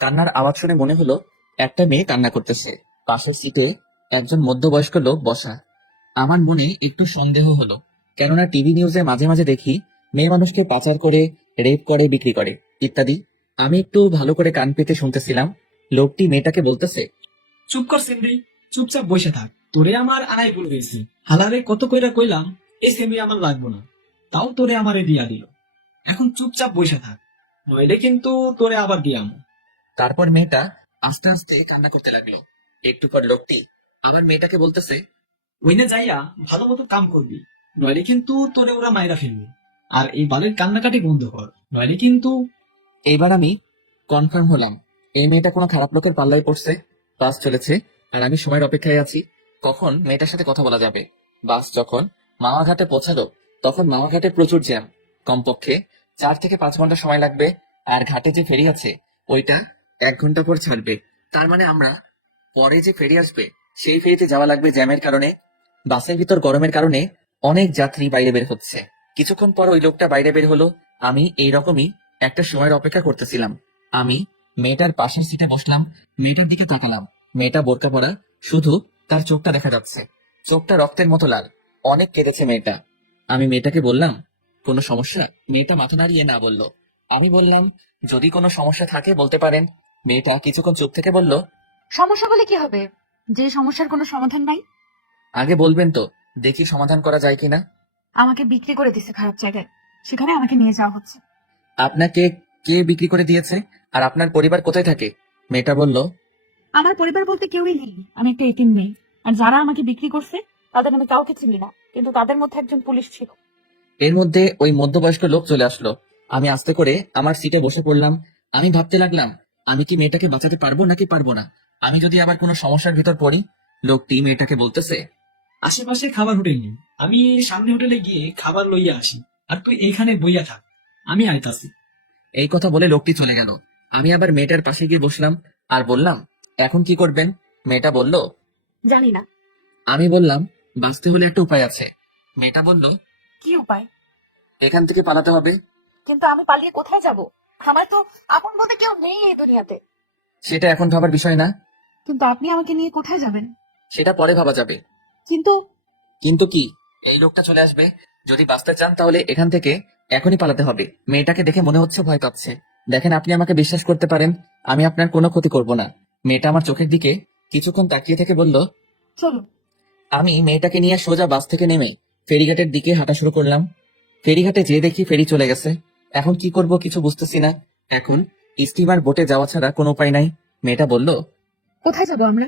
কান্নার আওয়াজ শুনে মনে হলো একটা মেয়ে কান্না করতেছে। পাশের সিটে একজন মধ্যবয়স্ক লোক বসা। আমার মনে একটু সন্দেহ হলো, কেননা টিভি নিউজে মাঝে মাঝে দেখি মেয়ে মানুষকে পাচার করে, রেপ করে, বিক্রি করে ইত্যাদি। আমি একটু ভালো করে কান পেতে শুনতেছিলাম। লোকটি মেয়েটাকে বলতেছে, চুপ কর সেমরি, চুপচাপ বসে থাক। তোরে আমার আনাই ভুল হয়েছে। হালারে কত কইরা কইলাম এই সেমরি আমার লাগবো না, তাও তোরে আমারে দিয়া দিল। এখন চুপচাপ বসে থাক, নইলে কিন্তু তোরে আবার দিয়াম। তারপর মেয়েটা আস্তে আস্তে কান্না করতে লাগলো। একটু পর লোকটি আবার মেয়েটাকে বলতেছে, ওইনে যাইয়া ভালো মতো কাম করবি, নইলে কিন্তু তোরে ওরা মাইরা ফেলবে। আর এই বালের কান্নাকাটি বন্ধ কর, নইলে কিন্তু। এইবার আমি কনফার্ম হলাম এই মেয়েটা কোনো খারাপ লোকের পাল্লায় পড়ছে। বাস চলেছে আর আমি সময়ের অপেক্ষায় আছি, কখন মেয়েটার সাথে কথা বলা যাবে। বাস যখন মাওয়াঘাটে পৌঁছালো তখন মাওয়াঘাটে প্রচুর জ্যাম। কমপক্ষে 4 থেকে 5 ঘন্টা সময় লাগবে। আর ঘাটে যে ফেরি আছে ওইটা 1 ঘন্টা পর ছাড়বে। তার মানে আমরা পরে যে ফেরি আসবে সেই ফেরিতে যাওয়া লাগবে জ্যামের কারণে। বাসের ভিতর গরমের কারণে অনেক যাত্রী বাইরে বের হচ্ছে। কিছুক্ষণ পর ওই লোকটা বাইরে বের হলো। আমি এইরকমই একটা সময়ের অপেক্ষা করতেছিলাম। আমি মেয়েটার পাশের সিটে বসলাম, মেয়েটার দিকে তাকালাম। মেয়েটা বোরকা পরা, শুধু তার চোখটা দেখা যাচ্ছে। চোখটা রক্তের মতো লাল। অনেক কেঁদেছে মেয়েটা। আমি মেয়েটাকে বললাম, কোনো সমস্যা? মেয়েটা মাথা নাড়িয়ে না বলল। আমি বললাম, যদি কোনো সমস্যা থাকে বলতে পারেন। মেয়েটা কিছুক্ষণ চুপ থেকে বলল, সমস্যা বলে কি হবে, যে সমস্যার কোনো সমাধান নাই? আগে বলবেন তো, দেখি সমাধান করা যায় কিনা। আমাকে বিক্রি করে দিছে খারাপ জায়গায়, সেখানে আমাকে নিয়ে যাওয়া হচ্ছে। আপনাকে কে বিক্রি করে দিয়েছে? আর আপনার পরিবার কোথায় থাকে? মেয়েটা বলল, আমার পরিবার বলতে কেউই নেই, আমি একটা এতিম মেয়ে। আর যারা আমাকে বিক্রি করছে তাদের আমি কাউকে চিনি না, কিন্তু তাদের মধ্যে একজন পুলিশ ছিল। এর মধ্যে ওই মধ্যবয়স্ক লোক চলে আসলো। আমি আস্তে করে আমার সিটে বসে পড়লাম। আমি ভাবতে লাগলাম, আমি কি মেয়েটাকে বাঁচাতে পারবো নাকি পারবো না। আমি যদি আবার কোনো সমস্যার ভিতর পড়ি। লোকটি মেয়েটাকে বলতেছে, আশেপাশে খাবার হোটেল নেই, আমি সামনে হোটেলে গিয়ে খাবার লইয়া আসি, আর তুই এইখানে বইয়া থাক, আমি আইতাছি। এই কথা বলে লোকটি চলে গেল। আমি আবার মেয়েটার পাশে গিয়ে বসলাম আর বললাম, এখন কি করবেন? মেয়েটা বলল, জানি না। আমি বললাম, বাঁচতে হলে একটা উপায় আছে। মেয়েটা বলল, কি উপায়? এখান থেকে পালাতে হবে। কিন্তু আমি পালিয়ে কোথায় যাব? আমার তো আপন বলতে কেউ নেই এই দুনিয়াতে। সেটা এখন ভাবার বিষয় না। কিন্তু আপনি আমাকে নিয়ে কোথায় যাবেন? সেটা পরে ভাবা যাবে। কিন্তু কিন্তু কি? এই লোকটা চলে আসবে। যদি বাঁচতে চান তাহলে এখান থেকে এখনই পালাতে হবে। মেয়েটাকে দেখে মনে হচ্ছে ভয় পাচ্ছে। দেখেন, আপনি আমাকে বিশ্বাস করতে পারেন, আমি আপনার কোনো ক্ষতি করব না। মেয়েটা আমার চোখের দিকে কিছুক্ষণ তাকিয়ে থেকে বলল, চলুন। আমি মেয়েটাকে নিয়ে সোজা বাস থেকে নেমে ফেরিঘাটের দিকে হাঁটা শুরু করলাম। ফেরিঘাটে যেয়ে দেখি ফেরি চলে গেছে। এখন কি করব কিছু বুঝতেছি না। এখন স্টিমার বোটে যাওয়া ছাড়া কোনো উপায় নাই। মেয়েটা বলল, কোথায় যাব আমরা?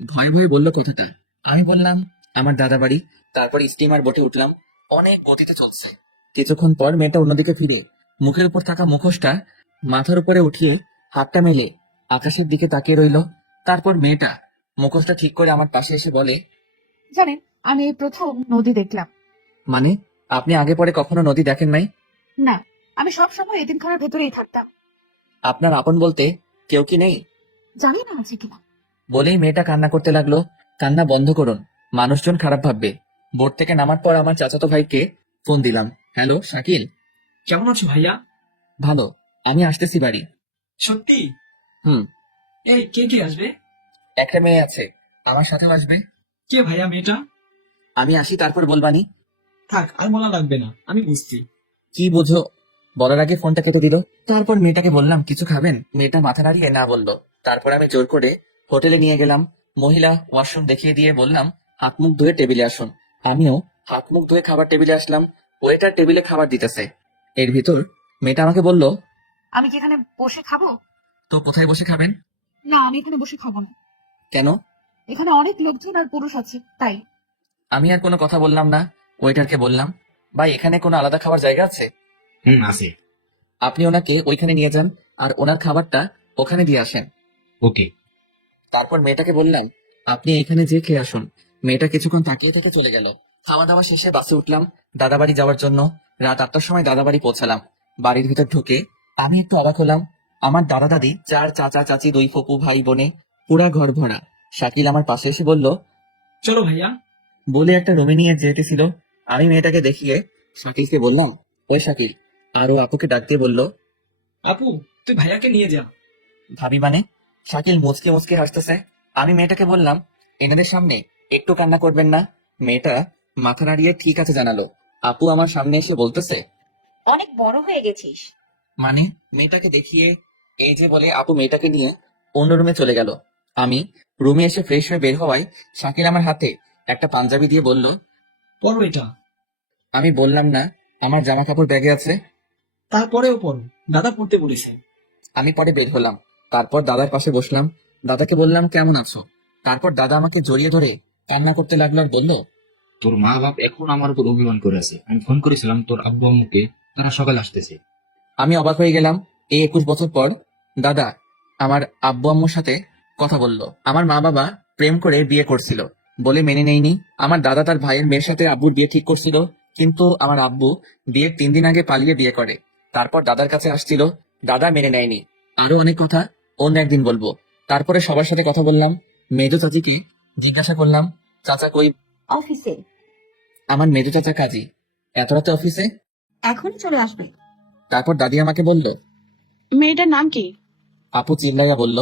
ভয়ে ভয়ে বলল কথাটা। আমি বললাম, আমার দাদা বাড়ি। তারপর স্টিমার বোটে উঠলাম। অনেক গতিতে চলছে। কিছুক্ষণ পর মেয়েটা অন্যদিকে ফিরে মুখের উপর থাকা মুখোশটা মাথার উপরে উঠিয়ে হাতটা মেলে আকাশের দিকে তাকিয়ে রইল। তারপর মেয়েটা মুখোশটা ঠিক করে আমার পাশে এসে বলে, জানেন, আমি এই প্রথম নদী দেখলাম। মানে আপনি আগে পরে কখনো নদী দেখেন নাই? না, আমি সব সময় এতিমখানার ভেতরেই থাকতাম। আপনার আপন বলতে কেউ কি নেই? জানি না আছে কিনা। বলেই মেয়েটা কান্না করতে লাগলো। কান্না বন্ধ করুন, মানুষজন খারাপ ভাববে। বোট থেকে নামার পর আমার চাচাতো ভাইকে ফোন দিলাম। হ্যালো শাকিল। কেমন আছো ভাইয়া? ভালো, আমি আসতেছি বাড়ি। সত্যি? হুম। এই কে কে আসবে? একটা মেয়ে আছে, আমার সাথেও আসবে। কে ভাইয়া মেয়েটা? আমি আসি তারপর বলবানি। থাক, আর বলা লাগবে না, আমি বুঝছি। কি বুঝো? বলার আগে ফোনটা কেটে দিল। তারপর মেয়েটাকে বললাম, কিছু খাবেন? মেয়েটা মাথা নাড়িয়ে না বলল। তারপর আমি জোর করে হোটেলে নিয়ে গেলাম। মহিলা ওয়াশরুম দেখিয়ে দিয়ে বললাম, হাত মুখ ধুয়ে টেবিলে আসুন। আমিও হাত মুখ ধুয়ে খাবার টেবিলে আসলাম। ওয়েটার টেবিলে খাবার দিতেছে। এর ভিতর মেয়েটা আমাকে বলল, আমি কি এখানে বসে খাবো? তো কোথায় বসে খাবেন? না, আমি এখানে বসে খাবো না। কেন? এখানে অনেক লোকজন আর পুরুষ আছে, তাই। আমি আর কোনো কথা বললাম না। ওয়েটারকে বললাম, ভাই এখানে কোনো আলাদা খাবার জায়গা আছে? আছে। আপনি ওনাকে ওইখানে নিয়ে যান আর ওনার খাবারটা ওখানে দিয়ে আসেন। ওকে। তারপর মেয়েটাকে বললাম, আপনি এখানে যে খেয়ে আসুন। মেয়েটা কিছুক্ষণ তাকিয়ে থেকে চলে গেল। খাওয়া দাওয়া শেষে বাসে উঠলাম দাদাবাড়ি যাওয়ার জন্য। রাত 8টার সময় দাদাবাড়ি পৌঁছালাম। বাড়ির ভিতর ঢুকে আমি একটু অবাক হলাম। আমার দাদা দাদি, 4 চাচা চাচি, 2 ফুপু ভাই বোনে পুরা ঘর ভরা। শাকিল আমার পাশে এসে বলল, চলো ভাইয়া। বলে একটা রুমে নিয়ে যেতেছিল। আমি মেয়েটাকে দেখিয়ে শাকিলকে বললাম, ওই শাকিল। আর ও আপুকে ডাক দিয়ে বলল, আপু, তুই ভাইয়াকে নিয়ে যা। ভাবি মানে? শাকিল মুচকে মুচকে হাসতেছে। আমি মেয়েটাকে বললাম, এনাদের সামনে একটু কান্না করবেন না। মেয়েটা মাথা নাড়িয়ে ঠিক আছে জানালো। আপু আমার সামনে এসে বলতেছে, অনেক বড় হয়ে গেছিস। মানে? মেয়েটাকে দেখিয়ে এই যে বলে আপু মেয়েটাকে নিয়ে অন্য রুমে চলে গেল। আমি রুমে এসে ফ্রেশ হয়ে বের হওয়ায় শাকিল আমার হাতে একটা পাঞ্জাবি দিয়ে বলল, পরো এটা। আমি বললাম না আমার জামা কাপড় ব্যাগে আছে। তারপরেও পরো, দাদা পড়তে বলেছে। আমি পরে বের হলাম। তারপর দাদার পাশে বসলাম। দাদাকে বললাম, কেমন আছো? তারপর দাদা আমাকে জড়িয়ে ধরে কান্না করতে লাগলো আর বলল, তোর মা বাপ এখন আমার উপর অভিমান করে আছে। আমি ফোন করেছিলাম তোর আব্বু আম্মুকে, তারা সকালে আসতেছে। আমি অবাক হয়ে গেলাম। এই 21 বছর পর দাদা আমার আব্বু আম্মুর সাথে কথা বলল। আমার মা বাবা প্রেম করে বিয়ে করছিল বলে মেনে নেয়নি। আমার দাদা তার ভাইয়ের মেয়ের সাথে আব্বুর বিয়ে ঠিক করছিল, কিন্তু আমার আব্বু বিয়ের 3 দিন আগে পালিয়ে বিয়ে করে। তারপর দাদার কাছে আসছিল, দাদা মেনে নেয়নি। আরো অনেক কথা অন্য একদিন বলবো। তারপরে সবার সাথে কথা বললাম। মেজো চাচিকে জিজ্ঞাসা করলাম, চাচা কই? অফিসে। আমার মেজো চাচা কাজী। এত রাতে অফিসে? এখনই চলে আসবে। তারপর দাদি আমাকে বলল, মেয়েটার নাম কি? আপু চিল্লাইয়া বলল,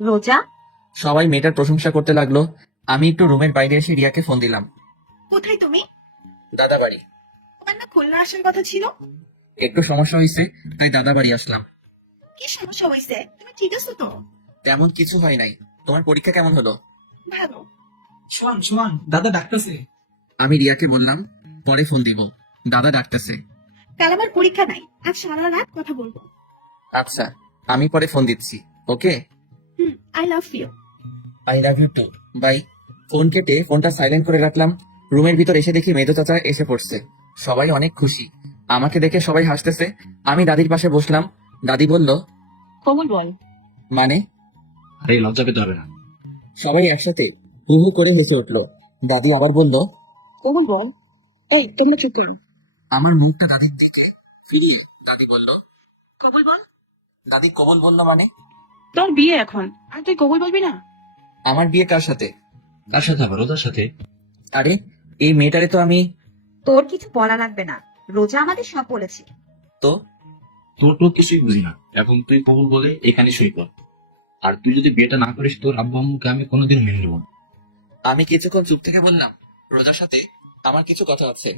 রোজা। সবাই মেয়েটার প্রশংসা করতে লাগলো। আমি একটু রুমের বাইরে এসে রিয়াকে ফোন দিলাম। কোথায় তুমি? দাদা বাড়ি। তোমার না খুলনা আসার কথা ছিল? একটু সমস্যা হয়েছে, তাই দাদা বাড়ি আসলাম। কি সমস্যা হয়েছে? তুমি ঠিক আছো তো? তেমন কিছু হয় নাই। তোমার পরীক্ষা কেমন হলো? ভালো। শোন শোন, দাদা ডাকতেছে। আমি রিয়াকে বললাম, পরে ফোন দিব। দাদা ডাকতেছে। কাল আমার পরীক্ষা নাই, আজ সারা রাত কথা বলবো। আচ্ছা, আমি পরে ফোন দিচ্ছি। Okay, I love you. I love you too. Bye. Phone কেটে ফোনটা সাইলেন্ট করে রাখলাম। রুমের ভিতর এসে দেখি মেজো চাচা এসে পড়ছে। সবাই অনেক খুশি। আমাকে দেখে সবাই হাসতেছে। আমি দাদির পাশে বসলাম। দাদি বলল, কবুল বল। মানে? আরে লজ্জা পেতে হবে না। সবাই একসাথে হু হু করে হেসে উঠলো। দাদি আবার বলল, কবুল বল। এই তোমরা চুপ করো। আমার মুখটা দাদির দিকে ফিরিয়ে দাদি বলল, কবুল বল। দাদি কবল বলল মানে? তোর বিয়ে এখন, আর তুই কবুল বলবি না? আমার বিয়ে কার সাথে? কার সাথে আবার? রোজার সাথে। আরে এই মেয়েটারে তো আমি। তোর কিছু বলা লাগবে না, রোজা আমাদের সব বলেছে। তো তোর তো কিছুই বুঝি না, এবং তুই কবুল বলে এখানে সই কর। আর তুই যদি বিয়েটা না করিস, তোর আব্বু আম্মুকে আমি কোনোদিন মেনে নেব না। আমি কিছুক্ষণ চুপ থেকে বললাম, রোজার সাথে আমার কিছু কথা আছে।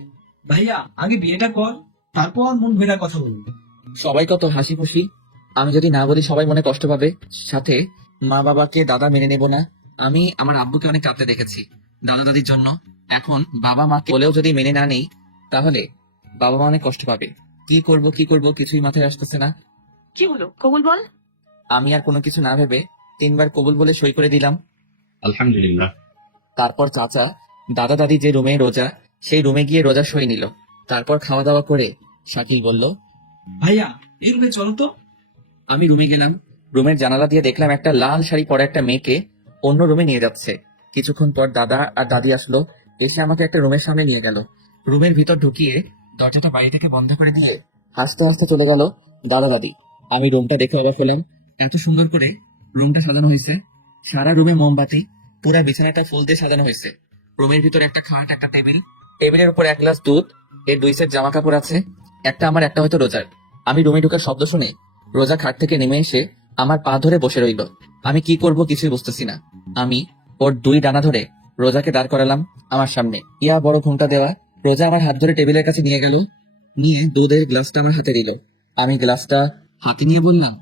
ভাইয়া, আগে বিয়েটা কর, তারপর মন ভেড়া কথা বলবো। সবাই কত হাসি খুশি। আমি যদি না বলি সবাই মনে কষ্ট পাবে। সাথে মা বাবাকে দাদা মেনে নেব না। আমি আমার আব্বুকে অনেক কাঁদতে দেখেছি দাদা দাদির জন্য। এখন বাবা মাকে বলেও যদি মেনে না নেই, তাহলে বাবা মা অনেক কষ্ট পাবে। কি করব কিছুই মাথায় আসতেছে না। কি হলো, কবুল বল। আমি আর কোনো কিছু না ভেবে 3বার কবুল বলে সই করে দিলাম। আলহামদুলিল্লাহ। তারপর চাচা দাদা দাদি যে রুমে রোজা, সেই রুমে গিয়ে রোজা সই নিল। তারপর খাওয়া দাওয়া করে শাকিল বলল, ভাইয়া, এই রুমে চলো তো। আমি রুমে গেলাম। রুমের জানালা দিয়ে দেখলাম একটা লাল শাড়ি পরা একটা মেয়েকে অন্য রুমে নিয়ে যাচ্ছে। কিছুক্ষণ পর দাদা আর দাদি আসলো, এসে আমাকে একটা রুমের সামনে নিয়ে গেল। রুমের ভিতর ঢুকিয়ে দরজাটা বাইরে থেকে বন্ধ করে দিয়ে হাসতে হাসতে চলে গেল দাদা দাদি। আমি রুমটা দেখে অবাক হলাম। এত সুন্দর করে রুমটা সাজানো হয়েছে। সারা রুমে মোমবাতি, পুরা বিছানাটা ফুল দিয়ে সাজানো হয়েছে। রুমের ভিতর একটা খাট, একটা টেবিল, টেবিলের উপর 1 গ্লাস দুধ, এর 2 সেট জামা কাপড় আছে, একটা আমার একটা হয়তো রোজার। আমি রুমে ঢোকার শব্দ শুনে রোজা খাট থেকে নেমে এসে আমার পা ধরে বসে রইল। আমি কি করব কিছুই বুঝতেছি না। আমি ওর 2 ডানা ধরে রোজাকে দাঁড় করালাম আমার সামনে। ইয়া বড় ঘুমটা দেওয়া। রোজা আমার হাত ধরে টেবিলের কাছে নিয়ে গেল, নিয়ে দুধের গ্লাসটা আমার হাতে দিল। আমি গ্লাসটা হাতে নিয়ে বললাম,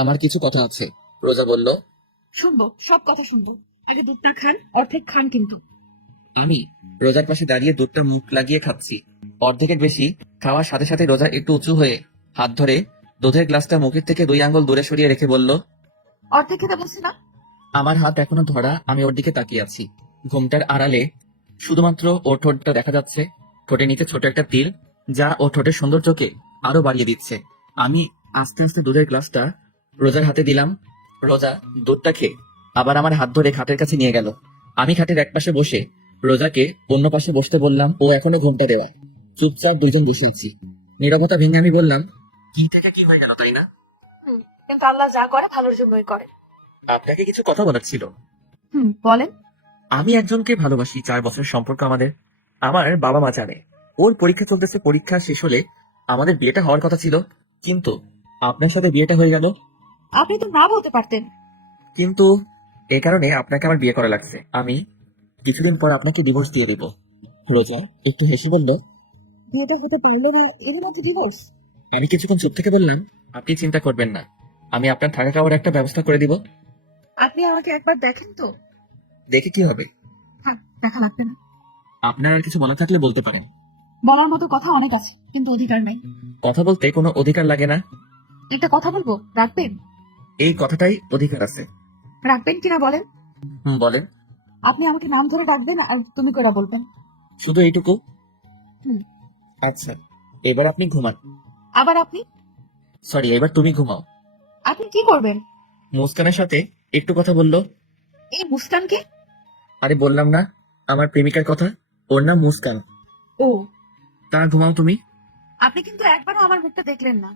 আমার কিছু কথা আছে। রোজা বলল, শুনবো, সব কথা শুনবো। আগে দুধটা খান, অর্ধেক খান কিন্তু। আমি রোজার পাশে দাঁড়িয়ে দুধটা মুখ লাগিয়ে খাচ্ছি। অর্ধেকের বেশি খাওয়ার সাথে সাথে রোজা একটু উঁচু হয়ে হাত ধরে দুধের গ্লাসটা মুখের থেকে 2 আঙ্গুল দূরে সরিয়ে রেখে বলল, অর্ধেক খেতে বলছি না? আমার হাত এখনো ধরা। আমি ওর দিকে তাকিয়ে আছি। ঘুমটার আড়ালে শুধুমাত্র ওর ঠোঁটটা দেখা যাচ্ছে। ঠোঁটের নিচে ছোট একটা তিল, যা ও ঠোঁটের সৌন্দর্যকে আরো বাড়িয়ে দিচ্ছে। আমি আস্তে আস্তে দুধের গ্লাসটা রোজার হাতে দিলাম। রোজা দুধটা খেয়ে আবার আমার হাত ধরে খাটের কাছে নিয়ে গেল। আমি খাটের এক পাশে বসে রোজাকে অন্য পাশে বসতে বললাম। ও এখনো ঘুমটা দেওয়া। চুপচাপ দুজন বসেছি। নীরবতা ভেঙে আমি বললাম, কি থেকে কি হয়ে গেল, তাই না? কিন্তু আল্লাহ যা করে ভালোর জন্যই করে। আপনাকে কিছু কথা বলার ছিল। বলেন। আমি একজনকে ভালোবাসি, 4 বছরের সম্পর্ক আমাদের। আমার বাবা মা জানে। ওর পরীক্ষা চলতেছে, পরীক্ষা শেষ হলে আমাদের বিয়েটা হওয়ার কথা ছিল, কিন্তু আপনার সাথে বিয়েটা হয়ে গেল। আপনি তো না বলতে পারতেন। কিন্তু এই কারণে আপনাকে আমার বিয়ে করা লাগছে। আমি কিছুদিন পর আপনাকে ডিভোর্স দিয়ে দেব। রোজা একটু হেসে বলল, বিয়েটা হতে পারলে না এর মধ্যে ডিভোর্স? আমি কিছুক্ষণ চুপ থেকে বললাম, আপনি চিন্তা করবেন না, আমি আপনার থাকা খাওয়ার একটা ব্যবস্থা করে দিব। আপনি আমাকে একবার দেখেন তো। দেখে কি হবে? হ্যাঁ, দেখা লাগবে না। আপনার আর কিছু বলা থাকলে বলতে পারেন। বলার মতো কথা অনেক আছে, কিন্তু অধিকার নেই। কথা বলতে কোনো অধিকার লাগে না। একটা কথা বলবো, রাখবেন? এই কথাটাই অধিকার আছে। রাখবেন কিনা বলেন? বলেন। আপনি আমাকে নাম ধরে ডাকবেন আর তুমি করে বলবেন। শুধু এইটুকু? হুম। আচ্ছা, এবার আপনি ঘুমান। আবার আপনি? সরি, এবার তুমি ঘুমাও। আপনি কি করবেন? মুস্কানের সাথে একটু কথা বললো। এই মুস্কানকে? আরে বললাম না, আমার প্রেমিকার কথা। ওর নাম মুস্কান। ও, তা ঘুমাও তুমি। আপনি কিন্তু একবারও আমার মুখটা দেখলেন না।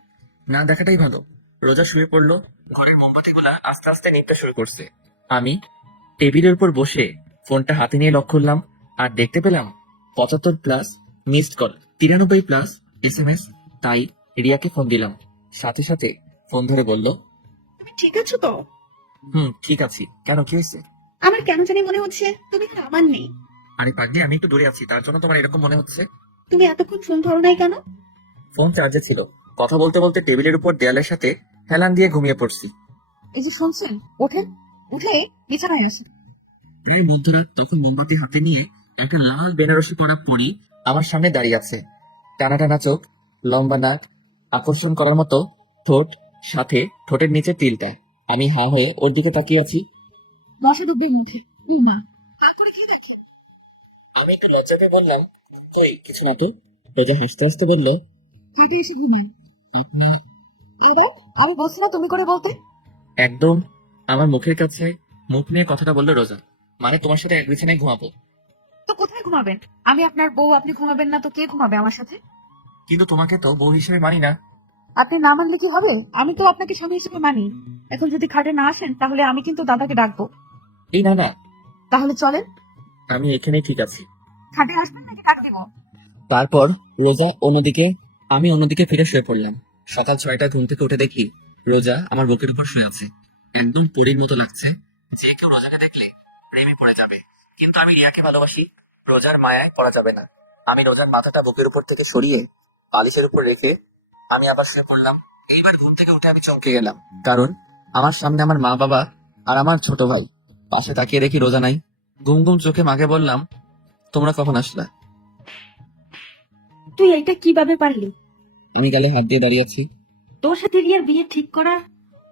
না দেখাটাই ভালো। রোজা শুয়ে পড়লো। ঘরের মোমবাতিগুলা আস্তে আস্তে নিভতে শুরু করছে। আমি টেবিলের উপর বসে ফোনটা হাতে নিয়ে লক করলাম, আর দেখতে পেলাম 75+ মিসড কল, 93+ SMS। তাই রিয়াকে ফোন দিলাম। সাথে সাথে ফোন ধরে বলল, তুমি ঠিক আছো তো? ঠিক আছি। কেন, কি হয়েছে? আমার কেন জানি মনে হচ্ছে তুমি আর আমার নেই। আরে পাগলি, আমি একটু দূরে আছি, তার জন্য তোমার এরকম মনে হচ্ছে। তুমি এতক্ষণ ফোন ধরো নাই কেন? ফোন চার্জে ছিল। কথা বলতে বলতে টেবিলের উপর দেয়ালের সাথে হেলান দিয়ে ঘুমিয়ে পড়ছি। এই যে শুনছেন, ওঠেন, উঠে বিছানায় আসেন। প্রায় মধ্যরাত, তখন মোমবাতি হাতে নিয়ে একটা লাল বেনারসি পরা পরী আমার সামনে দাঁড়িয়ে আছে। টানা টানা চোখ, লম্বা নাক, আকর্ষণ করার মতো ঠোঁট, সাথে ঠোঁটের নিচে তিলটা। আমি হা হয়ে ওর দিকে তাকিয়ে আছি। বসে ডুববে মুঠে না, হা করে কি দেখেন? আমি একটু লজ্জা পেয়ে বললাম, কই কিছু না তো। রোজা হাসতে হাসতে বলল, খাটে এসে ঘুমায়। আপনার এবার আমি বলছি না তুমি করে বলতে? একদম আমার মুখের কাছে মুখ নিয়ে কথাটা বললো রোজা। মানে তোমার সাথে এক বিছানায় ঘুমাবো। তো কোথায় ঘুমাবেন? আমি আপনার বউ, আপনি ঘুমাবেন না তো কে ঘুমাবে আমার সাথে? কিন্তু তোমাকে তো বউ হিসেবে মানি না। আপনি না মানলে কি হবে? আমি তো আপনাকে স্বামী হিসেবে মানি। এখন যদি খাটে না আসেন তাহলে আমি কিন্তু দাদাকে ডাকবো। এই না না, তাহলে চলেন। আমি এখানেই ঠিক আছি। খাটে আসবেন নাকি ডাক দিব? তারপর রোজা অন্যদিকে, আমি অন্যদিকে ফিরে শুয়ে পড়লাম। সকাল 6টায় ঘুম থেকে উঠে দেখি রোজা আমার বুকের উপর শুয়ে আছে। একদম পরীর মতো লাগছে। যে কেউ রোজাকে দেখলে প্রেমে পড়ে যাবে, কিন্তু আমি রিয়াকে ভালোবাসি। রোজার মায়ায় পড়া যাবে না। আমি রোজার মাথাটা বুকের উপর থেকে সরিয়ে বালিশের উপর রেখে আমি আবার শুয়ে পড়লাম। এইবার ঘুম থেকে উঠে আমি চমকে গেলাম, কারণ আমার সামনে আমার মা বাবা আর আমার ছোট ভাই। পাশে তাকিয়ে দেখি রোজা নাই। ঘুম ঘুম চোখে মাকে বললাম, তোমরা কখন আসলা? তুই এটা কিভাবে পারলি? আমি গালে হাত দিয়ে দাঁড়িয়ে আছি। তোর সাথে রিয়ার বিয়ে ঠিক করা,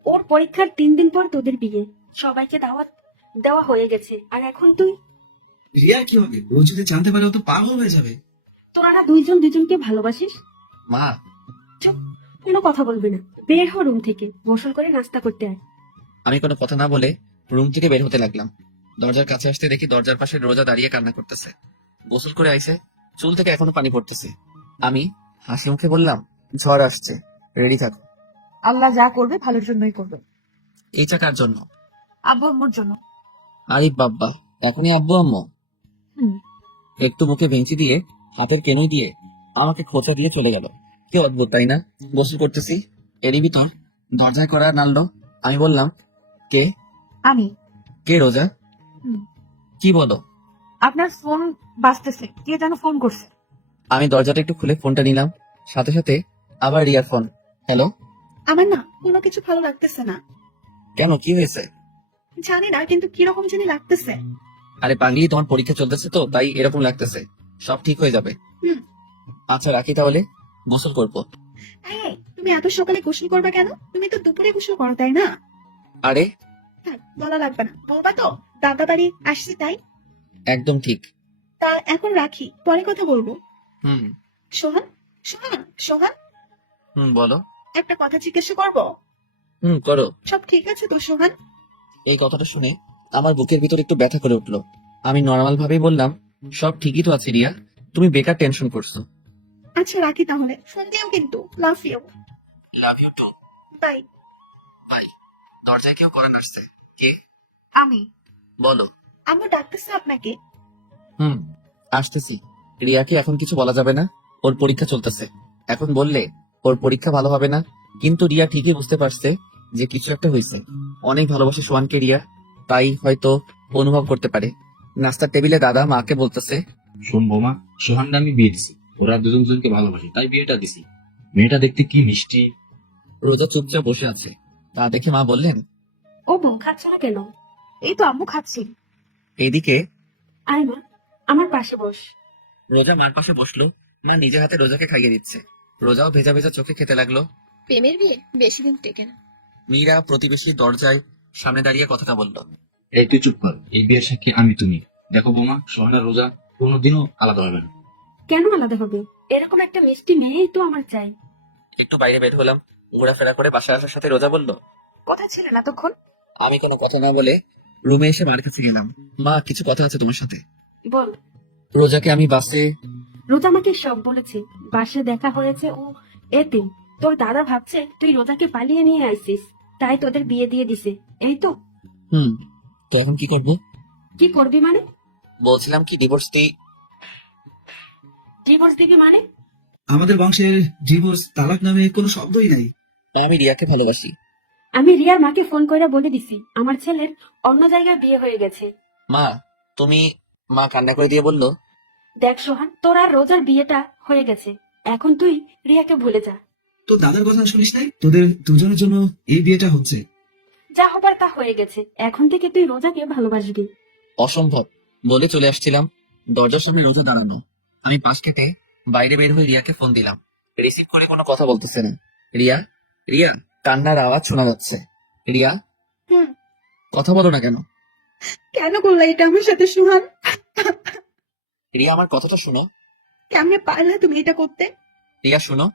ওর পরীক্ষার 3 দিন পর তোদের বিয়ে, সবাইকে দাওয়াত দেওয়া হয়ে গেছে, আর এখন তুই? রিয়া কি হবে? ও যদি জানতে পারে ও তো পাগল হয়ে যাবে। তোরা দুইজন দুজনকে ভালোবাসিস? মা, চুপ, কোনো কথা বলবি না। বের হ রুম থেকে, গোসল করে নাস্তা করতে আয়। আমি কোনো কথা না বলে রুম থেকে বের হতে লাগলাম। দরজার কাছে আসতে দেখি দরজার পাশে রোজা দাঁড়িয়ে কান্না করতেছে। গোসল করে আইছে, চুল থেকে এখনো পানি পড়তেছে। আমি হাসি মুখে বললাম, ঝড় আসছে, রেডি থাকো। আল্লাহ যা করবে ভালোর জন্যই করবে। এই চাকার জন্য? আব্বু আম্মুর জন্য। আরে বাব্বা, এখনই আব্বু আম্মু? হুম। একটু মুখে ভেঙচি দিয়ে হাতের কেনুই দিয়ে আমাকে খোঁচা দিয়ে চলে গেল। কি অদ্ভুত তাই না? গোসল করতেছি, এরই ভিতর দরজায় করা নাড়লো। আমি বললাম, কে? আমি। কে রোজা? হুম। কি বলো? আপনার ফোন বাজতেছে, কে যেন ফোন করছে। আমি দরজাটা একটু খুলে ফোনটা নিলাম, সাথে সাথে আবার রিয়ার ফোন। হ্যালো। আমার না কোনো কিছু ভালো লাগতেছে না। কেন, কি হয়েছে? জানি না, কিন্তু কিরকম জানি লাগতেছে। আরে পাগলি, তোমার পরীক্ষা চলতেছে তো তাই এরকম লাগতেছে। সব ঠিক হয়ে যাবে। হুম। আচ্ছা রাখি তাহলে, গোসল করবো। এই, তুমি এত সকালে গোসল করবে কেন? তুমি তো দুপুরে গোসল করো, তাই না? আরে থাক, বলা লাগবে না। বলবা তো দাদা বাড়ি আসছি তাই? একদম ঠিক। তা এখন রাখি, পরে কথা বলবো। হুম। সোহান, সোহান, সোহান, বলো। একটা কথা জিজ্ঞাসা করবো? করো। সব ঠিক আছে তো সোহান? এই কথাটা শুনে আমার বুকের ভিতর একটু ব্যথা করে উঠলো। আমি নর্মাল ভাবেই বললাম, সব ঠিকই তো আছে রিয়া, তুমি বেকার টেনশন করছো। আচ্ছা রাখি তাহলে, ফোন দিও কিন্তু। Love you. Love you too. Bye. Bye. দরজায় কেউ করেন আসছে। কে? আমি। বলো। আম্মু ডাকতেছে আপনাকে। হুম, আসতেছি। রিয়াকে এখন কিছু বলা যাবে না, ওর পরীক্ষা চলতেছে। এখন বললে ওর পরীক্ষা ভালো হবে না। কিন্তু রিয়া ঠিকই বুঝতে পারছে যে কিছু একটা হয়েছে। অনেক ভালোবাসে সোহানকে রিয়া, তাই হয়তো অনুভব করতে পারে। নাস্তার টেবিলে দাদা মাকে বলতেছে, শোন বৌমা, সোহানটা আমি বিয়ে দিছি, ওরা দুজন দুজনকে ভালোবাসে তাই বিয়েটা দিছি। মেয়েটা দেখতে কি মিষ্টি। রোজা চুপচাপ বসে আছে, তা দেখে মা বললেন, ও বউ খাচ্ছ না কেন? এই তো আম্মু খাচ্ছি। এইদিকে। আয় মা, আমার পাশে বস। রোজা মার পাশে বসলো। মা নিজে হাতে রোজাকে খাইয়ে দিচ্ছে। রোজাও ভেজা ভেজা চোখে খেতে লাগলো। প্রেমের বিয়ে বেশি দিন টেকে না। মীরা প্রতিবেশী দরজায় সামনে দাঁড়িয়ে কথাটা বলল। এই তুই চুপ কর, এই বিয়ের সাক্ষী আমি তুমি। দেখো বৌমা, সোহান আর রোজা কোনোদিনও আলাদা হবে না। কেন আলাদা হবে? এরকম একটা মিষ্টি মেয়েই তো আমার চাই। একটু বাইরে বের হলাম, ঘোরাফেরা করে বাসায় আসার সাথে রোজা বলল, কোথায় ছিলেন এতক্ষণ? আমি কোনো কথা না বলে রুমে এসে মার কাছে গেলাম। মা, কিছু কথা আছে তোমার সাথে। বল। রোজাকে আমি বাসে। রোজা আমাকে সব বলেছে। বাসে দেখা হয়েছে, ও এতে তোর দাদা ভাবছে তুই রোজাকে পালিয়ে নিয়ে আইছিস, তাই তোদের বিয়ে দিয়ে দিছে, এই তো। হুম, তো এখন কি করব? কি করবি মানে? বলছিলাম কি ডিভোর্স দিই। ডিভোর্স দিবি মানে? আমাদের বংশের ডিভোর্স তালাক নামে কোনো শব্দই নাই। আমি রিয়াকে ভালোবাসি। আমি রিয়ার মাকে ফোন করে বলে দিছি আমার ছেলের অন্য জায়গায় বিয়ে হয়ে গেছে। মা, তুমি। মা কান্না করে দিয়ে বলল, দেখ সোহান, তোর আর রোজার বিয়েটা হয়ে গেছে, এখন তুই রিয়াকে ভুলে যা। তোর দাদার কথা শুনিস নাই? তোদের দুজনের জন্য এই বিয়েটা হচ্ছে। যা হবার তা হয়ে গেছে, এখন থেকে তুই রোজাকে ভালোবাসবি। অসম্ভব বলে চলে আসছিলাম, দরজার সামনে রোজা দাঁড়ানো। আমি পাশ কেটে বাইরে বের হয়ে রিয়াকে ফোন দিলাম। রিসিভ করে কোনো কথা বলতেছে না। রিয়া, রিয়া, কান্নার আওয়াজ শোনা যাচ্ছে। রিয়া, হুম। কথা বলো না কেন? কেন করলে এটা আমার সাথে সোহান? রিয়া, আমার কথাটা শোনো। কেমনে পারলে তুমি এটা করতে? রিয়া শোনো।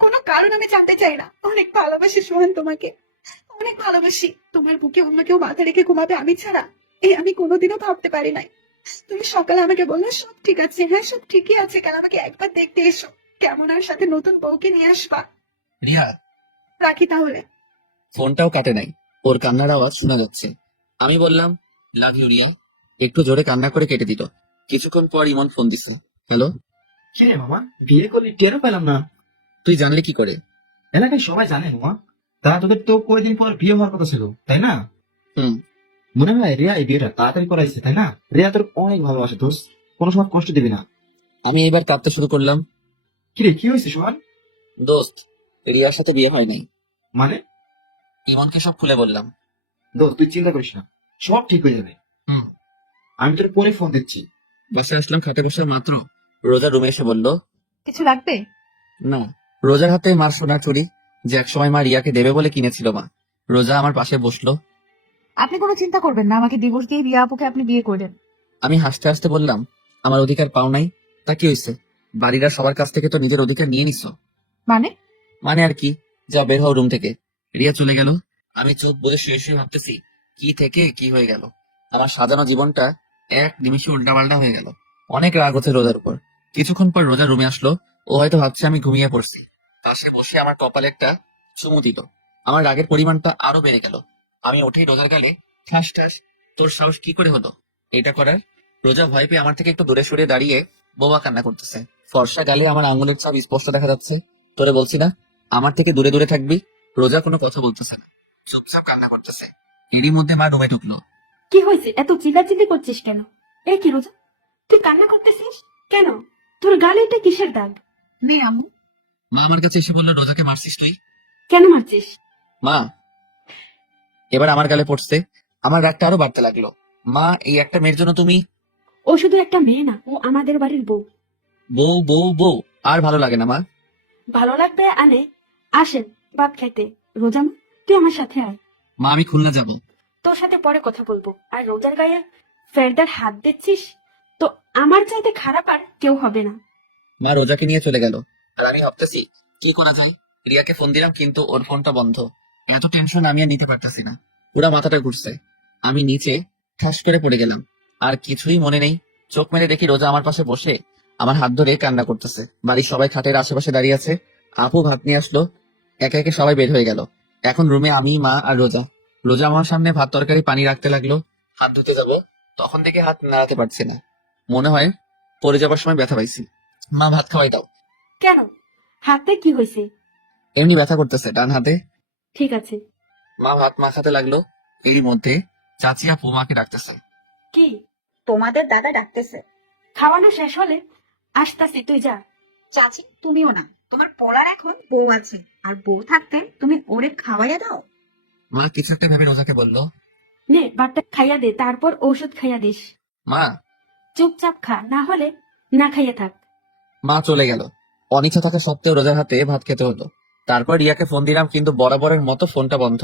কোনো কারণ আমি জানতে চাই না, অনেক ভালোবাসি সোহান তোমাকে, অনেক ভালোবাসি। তোমার বুকে অন্য কেউ মাথা রেখে ঘুমাবে আমি ছাড়া, এই আমি কোনোদিনও ভাবতে পারি নাই। তুমি সকালে আমাকে বললে সব ঠিক আছে। হ্যাঁ, সব ঠিকই আছে, কেন আমাকে একবার দেখতে এসো, কেমন আর সাথে নতুন বউকে নিয়ে আসবা। রিয়া, রাখি তাহলে। ফোনটাও কাটে নাই, ওর কান্নার আওয়াজ শোনা যাচ্ছে। আমি বললাম, লাভ ইউ রিয়া। একটু জোরে কান্না করে কেটে দিল। কিছুক্ষণ পর ইমন ফোন দিছে। হ্যালো। কি রে মামা, বিয়ে করলি টেরও পেলাম না। তুই জানলি কি করে? এলাকায় সবাই জানে মামা। তা তোদের তো কয়েকদিন পর বিয়ে হওয়ার কথা ছিল, তাই না? হুম। মনে হয় রিয়া এই বিয়েটা তাড়াতাড়ি করাইছে, তাই না? রিয়া তোর অনেক ভালোবাসে দোষ, কোনো সময় কষ্ট দিবি না। আমি এবার কাঁদতে শুরু করলাম। কিরে, কি হয়েছে সোহান? দোস্ত, রিয়ার সাথে বিয়ে হয় নাই। মানে? ইমনকে সব খুলে বললাম। দোস্ত, তুই চিন্তা করিস না, সব ঠিক হয়ে যাবে। হুম। আমি তোর পরে ফোন দিচ্ছি। বাসায় আসলাম, খাটে বসে মাত্র রোজা রুমে এসে বলল, কিছু লাগবে? না। রোজার হাতে মার সোনার চুড়ি, যে একসময় মা রিয়াকে দেবে বলে কিনেছিল মা। রোজা আমার পাশে বসলো। আপনি কোনো চিন্তা করবেন না, আমাকে ডিভোর্স দিয়ে রিয়া আপুকে আপনি বিয়ে করবেন। আমি হাসতে হাসতে বললাম, আমার অধিকার পাও নাই? তা কি হয়েছে? বাড়িরা সবার কাছ থেকে তো নিজের অধিকার নিয়ে নিছো। মানে? মানে আর কি, যা বের হও রুম থেকে। রিয়া চলে গেল। আমি চোখ বুজে শুয়ে শুয়ে ভাবতেছি, কি থেকে কি হয়ে গেল। আমার সাজানো জীবনটা এক নিমিষে উল্টাপাল্টা হয়ে গেল। অনেক রাগ হচ্ছে রোজার উপর। কিছুক্ষণ পর রোজা রুমে আসলো। ও হয়তো ভাবছে আমি ঘুমিয়ে পড়ছি। পাশে বসে আমার কপালে একটা চুমু দিল। আমার রাগের পরিমাণটা আরো বেড়ে গেল। আমি উঠেই রোজার গালে ঠাস ঠাস, তোর সাহস কি করে হলো এটা করার? রোজা ভয় পেয়ে আমার থেকে একটু দূরে সরে দাঁড়িয়ে বোবা কান্না করতেছে। ফর্সা গালে আমার আঙুলের ছাপ স্পষ্ট দেখা যাচ্ছে। তোরে বলছি না, আমার থেকে দূরে দূরে থাকবি। রোজা কোনো কথা বলতেছে না, চুপচাপ কান্না করতেছে। এরই মধ্যে মা রুমে ঢুকলো। কি হয়েছে, এত চিল্লাচিল্লি করছিস কেন? এই কি রোজা, তুই কান্না করতেছিস কেন? তোর গালে এটা কিসের দাগ? নেই আম্মু। মা আমার কাছে এসে বললো, রোজাকে মারছিস তুই? কেন মারছিস? মা, এবার আমার গালে পড়ছে। আমার রাগটা আরো বাড়তে লাগলো। মা, এই একটা মেয়ের জন্য তুমি? ও শুধু একটা মেয়ে না, ও আমাদের বাড়ির বউ। বউ বউ বউ, আর ভালো লাগে না মা। ভালো লাগবে আনে, আসেন ভাত খাইতে। রোজা মা, তুই আমার সাথে আয়। মা, আমি খুলনা যাব। তোর সাথে পরে কথা বলবো। আর রোজার গায়ে ফেরদার হাত দিচ্ছিস তো আমার চাইতে খারাপ আর কেউ হবে না। মা রোজাকে নিয়ে চলে গেল। আর আমি ভাবতেছি কি করা যায়। রিয়াকে ফোন দিলাম, কিন্তু ওর ফোনটা বন্ধ। এত টেনশন আমি আর নিতে পারতেছি না, পুরা মাথাটা ঘুরছে। আমি নিচে ঠাস করে পড়ে গেলাম। আর কিছুই মনে নেই। চোখ মেরে দেখি রোজা আমার পাশে বসে আমার হাত ধরে কান্না করতেছে। বাড়ির সবাই খাটের আশেপাশে দাঁড়িয়ে আছে। আপু ভাত নিয়ে আসলো। একে একে সবাই বের হয়ে গেল। এখন রুমে আমি, মা আর রোজা। রোজা আমার সামনে ভাত তরকারি পানি রাখতে লাগলো। হাত ধুতে যাব, তখন থেকে হাত নাড়াতে পারছি না। মনে হয় পড়ে যাবার সময় ব্যথা পাইছি। মা, ভাত খাওয়াই দাও। কেন? হাতে কি হয়েছে? এমনি ব্যথা করতেছে ডান হাতে। ঠিক আছে। মা ভাত মাখাতে লাগলো। এরই মধ্যে চাচি আপু মাকে ডাকতেছে। কি? তোমাদের দাদা ডাকতেছে। খাওয়ানো শেষ হলে আসতাছি, তুই যা। চাচি, তুমিও না, তোমার পড়ার এখন বউ আছে, আর বউ থাকতে তুমি ওরে খাওয়াইয়া দাও। মা কিছু একটা ভেবে রোজাকে বলল, নে ভাতটা খাইয়া দে, তারপর ঔষধ খাইয়া দিস। মা। চুপচাপ খা, না হলে না খাইয়া থাক। মা চলে গেল। অনিচ্ছা থাকা সত্ত্বেও রোজার হাতে ভাত খেতে হলো। তারপর রিয়াকে ফোন দিলাম, কিন্তু বরাবরের মতো ফোনটা বন্ধ।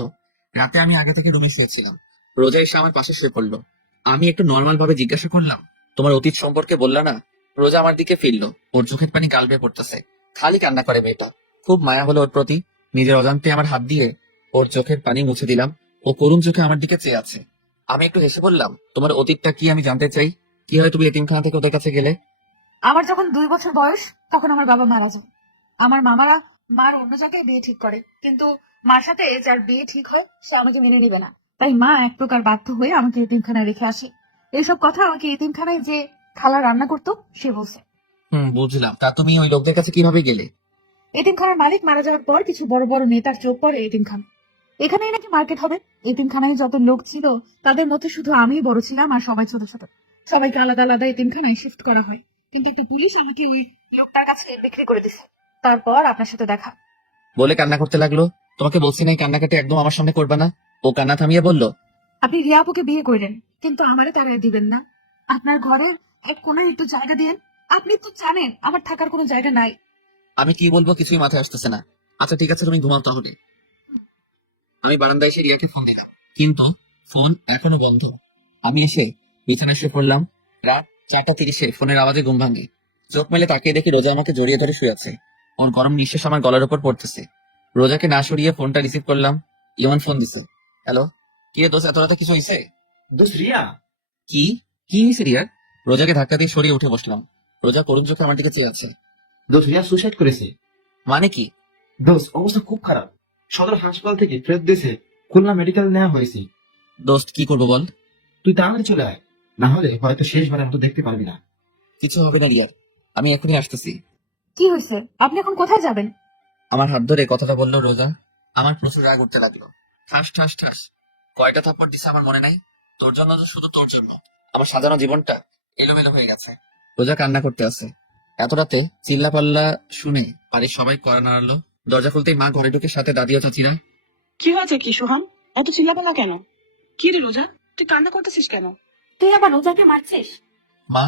রাতে আমি আগে থেকে রুমে শুয়েছিলাম। রোজা এসে আমার পাশে শুয়ে পড়লো। আমি একটু নর্মাল ভাবে জিজ্ঞাসা করলাম, তোমার অতীত সম্পর্কে বললা না? রোজা আমার দিকে ফিরলো। ওর চোখের পানি গাল বেয়ে পড়তেছে। খালি কান্না করে মেয়েটা। খুব মায়া হলো ওর প্রতি। নিজের অজান্তে আমার হাত দিয়ে ওর চোখের পানি মুছে দিলাম। ও করুণ চোখে আমার দিকে চেয়ে আছে। আমি একটু হেসে বললাম, তোমার অতীতটা কি আমি জানতে চাই। কি হয় তুমি এতিমখানা থেকে ওদের কাছে গেলে? আমার যখন 2 বছর বয়স, তখন আমার বাবা মারা যায়। আমার মামারা মার অন্য জায়গায় বিয়ে ঠিক করে, কিন্তু মার সাথে যার বিয়ে ঠিক হয় সে আমাকে মেনে নিবে না। তাই মা এক প্রকার বাধ্য হয়ে আমাকে এতিমখানায় রেখে আসে। এইসব কথা আমাকে এতিমখানায় যে খালা রান্না করতো সে বলছে। বুঝলাম। তা তুমি ওই লোকদের কাছে কিভাবে গেলে? এতিমখানার মালিক মারা যাওয়ার পর কিছু বড় বড় নেতার চোখ পড়ে এতিমখানা। এখানেই নাকি মার্কেট হবে। এতিমখানায় যত লোক ছিল তাদের মধ্যে শুধু আমিই বড় ছিলাম, আর সবাই ছোট ছোট। সবাইকে আলাদা আলাদা এতিমখানায় শিফট করা হয়, কিন্তু একটা পুলিশ আমাকে ওই লোকটার কাছে বিক্রি করে দিছে। তারপর আপনার সাথে দেখা। বলে কান্না করতে লাগলো। তোমাকে বলছি না এই কান্নাকাটি একদম আমার সামনে করবে না। ও কান্না থামিয়ে বলল, আপনি রিয়া আপুকে বিয়ে করলেন, কিন্তু আমারে তাড়াই দিবেন না। আপনার ঘরের এক কোনায় একটু জায়গা দিন। আপনি তো জানেন আমার থাকার কোনো জায়গা নাই। আমি কি বলবো কিছুই মাথায় আসতেছে না। আচ্ছা ঠিক আছে, তুমি ঘুমাও তাহলে। আমি বারান্দায় এসে রিয়াকে ফোন দিলাম, কিন্তু ফোন এখনো বন্ধ। আমি এসে বিছানায় শুয়ে পড়লাম। রাত 4:30-এ ফোনের আওয়াজে ঘুম ভাঙে। চোখ মেলে তাকিয়ে দেখি রোজা আমাকে জড়িয়ে ধরে শুয়ে আছে। ওর গরম নিঃশ্বাস আমার গলার উপর পড়তেছে। রোজাকে না সরিয়ে ফোনটা রিসিভ করলাম। ইমন ফোন দিছে। হ্যালো, কি রে দোস্ত, এত রাতে কিছু হয়েছে? দোস্ত রিয়া। কি কি হয়েছে রিয়ার? রোজাকে ধাক্কা দিয়ে সরিয়ে উঠে বসলাম। রোজা করুণ চোখে আমার দিকে চেয়ে আছে। দোস্ত রিয়া সুসাইড করেছে। মানে কি? দোস্ত অবস্থা খুব খারাপ। সদর হাসপাতাল থেকে ফেরত দিয়েছে, খুলনা মেডিকেল নেওয়া হয়েছে। দোস্ত কি করবো বল? তুই তাড়াতাড়ি চলে আয়, না হলে হয়তো শেষবারের মতো দেখতে পারবি না। কিছু হবে না রিয়ার, আমি এখনই আসতেছি। কি হয়েছে? আপনি এখন কোথায় যাবেন? আমার হাত ধরে কথাটা বললো রোজা। আমার প্রচুর রাগ উঠতে লাগলো। ঠাস ঠাস ঠাস কয়টা থাপ্পড় দিছে আমার মনে নাই। তোর জন্য তো, শুধু তোর জন্য আমার সাজানো জীবনটা এলোমেলো হয়ে গেছে। রোজা কান্না করতে আছে। এত রাতে চিল্লা পাল্লা শুনে বাড়ির সবাই কড়া নাড়ালো। দরজা খুলতেই মা ঘরে ঢুকে, সাথে দাদি ও চাচিরা। কি হয়েছে কি সোহান? এত চিল্লাপাল্লা কেন? কি রে রোজা, তুই কান্না করতেছিস কেন? তুই আবার রোজাকে মারছিস? মা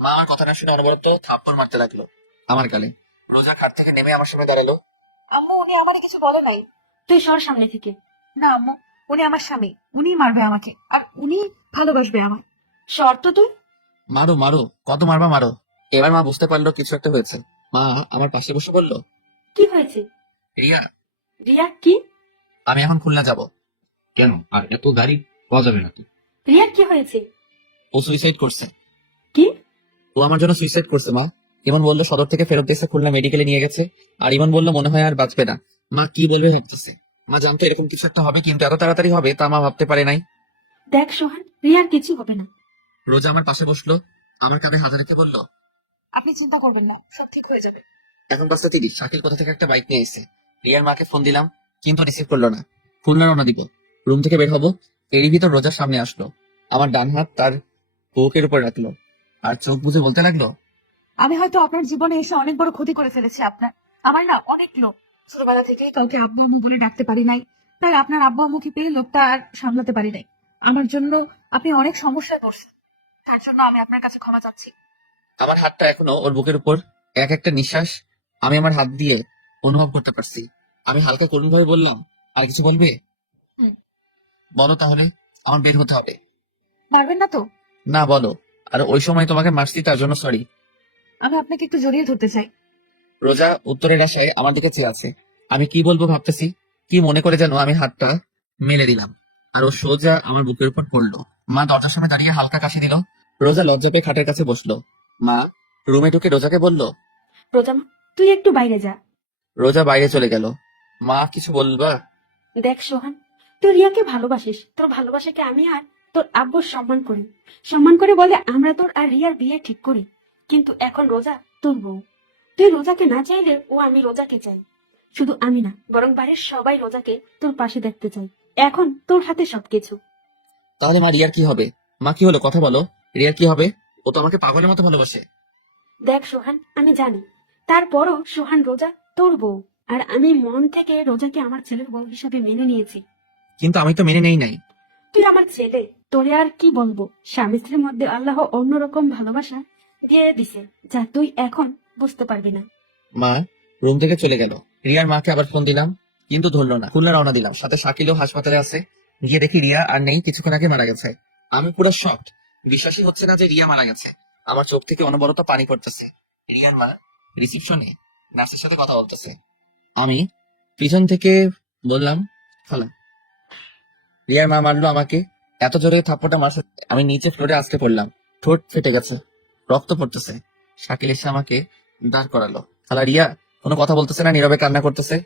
মা আমার কথা না শুনে অনবরত থাপ্পড় মারতে লাগলো আমার গালে। রোজা খাট থেকে নেমে আমার সামনে দাঁড়ালো। আম্মু, উনি আমারে কিছু বলে নাই। তুই সর সামনে থেকে। না আম্মু, উনি আমার স্বামী, উনি মারবে আমাকে, আর উনি ভালোবাসবে আমায়। সর তো তুই। মারো মারো, কত মারবা মারো। এবার মা বুঝতে পারলো কিছু একটা হয়েছে। মা আমার পাশে বসে বলল, কি হয়েছে? রিয়া, রিয়া কি? আমি এখন খুলনা যাব। কেন? আর এত গাড়ি পাওয়া যাবে না তো? রিয়া কি হয়েছে? ও সুইসাইড করছে। কি? ও আমার জন্য সুইসাইড করছে মা। ইমন বললো সদর থেকে ফেরত দিয়েছে, খুলনা মেডিকেলে নিয়ে গেছে। আর ইমন বললো মনে হয় আর বাঁচবে না। মা কি বলবে ভাবতেছে। মা জানতো এরকম কিছু একটা হবে, কিন্তু এত তাড়াতাড়ি হবে তা মা ভাবতে পারে নাই। দেখ সোহান, রিয়ার কিছু হবে না। রোজা আমার পাশে বসলো, আমার কাঁধে হাত রেখে বলল, আপনি চিন্তা করবেন না, সব ঠিক হয়ে যাবে। এখন 5:30। শাকিল কোথা থেকে একটা বাইক নিয়ে এসে। রিয়ার মাকে ফোন দিলাম, কিন্তু রিসিভ করলো না। খুলনা রওনা দিব। রুম থেকে বের হবো, এরই ভিতর রোজার সামনে আসলো। আমার ডান হাত তার বুকের উপর রাখলো, আর চোখ বুজে বলতে লাগলো, আমি হয়তো আপনার জীবনে এসে অনেক বড় ক্ষতি করে ফেলেছি আপনার। আমার না অনেক লোক, ছোটবেলা থেকে কাউকে আব্বু আম্মু বলে ডাকতে পারি নাই, তাই আপনার আব্বু আম্মুকে পেয়ে লোকটা আর সামলাতে পারি নাই। আমার জন্য আপনি অনেক সমস্যায় পড়ছেন, তার জন্য আমি আপনার কাছে ক্ষমা চাচ্ছি। আমার হাতটা এখনো ওর বুকের উপর। এক একটা নিঃশ্বাস আমি আমার হাত দিয়ে অনুভব করতে পারছি। আমি হালকা করুণ ভাবে বললাম, আর কিছু বলবে? হুম। বলো তাহলে, আমার বের হতে হবে। মারবেন না তো? না বলো। আর ওই সময় তোমাকে মারছি তার জন্য সরি। আমি আপনাকে একটু জড়িয়ে ধরতে চাই। রোজা উত্তরের আশায় আমার দিকে চেয়ে আছে। আমি কি বলবো ভাবতেছি, কি মনে করে যেন আমি হাতটা মেলে দিলাম, আর ও সোজা আমার বুকের উপর পড়লো। মা দরজার সামনে দাঁড়িয়ে হালকা কাশি দিল। রোজা লজ্জা পেয়ে খাটের কাছে বসলো। মা রুমে ঢুকে রোজাকে বলল, রোজা মা, তুই একটু বাইরে যা। রোজা বাইরে চলে গেল। মা কিছু বলবা? দেখ সোহান, তুই রিয়াকে ভালোবাসিস, তোর ভালোবাসাকে আমি আর তোর আব্বু সম্মান করি। সম্মান করে বলে আমরা তোর আর রিয়ার বিয়ে ঠিক করি। কিন্তু এখন রোজা তোর বউ, তুই রোজাকে না চাইলে ও আমি রোজাকে চাই। শুধু আমি না, বরং বাড়ির সবাই রোজাকে তোর পাশে দেখতে চাই। এখন তোর হাতে সবকিছু। তাহলে মা রিয়ার কি হবে? মা কি হলো, কথা বলো। রিয়ার কি হবে? ও তো আমাকে পাগলের মতো ভালোবাসে। দেখ সোহান, আমি জানি, তারপরও সোহান রোজা তোর বউ, আর আমি মন থেকে রোজাকে আমার ছেলের বউ হিসেবে মেনে নিয়েছি। কিন্তু আমি তো মেনে নেই নাই। তুই আমার ছেলে, তোরে আর কি বলবো। স্বামী স্ত্রীর মধ্যে আল্লাহ অন্যরকম ভালোবাসা দিয়ে দিছে, যা তুই এখন বুঝতে পারবি না। মা রুম থেকে চলে গেল। রিয়ার মাকে আবার ফোন দিলাম, কিন্তু ধরলো না। খুলনা রওনা দিলাম, সাথে শাকিলও হাসপাতালে আছে। গিয়ে দেখি রিয়া আর নেই, কিছুক্ষণ আগে মারা গেছে। আমি পুরো শকড, বিশ্বাসই হচ্ছে না যে রিয়া মারা গেছে। আমার চোখ থেকে অনবরত পানি পড়তেছে। রিয়ার মা রিসিপশনে নার্সের সাথে কথা বলতেছে। আমি পিছন থেকে বললাম, খালা। রিয়ার মা মারলো আমাকে, এত জোরে থাপ্পড়টা মারছে আমি নিচে ফ্লোরে আছড়ে পড়লাম। ঠোঁট ফেটে গেছে, রক্ত পড়তেছে। শাকিল এসে আমাকে দাঁড় করালো। খালা রিয়া কোনো কথা বলতেছে না, নীরবে কান্না করতেছে।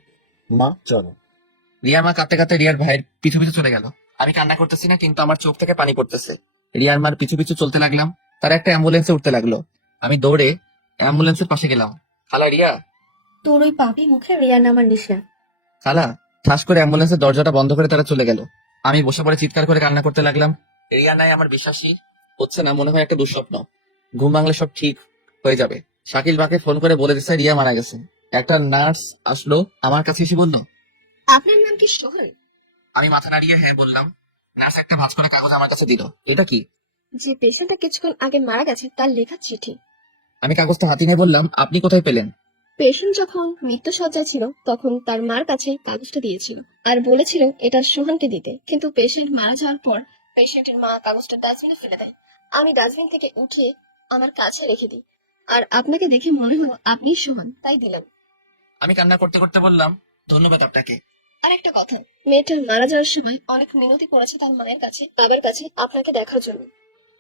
মা চলো। রিয়ার মা কাঁদতে কাঁদতে রিয়ার ভাইয়ের পিছু পিছু চলে গেল। আমি কান্না করতেছি না, কিন্তু আমার চোখ থেকে পানি পড়তেছে। রিয়ার মার পিছু পিছু চলতে লাগলাম। তারা একটা অ্যাম্বুলেন্সে উঠতে লাগলো। আমি দৌড়ে অ্যাম্বুলেন্সের পাশে গেলাম। খালা রিয়া। তোর ওই পাপি মুখে রিয়া নামার নিস না। খালা। ঠাস করে অ্যাম্বুলেন্সের দরজাটা বন্ধ করে তারা চলে গেল। আমি বসে পড়ে চিৎকার করে কান্না করতে লাগলাম। রিয়া নাই, আমার বিশ্বাসই হচ্ছে না, মনে হয় একটা দুঃস্বপ্ন। ঘুম ভাঙলে সব ঠিক হয়ে যাবে। শাকিল বাকে ফোন করে বলে দিচ্ছে রিয়া মারা গেছে। একটা নার্স আসলো, আমার কাছে এসে বলল, আপনার নাম কি সোহান? আমি মাথা নাড়িয়ে হ্যাঁ বললাম। নার্স একটা ভাঁজ করা কাগজ আমার কাছে দিল। এটা কি? যে পেশেন্টটা কিছুক্ষণ আগে মারা গেছে তার লেখা চিঠি। আমি কাগজটা হাতে নিয়ে বললাম, আপনি কোথায় পেলেন? পেশেন্ট যখন মৃত্যু সজ্জায় ছিল তখন তার মার কাছে কাগজটা দিয়েছিল আর বলেছিল এটা সোহানকে দিতে, কিন্তু পেশেন্ট মারা যাওয়ার পর পেশেন্টের মা কাগজটা ডাস্টবিনে ফেলে দেয়। আমি ডাস্টবিন থেকে উঠিয়ে আমার কাছে রেখে দিই, আর আপনাকে দেখে মনে হলো আপনি সোহান, তাই দিলাম। আমি কান্না করতে করতে বললাম, ধন্যবাদ আপনাকে। আর একটা কথা, মেয়েটার মারা যাওয়ার সময় অনেক মিনতি করেছে তার মায়ের কাছে, বাবার কাছে আপনাকে দেখার জন্য।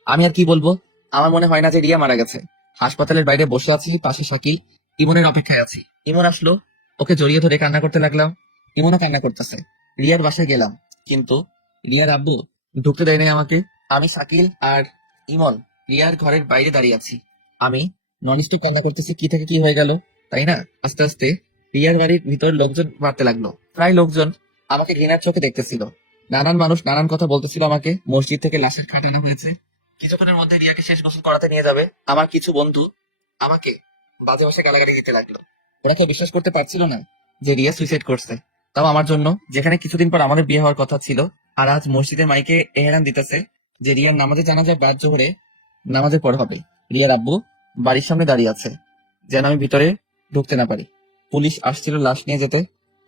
আমি আর কি বলবো, আমার মনে হয় না যে রিয়া মারা গেছে। হাসপাতালের বাইরে বসে আছি, পাশে শাকিল। ইমনের অপেক্ষায় আছি। ইমন আসলো, ওকে জড়িয়ে ধরে কান্না করতে লাগলাম। ইমনও কান্না করতেছে। রিয়ার বাসায় গেলাম, কিন্তু রিয়ার আব্বু ঢুকতে দেয় নাই আমাকে। আমি, শাকিল আর ইমন রিয়ার ঘরের বাইরে দাঁড়িয়ে আছি। আমি ননস্টপ কান্না করতেছি, কি থেকে কি হয়ে গেল, তাই না? আস্তে আস্তে রিয়ার বাড়ির ভিতর লোকজন বাড়তে লাগলো। প্রায় লোকজন আমাকে ঘৃণার চোখে দেখতেছিল। নানান মানুষ নানান কথা বলতেছিল আমাকে। মসজিদ থেকে লাশের খাট আনা হয়েছে, কিছুক্ষণের মধ্যে রিয়াকে শেষ গোসল করাতে নিয়ে যাবে। আমার কিছু বন্ধু আমাকে বাজে ভাষায় গালাগালি দিতে লাগলো। ওরা কেউ বিশ্বাস করতে পারছিল না যে রিয়া সুইসাইড করছে, তাও আমার জন্য, যেখানে কিছুদিন পর আমাদের বিয়ে হওয়ার কথা ছিল। আর আজ মসজিদের মাইকে এহরান দিতেছে যে রিয়ার নামাজে জানাজায় বাদ জোহরে নামাজের পর হবে। রিয়ার আব্বু বাড়ির সামনে দাঁড়িয়ে আছে, যেন আমি ভিতরে ঢুকতে না পারি। পুলিশ আসছিল লাশ নিয়ে যেতে,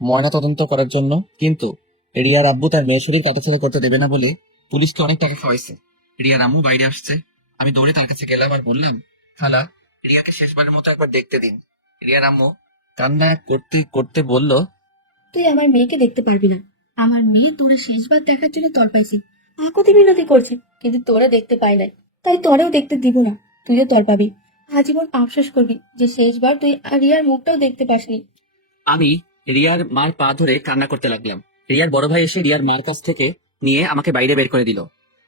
ময়না তদন্ত করার জন্য, কিন্তু রিয়ার আব্বু তার মেয়ে শরীর কাটাছেড়া করতে দেবে না বলে পুলিশকে অনেক টাকা খাওয়াইছে। রিয়ার আম্মু বাইরে আসছে, আমি দৌড়ে তার কাছে গেলাম আর বললাম, খালা রিয়াকে শেষবারের মতো একবার দেখতে দিন। রিয়ার আম্মু কান্না করতে করতে বলল, তুই আমার মেয়েকে দেখতে পারবি না। আমার মেয়ে তোরে শেষবার দেখার জন্য তড়পাইছি, আকুতি মিনতি করছে, কিন্তু তোরে দেখতে পাই নাই, তাই তোরেও দেখতে দিব না। তুইও তড়পাবি, আজীবন আফসোস করবি যে শেষবার তুই আর রিয়ার মুখটাও দেখতে পাসনি। আমি রিয়ার মার পা ধরে কান্না করতে লাগলাম। রিয়ার বড় ভাই এসে রিয়ার মার কাছ থেকে নিয়ে আমাকে বাইরে বের করে দিল।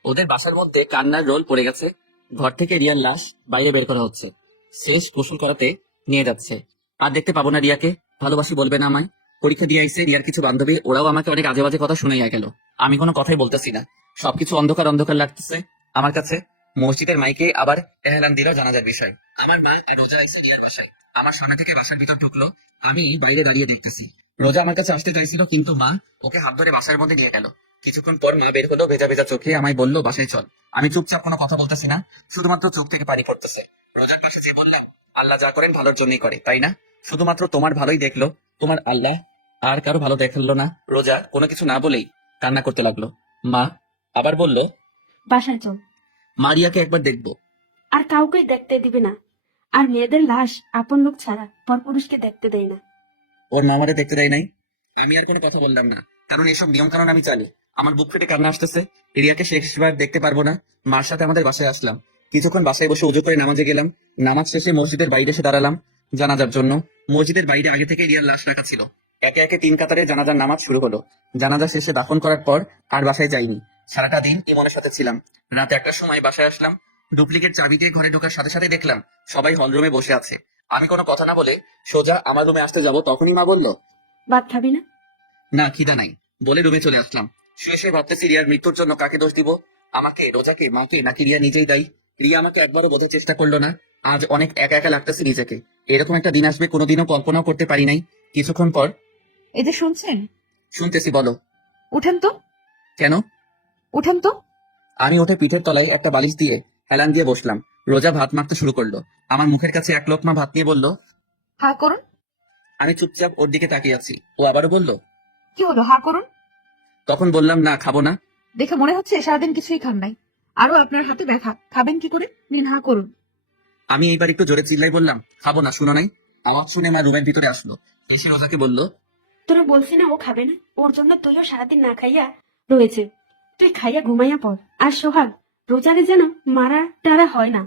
ওদের বাসার মধ্যে কান্নার রোল পড়ে গেছে। ঘর থেকে রিয়ার লাশ বাইরে বের করা হচ্ছে, শেষ গোসল করাতে নিয়ে যাচ্ছে। আর দেখতে পাবো না রিয়াকে, ভালোবাসি বলবে না আমায়। পরীক্ষা দিয়ে আইসে রিয়ার কিছু বান্ধবী, ওরাও আমাকে অনেক আজে বাজে কথা শুনাইয়া গেল। আমি কোনো কথাই বলতেছি না, সবকিছু অন্ধকার অন্ধকার লাগতেছে আমার কাছে। মসজিদের মাইকে আবার এহলান দিল জানাজার বিষয়। আমার মা আর রোজা এসে রিয়ার বাসায় আমার সামনে থেকে বাসার ভিতর ঢুকলো। আমি বাইরে দাঁড়িয়ে দেখতেছি। রোজা আমার কাছে আসতে চাইছিল, কিন্তু মা ওকে হাত ধরে বাসার মধ্যে নিয়ে গেল। কিছুক্ষণ পর মা বের হলো ভেজা ভেজা চোখে, আমায় বললো বাসায় চল। আমি চুপচাপ কোনো কথা বলতেছি না, শুধুমাত্র চোখ থেকে পানি পড়তেছে। রোজার পাশে যে বললাম, আল্লাহ যা করেন ভালোর জন্যই করে, তাই না? শুধুমাত্র তোমার ভালোই দেখলো তোমার আল্লাহ, আর কারো ভালো দেখালো না। রোজা কোনো কিছু না বলেই কান্না করতে লাগলো। মা আবার বলল, বাসায় চল, মারিয়াকে একবার দেখবো। আর কাউকে দেখতে দিবে না। আর মেয়েদের লাশ আপন লোক ছাড়া পরপুরুষকে দেখতে দেয় না। ওর মা আমারে দেখতে দেয় নাই। আমি আর কোনো কথা বললাম না, কারণ এইসব নিয়ম কানুন আমি জানি। আমার বুক ফেটে কান্না আসতেছে, রিয়াকে শেষবার দেখতে পারবো না। মার সাথে আমাদের বাসায় আসলাম, কিছুক্ষণ বাসায় বসে উজু করে নামাজে গেলাম। নামাজ শেষে মসজিদের বাইরে এসে দাঁড়ালাম জানাজার জন্য। মসজিদের বাইরে আগে থেকে রিয়ার লাশ রাখা ছিল, একে একে 3 কাতারে জানাজার নামাজ শুরু হলো। জানাজা শেষে দাফন করার পর আর বাসায় যাইনি। সারাটা দিন ইমনের সাথে ছিলাম। রাত 1টার সময় বাসায় আসলাম। ডুপ্লিকেট চাবি দিয়ে ঘরে ঢোকার সাথে সাথে দেখলাম সবাই হল রুমে বসে আছে। আমি কোনো কথা না বলে সোজা আমার রুমে আসতে যাব, তখনই মা বলল, ভাত খাবি না? না খিদা নাই, বলে রুমে চলে আসলাম। শুয়ে শুয়ে ভাবতেছি রিয়ার মৃত্যুর জন্য কাকে দোষ দিব, আমাকে, রোজাকে, মাকে, নাকি রিয়া নিজেই দায়ী। রিয়া আমাকে একবারও বোঝার চেষ্টা করলো না। আজ অনেক একা একা লাগতেছে নিজেকে। এরকম একটা দিন আসবে কোনোদিনও কল্পনাও করতে পারি নাই। কিছুক্ষণ পর, এই যে শুনছেন, শুনতেছি, বলো। উঠেন তো, কেন? উঠেন তো। আমি উঠে পিঠের তলায় একটা বালিশ দিয়ে হেলান দিয়ে বসলাম। রোজা ভাত মাখতে শুরু করলো। আমার মুখের কাছে 1 লোকমা ভাত নিয়ে বলল। হা করুন। আমি চুপচাপ ওর দিকে তাকিয়ে আছি। ও আবারও বলল। কি হলো, হা করুন। তখন বললাম, না, খাবো না। দেখে মনে হচ্ছে সারাদিন কিছুই খান নাই। আরো আপনার হাতে ব্যথা, খাবেন কি করে? নিন, হা করুন। আমি এইবার একটু জোরে চিল্লাই বললাম, খাবো না, শুনো নাই? আওয়াজ শুনে মা রুমের ভিতরে আসলো। এসে রোজাকে বলল, তোরা বলছি না ও খাবে না, ওর জন্য তুইও সারাদিন না খাইয়া রয়েছে। তুই খাইয়া ঘুমাইয়া পড়। আর সোহাগ, রোজারে যেন মারা টারা হয় না।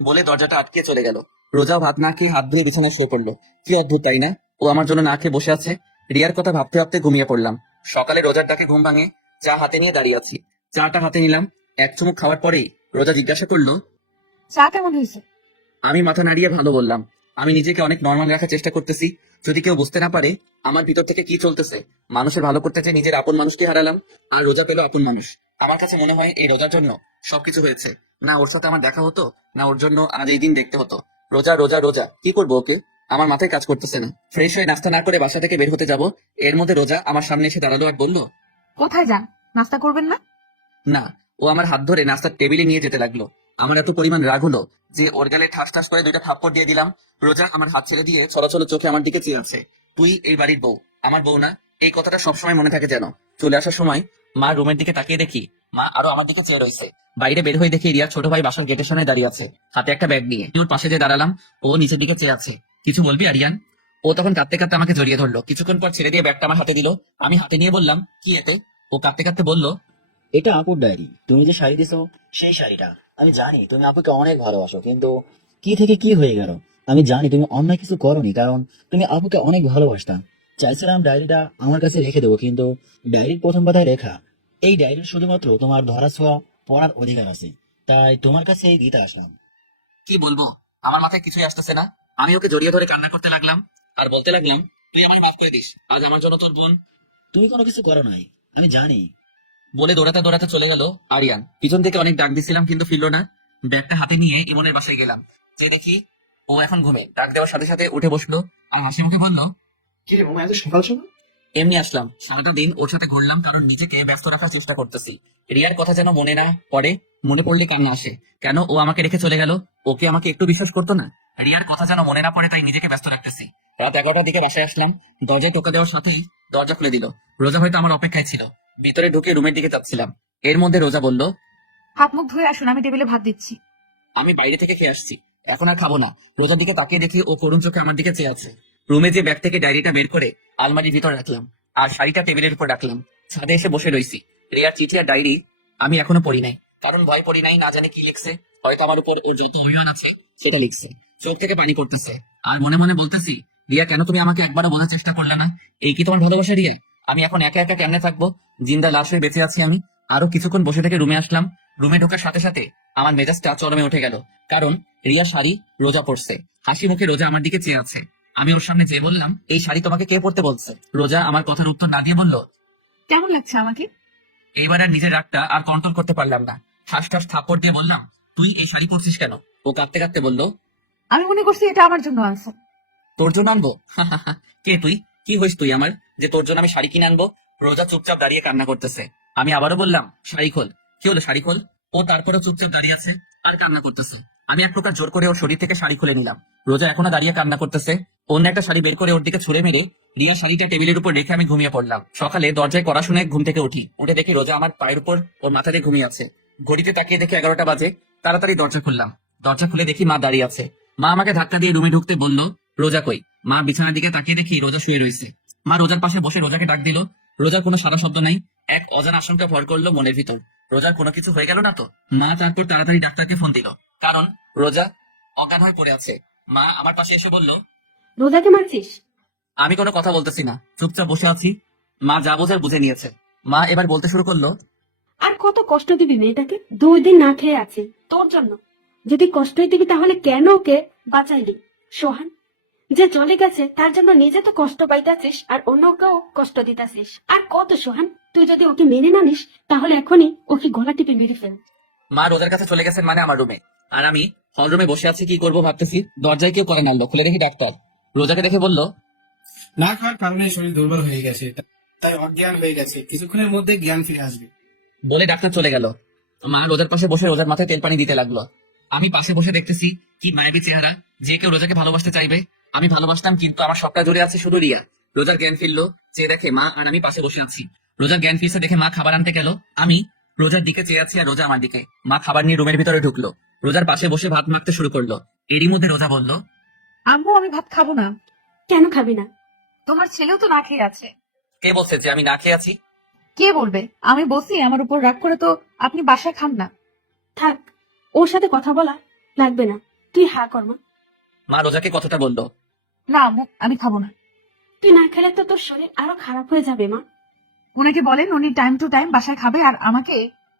বলে দরজাটা আটকে চলে গেল। রোজাও ভাত না খেয়ে হাত ধুয়ে বিছানায় শুয়ে পড়লো। কি অদ্ভুত, তাই না? ও আমার জন্য না খেয়ে বসে আছে। রিয়ার কথা ভাবতে ভাবতে ঘুমিয়ে পড়লাম। সকালে রোজার ডাকে ঘুম ভাঙে। চা হাতে নিয়ে দাঁড়িয়ে আছি। চাটা হাতে নিলাম। 1 চুমুক খাওয়ার পরেই রোজা জিজ্ঞাসা করলো। চা কেমন হয়েছে? আমি মাথা নাড়িয়ে ভালো বললাম। আমি নিজেকে অনেক নর্মাল রাখার চেষ্টা করতেছি। যদি কেউ বুঝতে না পারে আমার ভিতর থেকে কি চলতেছে। মানুষের ভালো করতে চেয়ে নিজের আপন মানুষকে হারালাম, আর রোজা পেল আপন মানুষ। আমার কাছে মনে হয় এই রোজার জন্য সবকিছু হয়েছে। না ওর সাথে আমার দেখা হতো, না ওর জন্য আজ এই দিন দেখতে হতো। রোজা রোজা রোজা, কি করবো ওকে? আমার মাথায় কাজ করতেছে না। ফ্রেশ হয়ে নাস্তা না করে বাসা থেকে বের হতে যাব, এর মধ্যে রোজা আমার সামনে এসে দাঁড়ালো আর বলল, কোথায় যান? নাস্তা করবেন না? না। ও আমার হাত ধরে নাস্তার টেবিলে নিয়ে যেতে লাগলো। আমার এত পরিমাণ রাগ হলো যে ওর গালে ঠাস ঠাস করে 2টা থাপ্পড় দিয়ে দিলাম। রোজা আমার হাত ছেড়ে দিয়ে ছলছল চোখে আমার দিকে চেয়ে আছে। তুই এই বাড়ির বউ, আমার বউ না? এই কথাটা সবসময় মনে থাকে যেন। চলে আসার সময় মা রুমের দিকে তাকিয়ে দেখি মা আরো আমার দিকে চেয়ে রয়েছে। বাইরে বের হয়ে দেখি রিয়ার ছোট ভাই বাসার গেটের সামনে দাঁড়িয়ে আছে, হাতে একটা ব্যাগ নিয়ে। ওর পাশে যে দাঁড়ালাম, ও নিচের দিকে চেয়ে আছে। কিছু বলবি আরিয়ান? ও তখন কাঁদতে কাঁদতে আমাকে জড়িয়ে ধরলো। কিছুক্ষণ পর ছেড়ে দিয়ে ব্যাগটা আমার হাতে দিল। আমি হাতে নিয়ে বললাম, কি এতে? ও কাঁদতে কাঁদতে বলল, এটা আপুর ডায়েরি। তুমি যে শাড়ি দিছো সেই শাড়িটা। আমি জানি তুমি আপুকে অনেক ভালোবাসো, কিন্তু কি থেকে কি হয়ে গেল। আমি জানি তুমি অন্যায় কিছু করোনি, কারণ তুমি আপুকে অনেক ভালোবাসতা। চাইছিলাম ডায়েরিটা আমার কাছে রেখে দেবো, কিন্তু ডায়েরির প্রথম পাতায় লেখা, এই ডায়েরির শুধুমাত্র তোমার ধরা ছোঁয়া পড়ার অধিকার আছে, তাই তোমার কাছে এই দিতে আসলাম। কি বলবো, আমার মাথায় কিছুই আসতেছে না। আমি ওকে জড়িয়ে ধরে কান্না করতে লাগলাম আর বলতে লাগলাম, তুই আমায় মাফ করে দিস, আজ আমার জন্য তোর বোন। তুমি কোনো কিছু করো নাই, আমি জানি। বলে দৌড়াতে দৌড়াতে চলে গেল আরিয়ান। পিছন থেকে অনেক ডাক দিছিলাম কিন্তু ফিরলো না। ব্যাগটা হাতে নিয়ে ইমনের বাসায় গেলাম। যে দেখি ও এখন ঘুমে। ডাক দেওয়ার সাথে সাথে উঠে বসলো আর হাসি মুখে বলল, কি রে মামা, এত সকাল সকাল? এমনি আসলাম। সারাটা দিন ওর সাথে ঘুরলাম, কারণ নিজেকে ব্যস্ত রাখার চেষ্টা করতেছি। রিয়ার কথা যেন মনে না পড়ে, মনে পড়লে কান্না আসে। কেন ও আমাকে রেখে চলে গেল? ওকে আমাকে একটু বিশ্বাস করতো না? রিয়ার কথা যেন মনে না পড়ে, তাই নিজেকে ব্যস্ত রাখতেছি। রাত 11টার দিকে বাসায় আসলাম। দরজায় টোকা দেওয়ার সাথেই দরজা খুলে দিল। রোজা হয়তো আমার অপেক্ষায় ছিল। ভিতরে ঢুকে রুমের দিকে যাচ্ছিলাম, এর মধ্যে রোজা বলল, হাত মুখ ধুয়ে আসুন, আমি টেবিলে ভাত দিচ্ছি। আমি বাইরে থেকে খেয়ে আসছি, এখন আর খাবো না। রোজার দিকে তাকিয়ে দেখি ও করুণ চোখে আমার দিকে চেয়ে আছে। রুমে যে ব্যাগ থেকে ডায়েরিটা বের করে আলমারির ভিতর রাখলাম, আর শাড়িটা টেবিলের উপর রাখলাম। ছাদে এসে বসে রইছি। রিয়ার চিঠি আর ডায়েরি আমি এখনো পড়ি নাই, কারণ ভয় পড়ি নাই, না জানি কি লিখছে। হয়তো আমার উপর ওর যত অভিমান আছে সেটা লিখছে। চোখ থেকে পানি পড়তেছে আর মনে মনে বলতেছি, রিয়া কেন তুমি আমাকে একবারও বোঝার চেষ্টা করলে না? এই কি তোমার ভালোবাসা রিয়া? আমি এখন একা একা কেমনে থাকবো? জিন্দা লাশ হয়ে বেঁচে আছি আমি। আরো কিছুক্ষণ বসে থেকে রুমে আসলাম। রুমে ঢোকার সাথে সাথে আমার মেজাজটা চরমে উঠে গেল, কারণ রিয়া শাড়ি রোজা পড়ছে। হাসি মুখে রোজা আমার দিকে চেয়ে আছে। আমি ওর সামনে যেয়ে বললাম, এই শাড়ি তোমাকে কে পড়তে বলছে? রোজা আমার কথার উত্তর না দিয়ে বলল, কেমন লাগছে আমাকে? এইবার আর নিজের রাগটা আর কন্ট্রোল করতে পারলাম না। ঠাস ঠাস থাপ্পড় দিয়ে বললাম, তুই এই শাড়ি পরছিস কেন? ও কাঁদতে কাঁদতে বলল, আমি মনে করছি এটা আমার জন্য আছে। তোর জন্য আনবো? কে তুই? কি হইস তুই আমার, যে তোর জন্য আমি শাড়ি কিনে আনবো? রোজা চুপচাপ দাঁড়িয়ে কান্না করতেছে। আমি আবারও বললাম, শাড়ি খোল। কি হলো, শাড়ি খোল। ও তারপরে চুপচাপ দাঁড়িয়ে আছে আর কান্না করতেছে। আমি এক প্রকার জোর করে ওর শরীর থেকে শাড়ি খুলে নিলাম। রোজা এখনো দাঁড়িয়ে কান্না করতেছে। অন্য একটা শাড়ি বের করে ওর দিকে ছুড়ে মেরে রিয়া শাড়িটা টেবিলের উপর রেখে আমি ঘুমিয়ে পড়লাম। সকালে দরজায় কড়া শুনে ঘুম থেকে উঠে দেখি রোজা আমার পায়ের উপর ওর মাথা দিয়ে ঘুমিয়ে আছে। ঘড়িতে তাকিয়ে দেখি 11টা বাজে। তাড়াতাড়ি দরজা খুললাম। দরজা খুলে দেখি মা দাঁড়িয়ে আছে। মা আমাকে ধাক্কা দিয়ে রুমে ঢুকতে বলল, রোজা কই? মা বিছানার দিকে তাকিয়ে দেখি রোজা শুয়ে রয়েছে। মা রোজার পাশে বসে রোজাকে ডাক দিল। রোজার কোনো সারা শব্দ নাই। এক অজানা আশঙ্কা ভর করলো মনের ভিতর, রোজার কোনো কিছু হয়ে গেল না তো? মা তারপর তাড়াতাড়ি ডাক্তারকে ফোন দিল, কারণ রোজা অজ্ঞান হয়ে পড়ে আছে। মা আমার পাশে এসে বলল, রোজাকে মারছিস? আমি কোনো কথা বলতেছি না, চুপচাপ বসে আছি। মা যা বোঝার বুঝে নিয়েছে। মা এবার বলতে শুরু করলো, আর কত কষ্ট দিবি মেয়েটাকে? 2 দিন না খেয়ে আছে তোর জন্য। যদি কষ্টই দিবি তাহলে কেন ওকে বাঁচাইলি? সোহান যে চলে গেছে তার জন্য নিজে তো কষ্ট পাইতাছিস আর অন্যকেও কষ্ট দিতাছিস। আর কত সোহান, তুই যদি ওকে মেনে না নিস তাহলে এখনই ওকে গলা টিপে মেরে ফেল। মা রোজার কাছে চলে গেছেন মানে আমার রুমে, আর আমি হল রুমে বসে আছি, কি করবো ভাবতেছি। দরজায় কেউ করে নাড়লো, খুলে দেখি ডাক্তার। রোজাকে দেখে বলল, না খাওয়ার কারণে শরীর দুর্বল হয়ে গেছে, তাই অজ্ঞান হয়ে গেছে, কিছুক্ষণের মধ্যে জ্ঞান ফিরে আসবে। বলে ডাক্তার চলে গেল। মা রোজার পাশে বসে রোজার মাথায় তেল পানি দিতে লাগলো। আমি পাশে বসে দেখতেছি কি মায়াবী চেহারা, যে কেউ রোজাকে ভালোবাসতে চাইবে। আমি ভালোবাসতাম, কিন্তু আমার সবটা জুড়ে আছে শুধু রিয়া। রোজার জ্ঞান ফিরলো, চেয়ে দেখে মা আর আমি পাশে বসে আছি। রোজার জ্ঞান ফিরছে দেখে মা খাবার আনতে গেল। আমি রোজার দিকে চেয়ে আছি আর রোজা আমার দিকে। মা খাবার নিয়ে রুমের ভিতরে ঢুকলো, রোজার পাশে বসে ভাত মাখতে শুরু করলো। এরই মধ্যে রোজা বলল, আম্মু আমি ভাত খাবো না। কেন খাবি না? তোমার ছেলেও তো না খেয়ে আছে। কে বলছে যে আমি না খেয়ে আছি? কে বলবে? আমি বলছি আমার উপর রাগ করে তো আপনি বাসায় খান না। থাক, ওর সাথে কথা বলা লাগবে না, তুই হা কর মা। মা রোজাকে কথাটা বললো। না আম্মু আমি খাবো না। তুই না খেলে তো তোর শরীর আরো খারাপ হয়ে যাবে মা। উনাকে বলেন উনি টাইম টু টাইম বাসায় খাবে আর আমাকে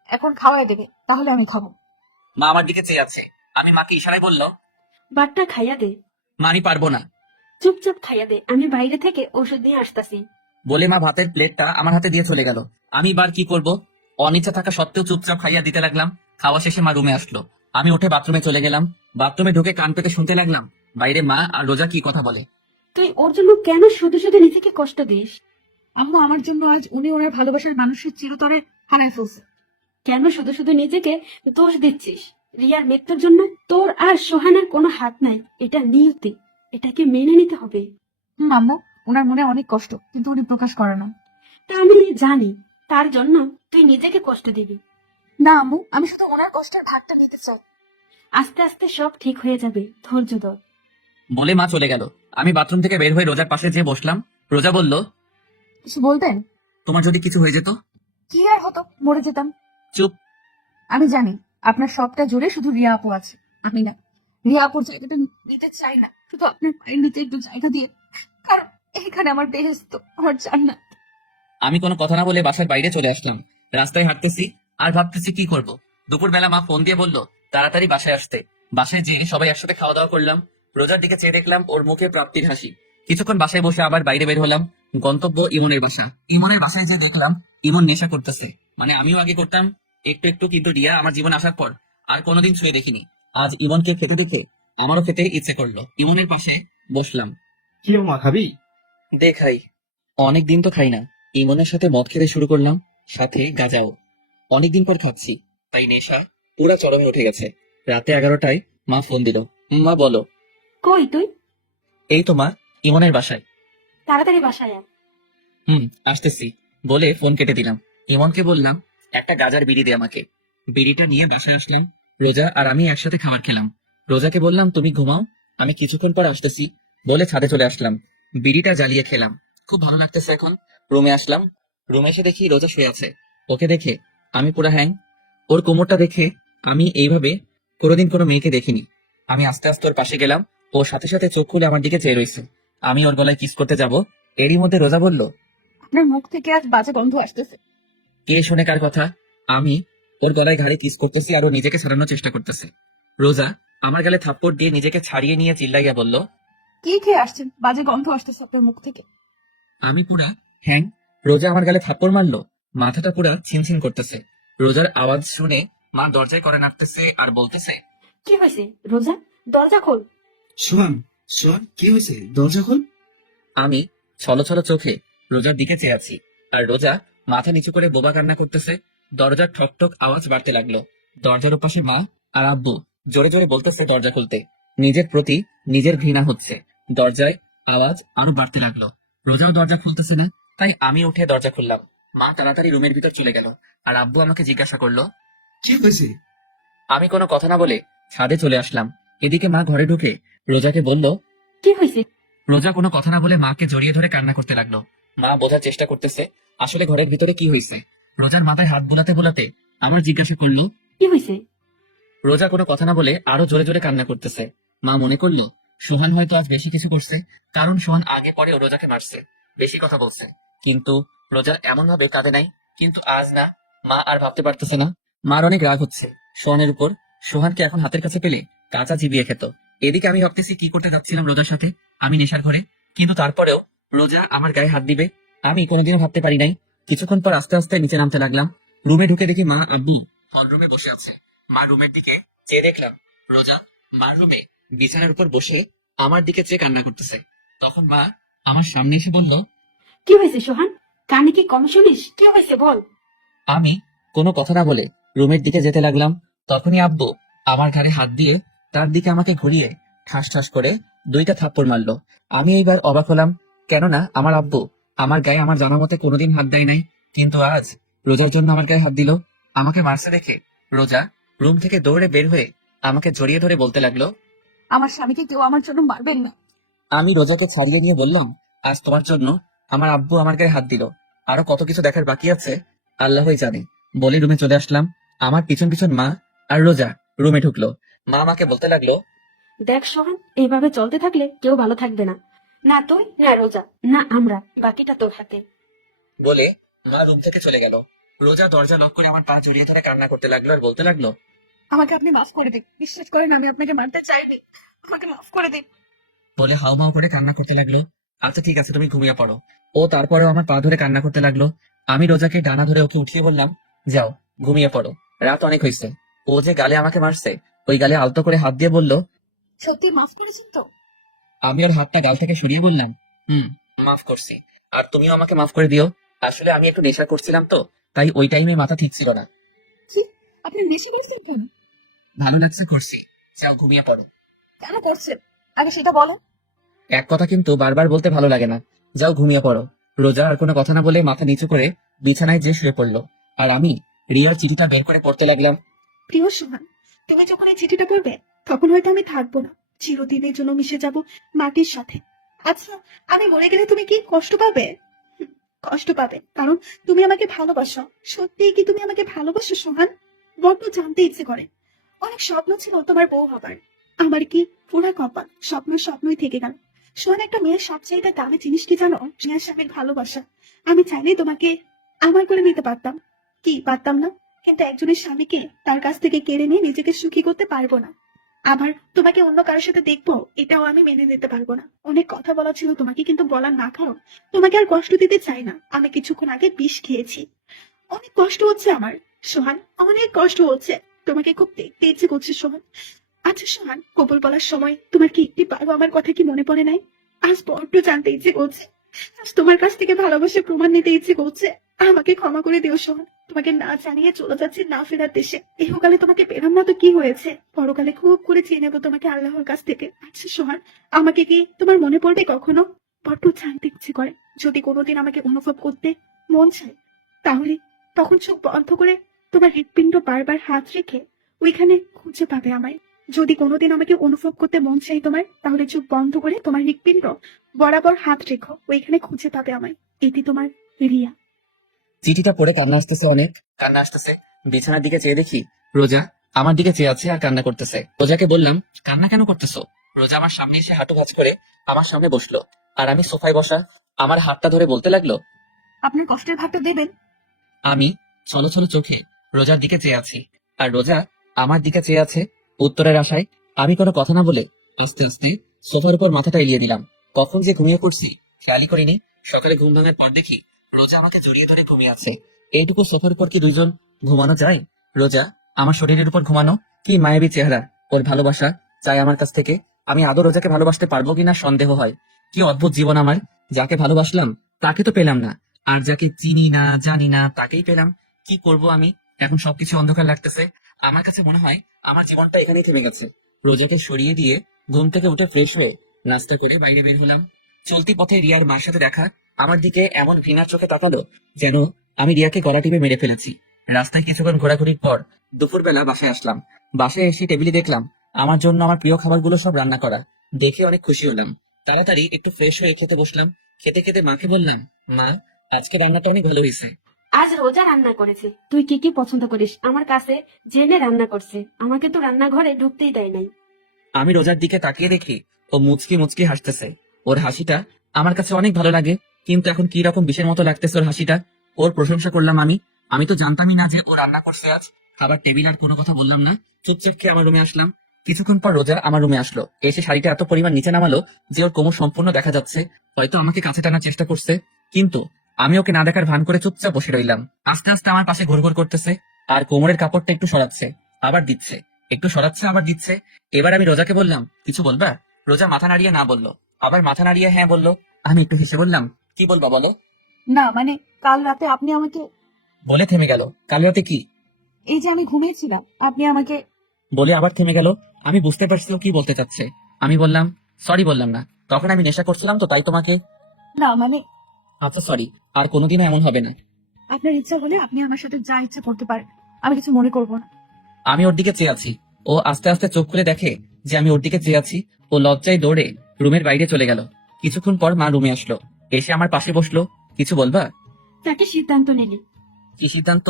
এখন খাওয়াই দেবে, তাহলে আমি খাবো। মা আমার দিকে চেয়ে আছে। আমি মাকে ইশারায় বললাম, বাটটা খাইয়া দে, মা আমি পারবো না। চুপচাপ খাইয়া দে, আমি বাইরে থেকে ওষুধ নিয়ে আসতাছি। বলে মা ভাতের প্লেটটা আমার হাতে দিয়ে চলে গেল। আমি বার কি করব, অনিচ্ছা থাকা সত্ত্বেও চুপচাপ খাইয়া দিতে লাগলাম। খাওয়া শেষে মা রুমে আসলো। আমি উঠে বাথরুমে চলে গেলাম। বাথরুমে ঢুকে কান পেতে শুনতে লাগলাম বাইরে মা আর রোজা কি কথা বলে। তুই ওর জন্য কেন শুধু শুধু নিজেকে কষ্ট দিস? আম্মু আমার জন্য আজ উনি ওনার ভালোবাসার মানুষের চিরতরে হারায় ফেলছে। কেন শুধু শুধু নিজেকে দোষ দিচ্ছিস? রিয়ার মৃত্যুর জন্য তোর আর সোহানের কোনো হাত নাই, এটা নিয়তি, এটাকে মেনে নিতে হবে। আম্মু ওনার মনে অনেক কষ্ট, কিন্তু উনি প্রকাশ করে না। তা আমি জানি, তার জন্য তুই নিজেকে কষ্ট দিবি। না আম্মু আমি শুধু ওনার কষ্টের ভাগটা নিতে চাই। আস্তে আস্তে সব ঠিক হয়ে যাবে, ধৈর্য ধর। বলে মা চলে গেল। আমি বাথরুম থেকে বের হয়ে রোজার পাশে যেয়ে বসলাম। রোজা বলল, কিছু বলতেন? তোমার যদি কিছু হয়ে যেত? কি আর হতো, মরে যেতাম। চুপ। আমি জানি আপনার সবটা জুড়ে শুধু রিয়া আপু আছে, আমি না। রিয়া আপুর জায়গাটা নিতে চাই না, শুধু আপনার পায়ের নিচে একটু জায়গা দিয়ে, কারণ এখানে আমার বেহেস্ত, আমার জান্নাত। আমি কোনো কথা না বলে বাসার বাইরে চলে আসলাম। রাস্তায় হাঁটতেছি আর ভাবতেছি কি করব। দুপুরবেলা মা ফোন দিয়ে বলল তাড়াতাড়ি বাসায় আসতে। বাসায় যেয়ে সবাই একসাথে খাওয়া দাওয়া করলাম। রোজার দিকে চেয়ে দেখলাম ওর মুখে প্রাপ্তির হাসি। কিছুক্ষণ বাসায় বসে আবার বাইরে বের হলাম। গন্তব্য ইমনের বাসা। ইমনের বাসায় যেয়ে দেখলাম ইমন নেশা করতেছে। মানে আমিও আগে করতাম একটু একটু, কিন্তু রিয়া আমার জীবন আসার পর আর কোনোদিন ছুঁয়ে দেখিনি। আজ ইমনকে খেতে দেখে আমারও খেতে ইচ্ছে করলো। ইমনের পাশে বসলাম। কি মা খাবি? দেখাই, অনেকদিন তো খাই না। ইমনের সাথে মদ খেতে শুরু করলাম, সাথে গাঁজাও। অনেকদিন পর খাচ্ছি, তাই নেশা পুরা চরমে উঠে গেছে। রাতে 11টায় মা ফোন দিল। মা বলো। কই তুই? এই তো মা, ইমনের বাসায়। তাড়াতাড়ি বাসায় আয়। আসতেছি বলে ফোন কেটে দিলাম। ইমনকে বললাম একটা গাজার বিড়ি দে আমাকে। বিড়িটা নিয়ে বাসায় আসলাম। রোজা আর আমি একসাথে খাবার খেলাম। রোজাকে বললাম তুমি ঘুমাও, আমি কিছুক্ষণ পর আসতেছি বলে ছাদে চলে আসলাম। বিড়িটা জ্বালিয়ে খেলাম, খুব ভালো লাগতেছে এখন। রুমে আসলাম। রুমে এসে দেখি রোজা শুয়ে আছে। ওকে দেখে আমি পুরা হ্যাং। ওর কোমরটা দেখে আমি এইভাবে কোনোদিন কোনো মেয়েকে দেখিনি। আমি আস্তে আস্তে ওর পাশে গেলাম। ওর সাথে সাথে চোখ খুলে আমার দিকে চেয়ে রয়েছে। আমি ওর গলায় কিস করতে যাব, এরই মধ্যে রোজা বলল, আপনার মুখ থেকে আজ বাজে গন্ধ আসতেছে। কে শোনে কার কথা? আমি ওর গলায় ঘাড়ে কিস করতেছি আর ও নিজেকে ছাড়ানোর চেষ্টা করতেছে। রোজা আমার গালে থাপ্পড় দিয়ে নিজেকে ছাড়িয়ে নিয়ে চিল্লাইয়া বলল, কি খেয়ে আসছেন? বাজে গন্ধ আসতেছে আপনার মুখ থেকে। আমি পুরা হ্যাং। রোজা আমার গালে থাপ্পড় মারলো, মাথাটা পুরা ছিনছিন করতেছে। রোজার আওয়াজ শুনে মা দরজায় করে নাড়তেছে আর বলতেছে, কি হয়েছে রোজা? দরজা খোল। সোহান, সোহান কি হয়েছে? দরজা খোল। আমি ছলো ছলো চোখে রোজার দিকে চেয়ে আছি, আর রোজা মাথা নিচু করে বোবা কান্না করতেছে। দরজার ঠক ঠক আওয়াজ বাড়তে লাগলো। দরজার ওপাশে মা আর আব্বু জোরে জোরে বলতেছে দরজা খুলতে। নিজের প্রতি নিজের ঘৃণা হচ্ছে। দরজায় আওয়াজ আরো বাড়তে লাগলো। রোজাও দরজা খুলতেছে না, তাই আমি উঠে দরজা খুললাম। মা তাড়াতাড়ি রুমের ভিতর চলে গেল, আর আব্বু আমাকে জিজ্ঞাসা করলো। কি হয়েছে? আমি কোনো কথা না বলে ছাদে চলে আসলাম। এদিকে মা ঘরে ঢুকে রোজাকে বলল। কি হয়েছে? রোজা কোনো কথা না বলে মাকে জড়িয়ে ধরে কান্না করতে লাগলো। মা বোঝার চেষ্টা করতেছে আসলে ঘরের ভিতরে কি হয়েছে। রোজার মাথায় হাত বোলাতে বোলাতে আমার জিজ্ঞাসা করলো। কি হয়েছে? রোজা কোনো কথা না বলে আরো জোরে জোরে কান্না করতেছে। মা মনে করলো সোহান হয়তো আজ বেশি কিছু করছে, কারণ সোহান আগে পরে রোজাকে মারছে, বেশি কথা বলছে, কিন্তু রোজা এমন ভাবে কাঁদে নাই। কিন্তু আজ না, মা আর ভাবতে পারতেছে না। মার অনেক রাগ হচ্ছে সোহানের উপর। সোহানকে এখন হাতের কাছে পেলে কাঁচা চিবিয়ে খেত। এদিকে আমি ভাবতেছি কি করতে যাচ্ছিলাম রোজার সাথে আমি নেশার ঘরে, কিন্তু তারপরেও রোজা আমার গায়ে হাত দিবে আমি কোনোদিনও ভাবতে পারি নাই। কিছুক্ষণ পর আস্তে আস্তে নিচে নামতে লাগলাম। রুমে ঢুকে দেখি মা আব্বু হল রুমে বসে আছে। মা রুমের দিকে চেয়ে দেখলাম রোজা মার রুমে বিছানার উপর বসে আমার দিকে চেয়ে কান্না করতেছে। তখন মা আমার সামনে এসে বলল, কি হয়েছে সোহান? কানে কি কম শুনিস? কি হয়েছে বল। আমি কোনো কথা না বলে রুমের দিকে যেতে লাগলাম। তখনই আব্বু আমার ঘাড়ে হাত দিয়ে তার দিকে আমাকে ঘুরিয়ে ঠাস ঠাস করে 2টা থাপ্পড় মারলো। আমি এইবার অবাক হলাম, কেননা আমার আব্বু আমার গায়ে আমার জানা মতে কোনোদিন হাত দেয় নাই, কিন্তু আজ রোজার জন্য আমার গায়ে হাত দিল। আমাকে মারছে দেখে রোজা রুম থেকে দৌড়ে বের হয়ে আমাকে জড়িয়ে ধরে বলতে লাগলো, আমার স্বামীকে কেউ আমার জন্য মারবেন না। আমি রোজাকে ছাড়িয়ে নিয়ে বললাম, আজ তোমার জন্য আমার আব্বু আমার গায়ে হাত দিল, আরো কত কিছু দেখার বাকি আছে আল্লাহই জানে। বলে রুমে চলে আসলাম। আমার পিছন পিছন মা আর রোজা রুমে ঢুকলো। মা আমাকে বলতে লাগলো, দেখ সোহান, এইভাবে চলতে থাকলে কেউ ভালো থাকবে না, না তুই না রোজা না আমরা, বাকিটা তোর হাতে। বলে মা রুম থেকে চলে গেল। রোজা দরজা লক করে আমার পা জড়িয়ে ধরে কান্না করতে লাগলো আর বলতে লাগলো, আমাকে আপনি মাফ করে দিন, বিশ্বাস করেন আমি আপনাকে মারতে চাইনি, আমাকে মাফ করে দিন। বলে হাউমাউ করে কান্না করতে লাগলো। আচ্ছা ঠিক আছে, তুমি ঘুমিয়ে পড়ো। ও তারপরেও আমার পা ধরে কান্না করতে লাগলো। আমি রোজাকে ডানা ধরে ওকে উঠিয়ে বললাম, যাও ঘুমিয়ে পড়ো, রাত অনেক হয়েছে। ও যে গালে আমাকে মারছে, ওই গালে আলতো করে হাত দিয়ে বলল, সত্যি মাফ করেছেন তো? আমি ওর হাতটা গাল থেকে সরিয়ে বললাম, মাফ করছি। আর তুমিও আমাকে মাফ করে দিও। আসলে আমি একটু নেশা করছিলাম তো, তাই ওই টাইমে মাথা ঠিক ছিল না। কি? আপনি বেশি করছেন কেন? ভালো লাগছে করছি, যাও ঘুমিয়ে পড়ো। কেন করছেন আগে সেটা বলো। এক কথা কিন্তু বারবার বলতে ভালো লাগে না, যাও ঘুমিয়ে পড়ো। রোজা আর কোনো কথা না বলে মাথা নিচু করে বিছানায় যে শুয়ে পড়লো। আর আমি রিয়ার চিঠিটা বের করে পড়তে লাগলাম। প্রিয় সোহান, তুমি যখন এই চিঠিটা পড়বে তখন হয়তো আমি থাকবো না, চিরদিনের জন্য মিশে যাব মাটির সাথে। আচ্ছা, আমি মরে গেলে তুমি কি কষ্ট পাবে? কষ্ট পাবে, কারণ তুমি আমাকে ভালোবাসো। সত্যিই কি তুমি আমাকে ভালোবাসো সোহান? বড্ড জানতে ইচ্ছে করে। অনেক স্বপ্ন ছিল তোমার বউ হবার, আমার কি পুরা কপাল, স্বপ্নই থেকে গেল। সোহান, একটা মেয়ের সবচাইতে দামি জিনিস কি জানো? প্রিয়ার স্বামীর ভালোবাসা। আমি চাইলেই তোমাকে আমার করে নিতে পারতাম, কি পারতাম না? কিন্তু একজনের স্বামীকে তার কাছ থেকে কেড়ে নিয়ে নিজেকে সুখী করতে পারবো না। আবার তোমাকে অন্য কারোর সাথে দেখবো, এটাও আমি মেনে নিতে পারবো না। অনেক কথা বলা ছিল তোমাকে, কিন্তু বলার না কারণ তোমাকে আর কষ্ট দিতে চাই না। আমি কিছুক্ষণ আগে বিষ খেয়েছি, অনেক কষ্ট হচ্ছে আমার সোহান, অনেক কষ্ট হচ্ছে। তোমাকে খুব দেখতে ইচ্ছে করছে সোহান। আচ্ছা সোহান, কবুল বলার সময় তোমার কি একটি বারো আমার কথা কি মনে পড়ে নাই? আজ বড্ড জানতে ইচ্ছে করছে, আজ তোমার কাছ থেকে ভালোবাসা প্রমাণ নিতে ইচ্ছে করছে। আমাকে ক্ষমা করে দিও সোহান, তোমাকে না জানিয়ে চলে যাচ্ছে না ফেরার দেশে। ইহকালে তোমাকে পেলাম না তো কি হয়েছে, পরকালে খুব করে চেয়ে নেবো তোমাকে আল্লাহর কাছ থেকে। আচ্ছা সোহান, আমাকে কি তোমার মনে পড়বে কখনো? বড্ড জানতে ইচ্ছে করে। যদি কোনোদিন আমাকে অনুভব করতে মন চায়, তাহলে তখন চোখ বন্ধ করে তোমার হৃৎপিণ্ড বারবার হাত রেখে ওইখানে খুঁজে পাবে আমায়। যদি কোনোদিন আমাকে অনুভব করতে মন চাই তোমার, তাহলে চোখ বন্ধ করে তোমার হৃৎপিণ্ড বরাবর হাত রেখো, ওইখানে খুঁজে পাবে আমায়। এটি তোমার রিয়া। চিঠিটা পড়ে কান্না আসতেছে, অনেক কান্না আসতেছে। বিছানার দিকে চেয়ে দেখি রোজা আমার দিকে চেয়ে আছে আর কান্না করতেছে। রোজাকে বললাম, কান্না কেন করতেছো? রোজা আমার সামনে এসে হাঁটু ভাঁজ করে আমার সামনে বসলো, আর আমি সোফায় বসা আমার হাতটা ধরে বলতে লাগলো, আপনার কষ্টের ভাগটা দেবেন। আমি ছলো ছলো চোখে রোজার দিকে চেয়ে আছি, আর রোজা আমার দিকে চেয়ে আছে উত্তরের আশায়। আমি কোনো কথা না বলে আস্তে আস্তে সোফার উপর মাথাটা এলিয়ে দিলাম। কখন যে ঘুমিয়ে পড়ছি খেয়ালই করিনি। সকালে ঘুম ভাঙার পর দেখি রোজা আমাকে জড়িয়ে ধরে ঘুমিয়ে আছে। এইটুকু সোফার উপর কি দুইজন ঘুমানো যায়? রোজা আমার শরীরের উপর ঘুমানো, কি মায়াবী চেহারা। ওর ভালোবাসা চাই আমার কাছ থেকে। আমি আদৌ রোজাকে ভালোবাসতে পারবো কিনা সন্দেহ হয়। কি অদ্ভুত জীবন আমার, যাকে ভালোবাসলাম তাকে তো পেলাম না, আর যাকে চিনি না জানি না তাকেই পেলাম। কি করব আমি এখন? সবকিছু অন্ধকার লাগতেছে। আমার কাছে মনে হয় আমার জীবনটা এখানেই থেমে গেছে। রোজাকে সরিয়ে দিয়ে ঘুম থেকে উঠে ফ্রেশ হয়ে নাস্তা করে বাইরে বের হলাম। চলতি পথে রিয়ার মার সাথে দেখা আমার দিকে এমন ঘৃণার চোখে তাকালো যেন আমি রিয়াকে গলা টিপে মেরে ফেলেছি। রাস্তায় কিছুক্ষণ ঘোরাঘুরির পর দুপুরবেলা বাসায় আসলাম। বাসায় এসে টেবিলে দেখলাম আমার জন্য আমার প্রিয় খাবারগুলো সব রান্না করা। দেখে অনেক খুশি হলাম। তাড়াতাড়ি একটু ফ্রেশ হয়ে খেতে বসলাম। খেতে খেতে মাকে বললাম, মা আজকে রান্নাটা অনেক ভালো হয়েছে। আজ রোজা রান্না করেছে, তুই কি কি পছন্দ করিস আমার কাছে জেনে রান্না করছে, আমাকে তো রান্নাঘরে ঢুকতেই দেয় নাই। আমি রোজার দিকে তাকিয়ে দেখি ও মুচকি মুচকি হাসতেছে। ওর হাসিটা আমার কাছে অনেক ভালো লাগে, কিন্তু এখন কি রকম বিষের মতো লাগতেছে ওর হাসিটা। ওর প্রশংসা করলাম আমি তো জানতামই না যে ও রান্না করছে আজ। খাবার টেবিল আর কোনো কথা বললাম না, চুপচাপ খেয়ে আমার রুমে আসলাম। কিছুক্ষণ পর রোজা আমার রুমে আসলো, এসে শাড়িটা এত পরিমাণ নিচে নামালো যে ওর কোমর সম্পূর্ণ দেখা যাচ্ছে। হয়তো আমাকে কাছে টানার চেষ্টা করছে, কিন্তু আমি ওকে না দেখার ভান করে চুপচাপ বসে রইলাম। আস্তে আস্তে আমার পাশে ঘুরঘুর করতেছে আর কোমরের কাপড়টা একটু সরাচ্ছে আবার দিচ্ছে, একটু সরাচ্ছে আবার দিচ্ছে। এবার আমি রোজাকে বললাম, কিছু বলবা? রোজা মাথা নাড়িয়ে না বললো, আবার মাথা নাড়িয়ে হ্যাঁ বললো। আমি একটু হেসে বললাম, কি বলবা বলো? না মানে কাল রাতে আপনি আমাকে, বলে থেমে গেল। কাল রাতে কি? এই যে আমি ঘুমিয়েছিলাম, আপনি আমাকে। বলে আবার থেমে গেল। আমি বুঝতে পারছি ও কি বলতে চাচ্ছে। আমি বললাম, সরি বললাম না, তখন আমি নেশা করছিলাম তো তাই তোমাকে। না মানে আচ্ছা সরি, আর কোনোদিনও এমন হবে না। আপনার ইচ্ছা হলে আপনি আমার সাথে যা ইচ্ছা করতে পারেন, আমি কিছু মনে করবো না। আমি ওর দিকে চেয়ে আছি। ও আস্তে আস্তে চোখ খুলে দেখে যে আমি ওর দিকে চেয়ে আছি। ও লজ্জায় দৌড়ে রুমের বাইরে চলে গেল। কিছুক্ষণ পর মা রুমে আসলো, এসে আমার পাশে বসলো। কিছু বলবা? তাকে সিদ্ধান্ত নিলি কি সিদ্ধান্ত?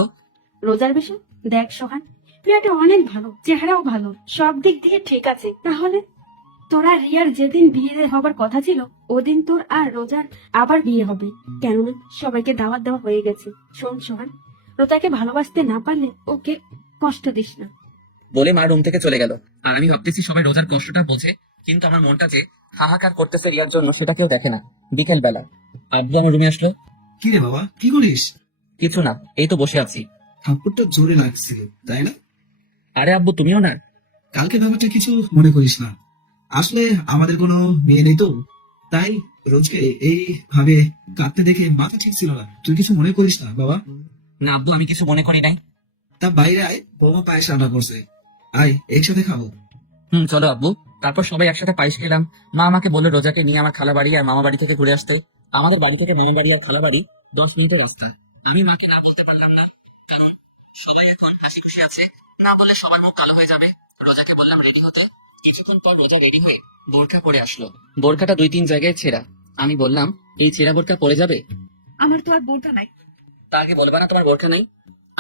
রোজার বিষয়। দেখ সোহান, মেয়েটা অনেক ভালো, চেহারাও ভালো, সব দিক দিয়ে ঠিক আছে। তাহলে তোরা রিয়ার যেদিন বিয়ে হবার কথা ছিল ওদিন তোর আর রোজার আবার বিয়ে হবে, কেননা সবাইকে দাওয়াত দেওয়া হয়ে গেছে। শোন সোহান, রোজাকে ভালোবাসতে না পারলে ওকে কষ্ট দিস না। বলে মা রুম থেকে চলে গেল। আর আমি ভাবতেছি সবাই রোজার কষ্টটা বোঝে, কিন্তু আমার মনটা যে হাহাকার করতেছে রিয়ার জন্য সেটা কেউ দেখে না। বিকেল বেলা আব্বু আমার রুমে আসলো। কি রে বাবা, কি করিস? কিছু না, এই তো বসে আছি। থাপ্পড়টা জোরে লাগছিল তাই না? আরে আব্বু তুমিও না? কালকে ব্যাপারটা কিছু মনে করিস না। আসলে আমাদের কোনো মেয়ে নেই তো, তাই রোজকে এইভাবে কাঁদতে দেখে মাথা ঠিক ছিল না। তুই কিছু মনে করিস না বাবা। না আব্বু, আমি কিছু মনে করি নাই। তা বাইরে আয়, বৌমা পায়েস রান্না করছে, আয় একসাথে খাবো। চলো আব্বু। তারপর সবাই একসাথে পায়েস খেলাম। মা আমাকে বললো রোজাকে নিয়ে আমার খালা বাড়ি আর মামা বাড়ি থেকে ঘুরে আসতে। আমাদের বাড়ি থেকে মামা বাড়ি আর খালা বাড়ি 10 মিনিটের রাস্তা। আমি মাকে না বলতে পারলাম না, কারণ সবাই এখন হাসি খুশি আছে, না বলে সবার মুখ কালো হয়ে যাবে। রোজাকে বললাম রেডি হতে। কিছুক্ষণ পর রোজা রেডি হয়ে বোরখা পরে আসলো। বোরখাটা 2-3 জায়গায় ছেঁড়া। আমি বললাম, এই ছেঁড়া বোরখা পরে যাবে? আমার তো আর বোরকা নাই। তা আগে বলবা না তোমার বোরখা নেই?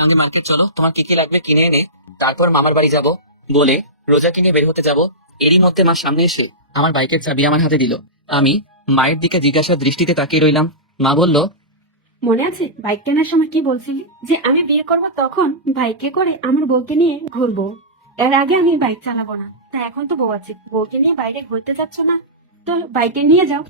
আগে মার্কেট চলো, তোমার কি কি লাগবে কিনে এনে তারপর মামার বাড়ি যাব। বলে রোজাকে নিয়ে বের হতে যাব। এরই মধ্যে মা সামনে এসে আমার বাইকের চাবি আমার হাতে দিল। আমি মায়ের দিকে জিজ্ঞাসার দৃষ্টিতে তাকিয়ে রইলাম। মা বলল, মনে আছে বাইক কেনার সময় কি বলছিলি যে আমি বিয়ে করব তখন বাইকে করে আমার বউকে নিয়ে ঘুরবো, এর আগে আমি বাইক চালাবো না। তা এখন তো বউ আছে, বউকে নিয়ে বাইরে ঘুরতে যাচ্ছ না, তো বাইকে নিয়ে যাও।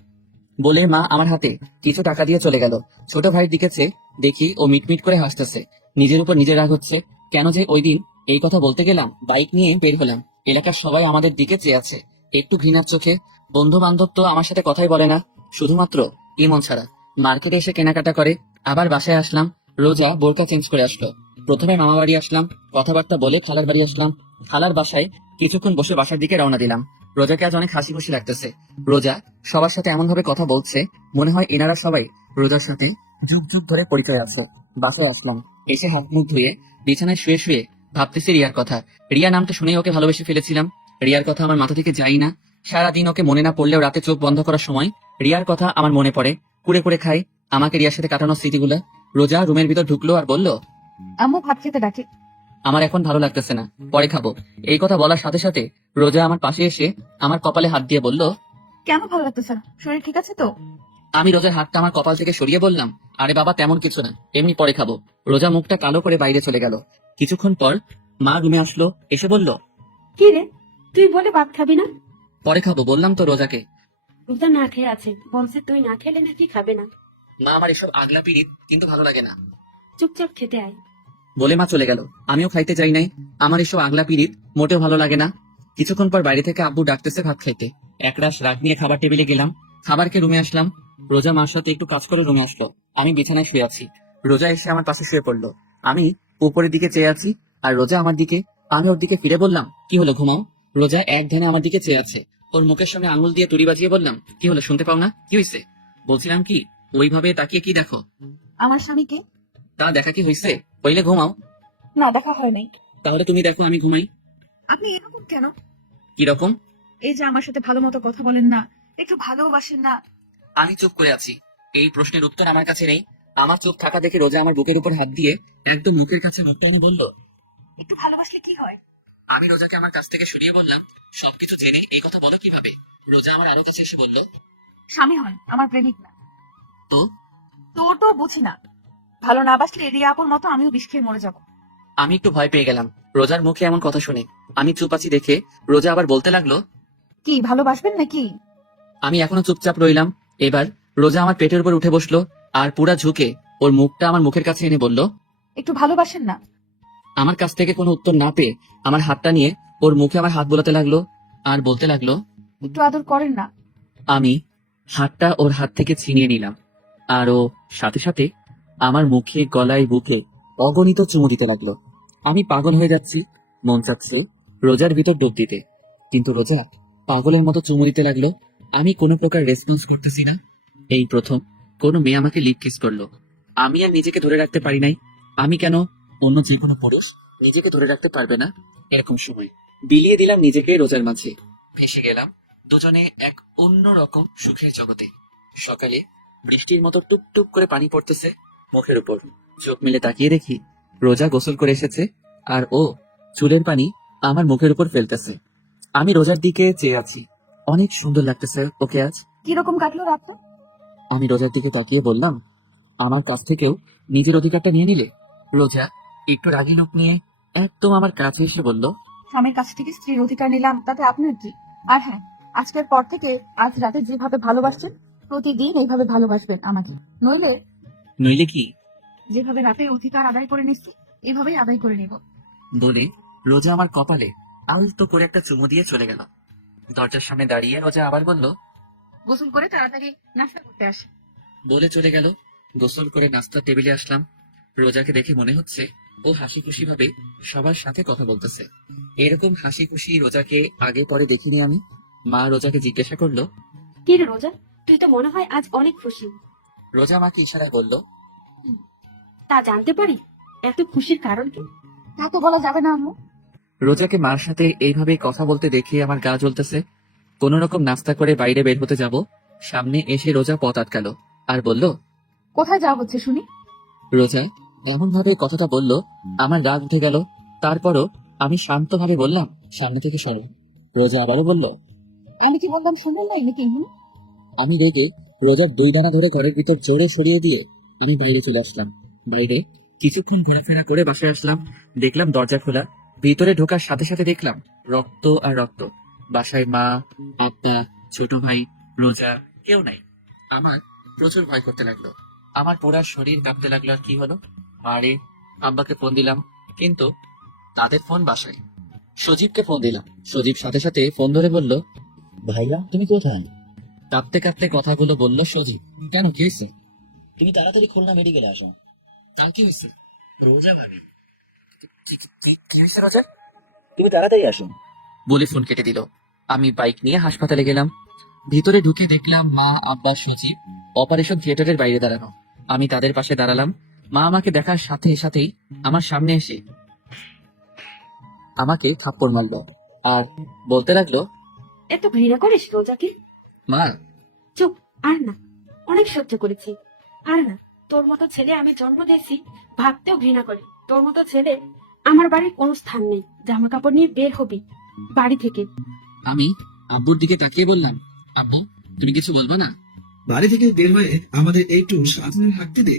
বলে মা আমার হাতে কিছু টাকা দিয়ে চলে গেল। ছোট ভাইয়ের দিকে চেয়ে দেখি ও মিটমিট করে হাসতেছে। নিজের উপর নিজের রাগ হচ্ছে। কেন যে ওই দিন এই কথা বলতে গেলাম, বাইক নিয়ে বের হলাম। এলাকার সবাই আমাদের দিকে চেয়ে আছে একটু ঘৃণার চোখে। বন্ধু বান্ধব তো আমার সাথে কথাই বলে না, শুধুমাত্র ইমন ছাড়া। মার্কেটে এসে কেনাকাটা করে আবার বাসায় আসলাম। রোজা বোরকা চেঞ্জ করে আসলো। প্রথমে মামা বাড়ি আসলাম, কথাবার্তা বলে খালার বাড়ি আসলাম। খালার বাসায় কিছুক্ষণ বসে বাসার দিকে রওনা দিলাম। রোজাকে আজ অনেক হাসি খুশি লাগতেছে। রোজা সবার সাথে এমন ভাবে কথা বলছে, মনে হয় এনারা সবাই রোজার সাথে যুগ যুগ ধরে পরিচয় আছে। বাসায় আসলাম, এসে হাত মুখ ধুয়ে বিছানায় শুয়ে শুয়ে ভাবতেছি রিয়ার কথা। রিয়া নামটা শুনেই ওকে ভালোবেসে ফেলেছিলাম। রিয়ার কথা আমার মাথা থেকে যাই না। সারাদিন ওকে মনে না পড়লেও রাতে চোখ বন্ধ করার সময় রিয়ার কথা আমার মনে পড়ে। কুড়ে কুড়ে খাই আমাকে রিয়ার সাথে কাটানোর স্মৃতিগুলা। রোজা রুমের ভিতর ঢুকলো আর বলল, আম্মু ভাত খেতে ডাকে। আমার এখন ভালো লাগতেছে না, পরে খাবো। এই কথা বলার সাথে সাথে রোজা আমার পাশে এসে আমার কপালে হাত দিয়ে বলল, কেন ভালো লাগতেছে না? শরীর ঠিক আছে তো? আমি রোজার হাতটা আমার কপাল থেকে সরিয়ে বললাম, আরে বাবা তেমন কিছু না, এমনি পরে খাবো। রোজা মুখটা কালো করে বাইরে চলে গেল। কিছুক্ষণ পর মা রুমে আসলো, এসে বলল, কি রে, তুই বলে ভাত খাবি না? পরে খাবো বললাম তো রোজাকে। রোজা না খেয়ে আছে, বলছে তুই না খেলে নাকি খাবে না। মা আমার এসব আগলা পিড়িত কিন্তু ভালো লাগে না। চুপচাপ খেতে আয়। বলে মা চলে গেল। আমিও খাইতে চাই নাই, আমার এসব আগলা পিড়িত মোটেও ভালো লাগে না। কিছুক্ষণ পর বাইরে থেকে আব্বু ডাকতেছে ভাত খাইতে। একরাশ রাগ নিয়ে খাবার টেবিলে গেলাম। খাবারকে রুমে আসলাম। রোজা মার সাথে একটু কাজ করে রুমে আসলো। আমি বিছানায় শুয়ে আছি। রোজা এসে আমার পাশে শুয়ে পড়লো। আমি উপরের দিকে চেয়ে আছি আর রোজা আমার দিকে। আমি ওর দিকে ফিরে বললাম, কি হলো ঘুমাও? রোজা এক ধ্যানে আমার দিকে চেয়ে আছে। ওর মুখের সামনে আঙুল দিয়ে তুড়ি বাজিয়ে বললাম, কি হলো শুনতে পাও না? কি হয়েছে? বলছিলাম কি, ওইভাবে তাকিয়ে কি দেখো? আমার স্বামীকে। তা দেখা কি হয়েছে? হইলে ঘুমাও। না, দেখা হয় নাই। তাহলে তুমি দেখো আমি ঘুমাই। আপনি এরকম কেন? কিরকম? এই যে আমার সাথে ভালো মতো কথা বলেন না, একটু ভালোবাসেন না। আমি চুপ করে আছি। এই প্রশ্নের উত্তর আমার কাছে নেই। আমার চুপ থাকা দেখে রোজা আমার বুকের উপর হাত দিয়ে একদম মুখের কাছে মুখ টেনে বলল, একটু ভালোবাসলে কি হয়? আমি রোজাকে আমার কাছ থেকে সরিয়ে বললাম, সবকিছু জেনে এই কথা বলো কিভাবে? রোজা আমার আরো কাছে এসে বলল, স্বামী হয়, আমার প্রেমিক না। তো তোর তো বুঝি না, ভালো না বাসলে রিয়া আপুর মতো আমিও বিষ খেয়ে মরে যাবো। আমি একটু ভয় পেয়ে গেলাম রোজার মুখে এমন কথা শুনে। আমি চুপ আছি দেখে রোজা আবার বলতে লাগলো, কি ভালোবাসবেন নাকি? আমি এখনো চুপচাপ রইলাম। এবার রোজা আমার পেটের উপর উঠে বসলো আর পুরা ঝুঁকে ওর মুখটা আমার মুখের কাছে এনে বলল। একটু ভালোবাসেন না? আমার কাছ থেকে কোনো উত্তর না পেয়ে আমার হাতটা নিয়ে ওর মুখে আমার হাত বোলাতে লাগলো আর বলতে লাগলো। একটু আদর করেন না? আমি হাতটা ওর হাত থেকে ছিনিয়ে নিলাম আর ও সাথে সাথে আমার মুখে, গলায়, বুকে অগণিত চুমু দিতে লাগলো। আমি পাগল হয়ে যাচ্ছি, মন চাচ্ছে রোজার ভিতর ডুব দিতে, কিন্তু রোজা পাগলের মতো চুমু দিতে লাগলো। আমি কোনো প্রকার রেসপন্স করতেছি না। এই প্রথম কোনো মেয়ে আমাকে লিপ কিস করলো। আমি আর নিজেকে ধরে রাখতে পারি নাই। আমি কেন, অন্য যে কোনো পুরুষ নিজেকে ধরে রাখতে পারবে না এরকম সময় বিলিয়ে দিলাম নিজেকে রোজার মাঝে। ভেসে গেলাম দুজনে এক অন্য রকম সুখের জগতে। সকালে বৃষ্টির মতো টুপটুপ করে পানি পড়তেছে মুখের উপর। চোখ মেলে তাকিয়ে দেখি রোজা গোসল করে এসেছে আর ও চুলের পানি আমার মুখের উপর ফেলতেছে। আমি রোজার দিকে চেয়ে আছি। অনেক সুন্দর লাগতেছে ওকে আজ। কিরকম কাটলো রাতটা? আমি রোজার দিকে তাকিয়ে বললাম, আমার কাছ থেকেও নিজের অধিকারটা নিয়ে নিলে? রোজা একটু রাগী লোক নিয়ে একদম আমার কাছে এসে বলল, স্বামীর কাছ থেকে স্ত্রীর অধিকার নিলাম, তাতে আপনার কি? আর হ্যাঁ, আজকের পর থেকে আজ রাতে যেভাবে ভালোবাসছেন প্রতিদিন এইভাবে ভালোবাসবেন আমাকে। নইলে নইলে কি? যেভাবে রাতে অধিকার আদায় করে নিচ্ছি এভাবেই আদায় করে নেব। বলে রোজা আমার কপালে আলতো করে একটা চুমু দিয়ে চলে গেল। দরজার সামনে দাঁড়িয়ে রোজা আবার বলল, গোসল করে তাড়াতাড়ি নাস্তা করতে আসে। বলে চলে গেল। গোসল করে নাস্তার টেবিলে আসলাম। রোজাকে দেখে মনে হচ্ছে ও হাসি খুশি ভাবে সবার সাথে কথা বলতেছে। এরকম হাসি খুশি রোজাকে আগে পরে দেখিনি আমি। মা রোজাকে জিজ্ঞাসা করলো। কি রে রোজা, তুই তো মনে হয় আজ অনেক খুশি। রোজা মাকে ইশারায় বলল, তা জানতে পারি এত খুশির কারণ কি? তা তো বলা যাবে না আম্মু। রোজাকে মার সাথে এইভাবে কথা বলতে দেখে আমার গা জ্বলতেছে। কোন রকম নাস্তা করে বাইরে বের হতে যাব, সামনে এসে রোজা পথ আটকালো আর বলল, কোথায় যাওয়া হচ্ছে শুনি? রোজা এমন ভাবে কথাটা বলল আমার রাগ উঠে গেল। তারপরও আমি শান্তভাবে বললাম, সামনে থেকে সরো। রোজা আবারও বলল। আমি কি বললাম শুনলেন না নাকি? আমি রেগে রোজার দুই দানা ধরে ঘরের ভিতর জোরে সরিয়ে দিয়ে আমি বাইরে চলে আসলাম। বাইরে কিছুক্ষণ ঘোরাফেরা করে বাসায় আসলাম। দেখলাম দরজা খোলা। ভিতরে ঢোকার সাথে সাথে দেখলাম রক্ত আর রক্ত। বাসায় মা, আব্বা, ছোট ভাই, রোজা কেউ নাই। আমার প্রচুর ভয় করতে লাগলো। আমার পুরা শরীর কাঁপতে লাগলো। আর কি হলো? আরে আব্বাকে ফোন দিলাম, কিন্তু তাদের ফোন বাসায়। সজীবকে ফোন দিলাম। সজীব সাথে সাথে ফোন ধরে বলল, ভাইয়া তুমি কোথায়? কাঁপতে কাঁপতে কথাগুলো বলল সজীব। কেন, কি হয়েছে? তুমি তাড়াতাড়ি খুলনা মেডিকেলে আসো। কাল কি হয়েছে? রোজা ভাবে কি হয়েছে রোজার? তুমি তাড়াতাড়ি আসো। বলে ফোন কেটে দিল। আমি বাইক নিয়ে হাসপাতালে গেলাম। ভিতরে ঢুকে দেখলাম মা, আব্বা, সজীব অপারেশন থিয়েটারের বাইরে দাঁড়ানো। আমি তাদের পাশে দাঁড়ালাম। মা আমাকে দেখার সাথে সাথেই আমার সামনে এসে আমাকে থাপ্পড় মারল আর বলতে লাগলো, এত ঘৃণা করিস রোজাকে? মা চুপ, আর না, অনেক সহ্য করেছি। আর না, তোর মতো ছেলে আমি জন্ম দিয়েছি ভাবতেও ঘৃণা করি। তোর মতো ছেলে আমার বাড়ির কোনো স্থান নেই। জামা কাপড় নিয়ে বের হবি বাড়ি থেকে। আমি আব্বুর দিকে তাকিয়ে বললাম, আব্বু তুমি কিছু বলবো না? বাড়ি থেকে বের হয়ে আমাদের একটু সারাদিন হাঁটতে দে।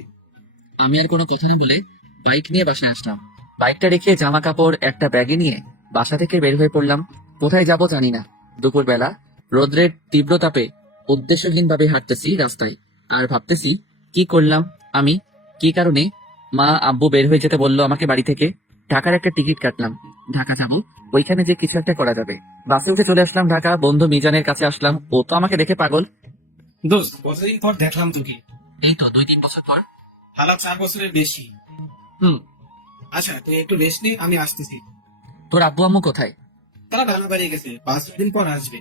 আমি আর কোনো কথা না বলে বাইক নিয়ে বাসায় আসলাম। বাইকটা রেখে জামা কাপড় একটা ব্যাগে নিয়ে বাসা থেকে বের হয়ে পড়লাম। কোথায় যাব জানি না। দুপুরবেলা রোদ্রের তীব্র তাপে উদ্দেশ্যহীন ভাবে হাঁটতেছি রাস্তায় আর ভাবতেছি কি করলাম আমি, কি কারণে মা আব্বু বের হয়ে যেতে বললো আমাকে বাড়ি থেকে। ঢাকার একটা টিকিট কাটলাম, ঢাকা যাবো। ওইখানে যে কিছু একটা করা যাবে। বাসে উঠে চলে আসলাম ঢাকা। বন্ধু মিজানের কাছে আসলাম। ও তো আমাকে দেখে পাগল। দোস্ত, কতদিন পর দেখলাম তোকে। এই তো 2-3 বছর পর। হালা 4 বছরের বেশি। হুম। আচ্ছা, তুই একটু রেস্ট নে, আমি আসতেছি। তোর আব্বু আম্মু কোথায়? তারা ঢাকা বাড়িয়ে গেছে, 5 দিন পর আসবে।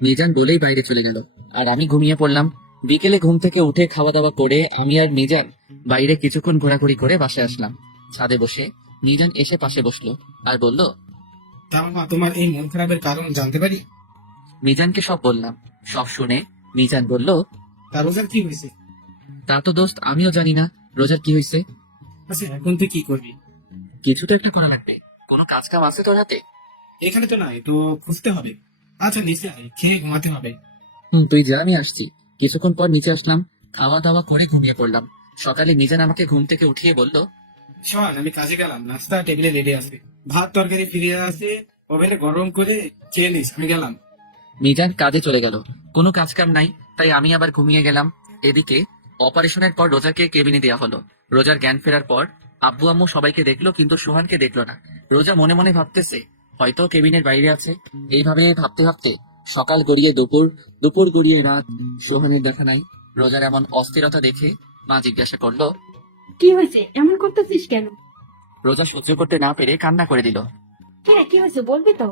মিজান বলেই বাইরে চলে গেল আর আমি ঘুমিয়ে পড়লাম। বিকেলে ঘুম থেকে উঠে খাওয়া দাওয়া করে আমি আর মিজান বাইরে কিছুক্ষণ ঘোরাঘুরি করে বাসায় আসলাম। ছাদে বসে মিজান এসে পাশে বসলো আর বলল, তারপর তোমার এই মন খারাপের কারণ জানতে পারি? মিজানকে সব বললাম। সব শুনে মিজান বলল, তার রোজার কি হয়েছে? তা তো দোস্ত আমিও জানি না রোজার কি হয়েছে। আচ্ছা, এখন তুই কি করবি? কিছু তো একটা করা লাগবে। কোনো কাজ কাম আছে তোর হাতে? এখানে তো নাই, তো খুঁজতে হবে। আচ্ছা নিচে আয়, খেয়ে ঘুমাতে হবে। তুই যা, আমি আসছি। কিছুক্ষণ পর নিচে আসলাম, খাওয়া দাওয়া করে ঘুমিয়ে পড়লাম। সকালে মিজান আমাকে ঘুম থেকে উঠিয়ে বলল, শোন, আমি কাজে গেলাম, নাস্তা টেবিলে রেডি আছে, ভাত তরকারি ফিরে আছে, ওভেনে গরম করে খেয়ে নিস, আমি গেলাম। মিজান কাজে চলে গেল, কোনো কাজ কাম নাই, তাই আমি আবার ঘুমিয়ে গেলাম। এদিকে অপারেশনের পর রোজাকে কেবিনে দেওয়া হলো। রোজার জ্ঞান ফেরার পর আব্বু আম্মু সবাইকে দেখলো, কিন্তু সোহানকে দেখলো না। রোজা মনে মনে ভাবতেছে হয়তো কেবিনের বাইরে আছে। এইভাবে ভাবতে ভাবতে সকাল গড়িয়ে দুপুর, দুপুর গড়িয়ে রাত, সোহানের দেখা নাই। রোজার এমন অস্থিরতা দেখে মা জিজ্ঞাসা করলো। কি হয়েছে, এমন করতেছিস কেন? রোজা সহ্য করতে না পেরে কান্না করে দিল। হ্যাঁ, কি হয়েছে বলবি তো?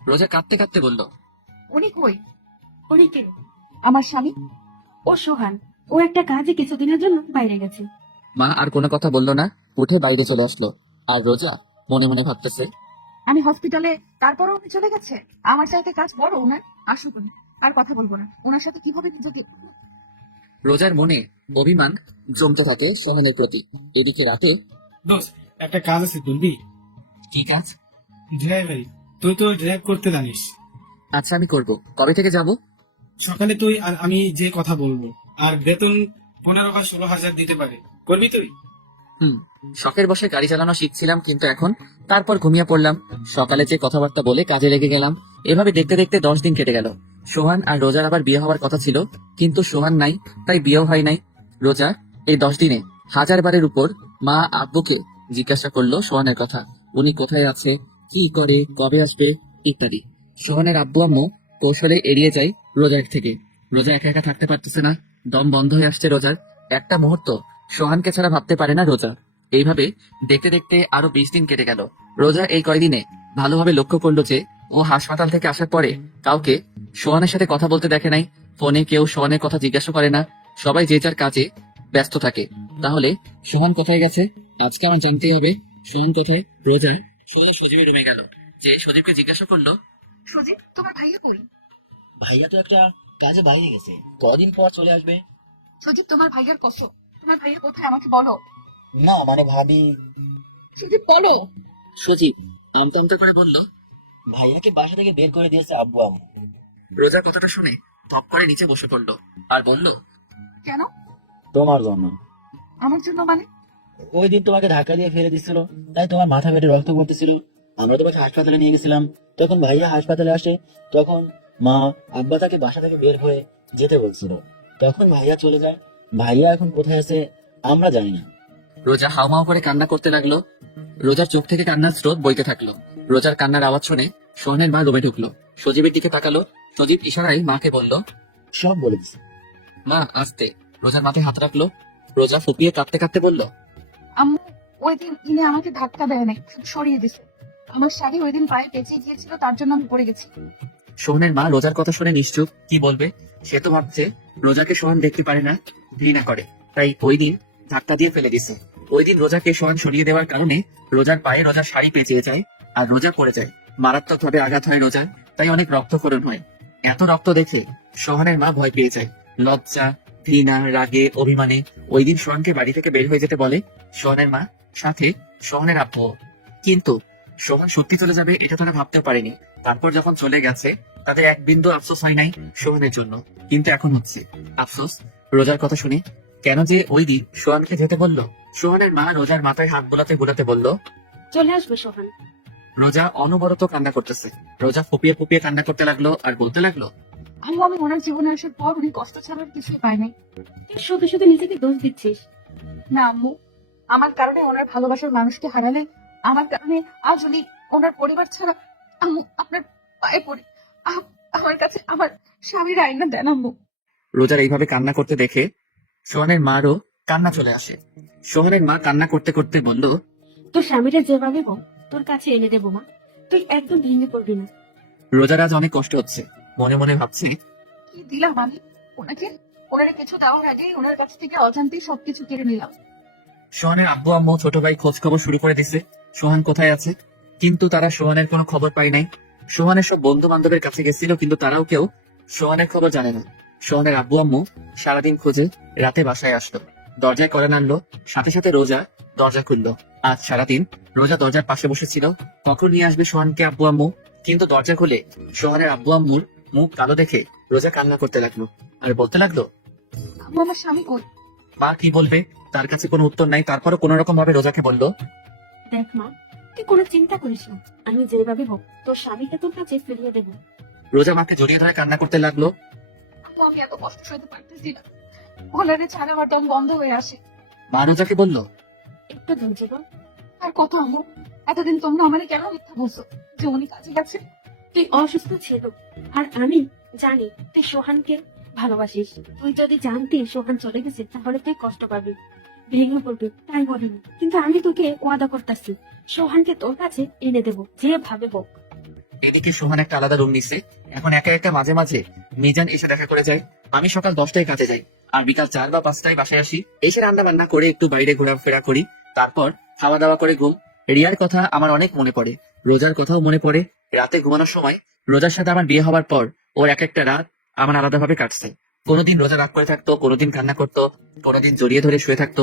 রোজা কাঁদতে কাঁদতে বলল, উনি কই? উনি কে? আমার স্বামী। ও সোহান, ও একটা কাজে কিছুদিনের জন্য বাইরে গেছে। মা আর কোনো কথা বললো না, উঠে বাইরে চলে আসলো। আর রোজা মনে মনে ভাবতেছে, আমি হসপিটালে, তারপরও উনি চলে গেছে। আমার চাইতে কাজ বড় ওনার। আসুক উনি, আর কথা বলবো না। ওনার সাথে কিভাবে নিজেকে। রোজার মনে অভিমান জমতে থাকে সোহানের প্রতি। এদিকে রাতে, দোস্ত, একটা কাজ আছে, বলবি? কি কাজ? ড্রাইভারি, তুই তো ড্রাইভ করতে জানিস। আচ্ছা আমি করব। কবে থেকে যাব? সকালে তুই আর আমি যে কথা বলবো, আর বেতন 15 বা 16,000 দিতে পারে, করবি তুই? শখের বসে গাড়ি চালানো শিখছিলাম, কিন্তু এখন তারপর ঘুমিয়ে পড়লাম। সকালে যে কথাবার্তা বলে কাজে লেগে গেলাম। এভাবে দেখতে দেখতে 10 দিন কেটে গেল। সোহান আর রোজার আবার বিয়ে হওয়ার কথা ছিল, কিন্তু সোহান নাই, তাই বিয়েও হয় নাই। রোজা এই 10 দিনে 1000 বারের উপর মা আব্বুকে জিজ্ঞাসা করলো সোহানের কথা। উনি কোথায় আছে, কি করে, কবে আসবে ইত্যাদি। সোহানের আব্বু আম্মু কৌশলে এড়িয়ে যায় রোজার থেকে। রোজা একা একা থাকতে পারতেছে না, দম বন্ধ হয়ে আসছে রোজার। একটা মুহূর্ত সোহানকে ছাড়া ভাবতে পারে না রোজা। এইভাবে দেখতে দেখতে আরো 20 দিন কেটে গেল। রোজা এই কয়দিনে ভালোভাবে লক্ষ্য করলো যে ও হাসপাতাল থেকে আসার পরে কাউকে সোহানের সাথে কথা বলতে দেখে নাই। ফোনে কেউ সোহানের কথা জিজ্ঞাসা করে না, সবাই যে যার কাজে ব্যস্ত থাকে। তাহলে সোহান কোথায় গেছে? আজকে আমার জানতেই হবে সোহান কোথায়। রোজা সোজা সজীবের রুমে গেল, যে সজীবকে জিজ্ঞাসা করলো, সজীব, তোমার ভাইয়া কই? ভাইয়া তো একটা কাজে বাইরে গেছে, কদিন পর চলে আসবে। সজীব, তোমার ভাইয়ার কসম, তোমার ভাইয়া কোথায় আমাকে বলো। না মানে ভাবি, সজীব বলো। সজীব আমতা আমতা করে বলল। ভাইয়াকে বাসা থেকে বের করে দিয়েছে আব্বু আম্মু। রোজা কথাটা শুনে থপ করে নিচে বসে পড়লো আর বলল, কেন? তোমার জন্য। আমার জন্য মানে? ওই দিন তোমাকে ধাক্কা দিয়ে ফেলে দিচ্ছিল, তাই তোমার মাথা ফেটে রক্ত পড়তেছিল। আমরা তোমাকে হাসপাতালে নিয়ে গেছিলাম। তখন ভাইয়া হাসপাতালে আসে, তখন মা আব্বা তাকে বাসা থেকে বের হয়ে যেতে বলছিল। তখন ভাইয়া চলে যায়। ভাইয়া এখন কোথায় আছে আমরা জানি না। রোজা হাউমাউ করে কান্না করতে লাগলো। রোজার চোখ থেকে কান্নার স্রোত বইতে থাকলো। রোজার কান্নার আওয়াজ শুনে সোহানের মা রুমে ঢুকলো। সজীবের দিকে তাকালো। সজীব ইশারায় মাকে বলল, সব বলে দিছে। মা আসতে। রোজার মাথায় হাত রাখলো। রোজা ফুপিয়ে কাঁদতে কাঁদতে বলল, আম্মু, ওই দিন ইনি আমাকে ধাক্কা দেয় নাই, সরিয়ে দিছে। আমার শাড়ি ওই দিন পায়ে পেঁচিয়ে গিয়েছিল, তার জন্য আমি পড়ে গেছি। সোহানের মা রোজার কথা শুনে নিশ্চুপ। কি বলবে? সে তো ভাবছে রোজাকে সোহান দেখতে পারে না, ঘৃণা করে, তাই ওই দিন ধাক্কা দিয়ে ফেলে দিছে। ওই দিন রোজাকে সোহান সরিয়ে দেওয়ার কারণে রোজার পায়ে রোজার শাড়ি পেঁচিয়ে যায় আর রোজা পড়ে যায়। মারাত্মক ভাবে আঘাত হয় রোজার, তাই অনেক রক্তক্ষরণ হয়। এত রক্ত দেখে সোহানের মা ভয় পেয়ে যায়। লজ্জা, ঘৃণা, রাগে, অভিমানে ওই দিন সোহানকে বাড়ি থেকে বের হয়ে যেতে বলে সোহানের মা, সাথে সোহানের আব্বু। কিন্তু সোহান সত্যি চলে যাবে এটা তারা ভাবতেও পারেনি। তারপর যখন চলে গেছে তাদের এক বিন্দু আফসোস হয় নাই সোহানের জন্য, কিন্তু এখন হচ্ছে আফসোস রোজার কথা শুনে। কেন যে ওই দিন সোহানকে যেতে বলল। সোহানের মা রোজার মাথায় হাত বোলাতে বোলাতে বলল, চলে আসবে সোহান। রোজা অনবরত কান্না করতেছে। রোজা ফুপিয়ে ফুপিয়ে কান্না করতে লাগলো আর বলতে লাগলো, আম্মু, আমি ওনার জীবনে আসার পর উনি কষ্ট ছাড়ার কিছুই পাই নাই। তুই শুধু শুধু নিজেকে দোষ দিচ্ছিস। না আম্মু, আমার কারণে ওনার ভালোবাসার মানুষকে হারালে, আমার কারণে আজ উনি ওনার পরিবার ছাড়া। আম্মু, আপনার পায়ে পড়ি, আমার কাছে আমার স্বামীর আইনা দেন আম্মু। রোজার এইভাবে কান্না করতে দেখে সোহানের মারও কান্না চলে আসে। সোহানের মা কান্না করতে করতে বলল, তোর স্বামীরা যেভাবে হোক তোর কাছে এনে দেবো মা, তুই একদম ভেঙে পড়বি না। রোজার আজ অনেক কষ্ট হচ্ছে। মনে মনে ভাবছে, কি দিলাম আমি ওনাকে? ওনারা কিছু দেওয়ার আগেই ওনার কাছ থেকে অজান্তেই সবকিছু কেড়ে নিলাম। সোহানের আব্বু আম্মু ছোট ভাই খোঁজ খবর শুরু করে দিছে সোহান কোথায় আছে, কিন্তু তারা সোহানের কোনো খবর পায় নাই। সোহানের সব বন্ধু বান্ধবের কাছে গেছিল, কিন্তু তারাও কেউ সোহানের খবর জানে না। সোহানের আব্বু আম্মু সারাদিন খুঁজে রাতে বাসায় আসলো, দরজায় কড়া নাড়লো, সাথে সাথে রোজা দরজা খুললো। আজ সারাদিন রোজা দরজার পাশে বসেছিল, কখন নিয়ে আসবে সোহানকে আব্বু আম্মু কিন্তু দরজা খুলে সোহানের আব্বু আম্মুর মুখ কালো দেখে রোজা কান্না করতে লাগলো আর বলতে লাগলো, আম্মু আমার স্বামী কই? মা কি বলবে, তার কাছে কোনো উত্তর নাই। তারপরও কোনো রকম ভাবে রোজাকে বলল, দেখ মা, তুই কোনো চিন্তা করিস না, আমি যেভাবে হোক তোর স্বামীকে তোর কাছে ফিরিয়ে দেবো। রোজা মাকে জড়িয়ে ধরে কান্না করতে লাগলো। আম্মু আমি এত কষ্ট সইতে পারতেছি না, ভোলারে ছাড়া আমার দম বন্ধ হয়ে আসে। মা রোজাকে বলল, একটু ধৈর্য ধর। আর কত আম্মু, এতদিন তোমরা আমারে কেন মিথ্যা বলছো যে উনি কাজে গেছে? তুই অসুস্থ ছিল, আর আমি জানি তুই সোহানকে ভালোবাসিস। তুই যদি জানতি সোহান চলে গেছে তাহলে তুই কষ্ট পাবি, ভেঙে পড়বি, তাই বলিনি। কিন্তু আমি তোকে ওয়াদা করতেছি, সোহানকে তোর কাছে এনে দেবো যেভাবে হোক। এদিকে সোহান একটা আলাদা রুম নিছে। এখন একা একা মাঝে মাঝে মিজান এসে দেখা করে যায়। আমি সকাল 10টায় কাজে যাই আর বিকাল 4 বা 5টায় বাসায় আসি। এসে রান্না বান্না করে একটু বাইরে ঘোরাফেরা করি, তারপর খাওয়া দাওয়া করে ঘুম। রিয়ার কথা আমার অনেক মনে পড়ে, রোজার কথাও মনে পড়ে। রাতে ঘুমানোর সময় রোজার সাথে আমার বিয়ে হবার পর ওর এক একটা রাত আমার আলাদাভাবে কাটছে। কোনোদিন রোজা রাগ করে থাকতো, কোনোদিন কান্না করতো, কোনোদিন জড়িয়ে ধরে শুয়ে থাকতো,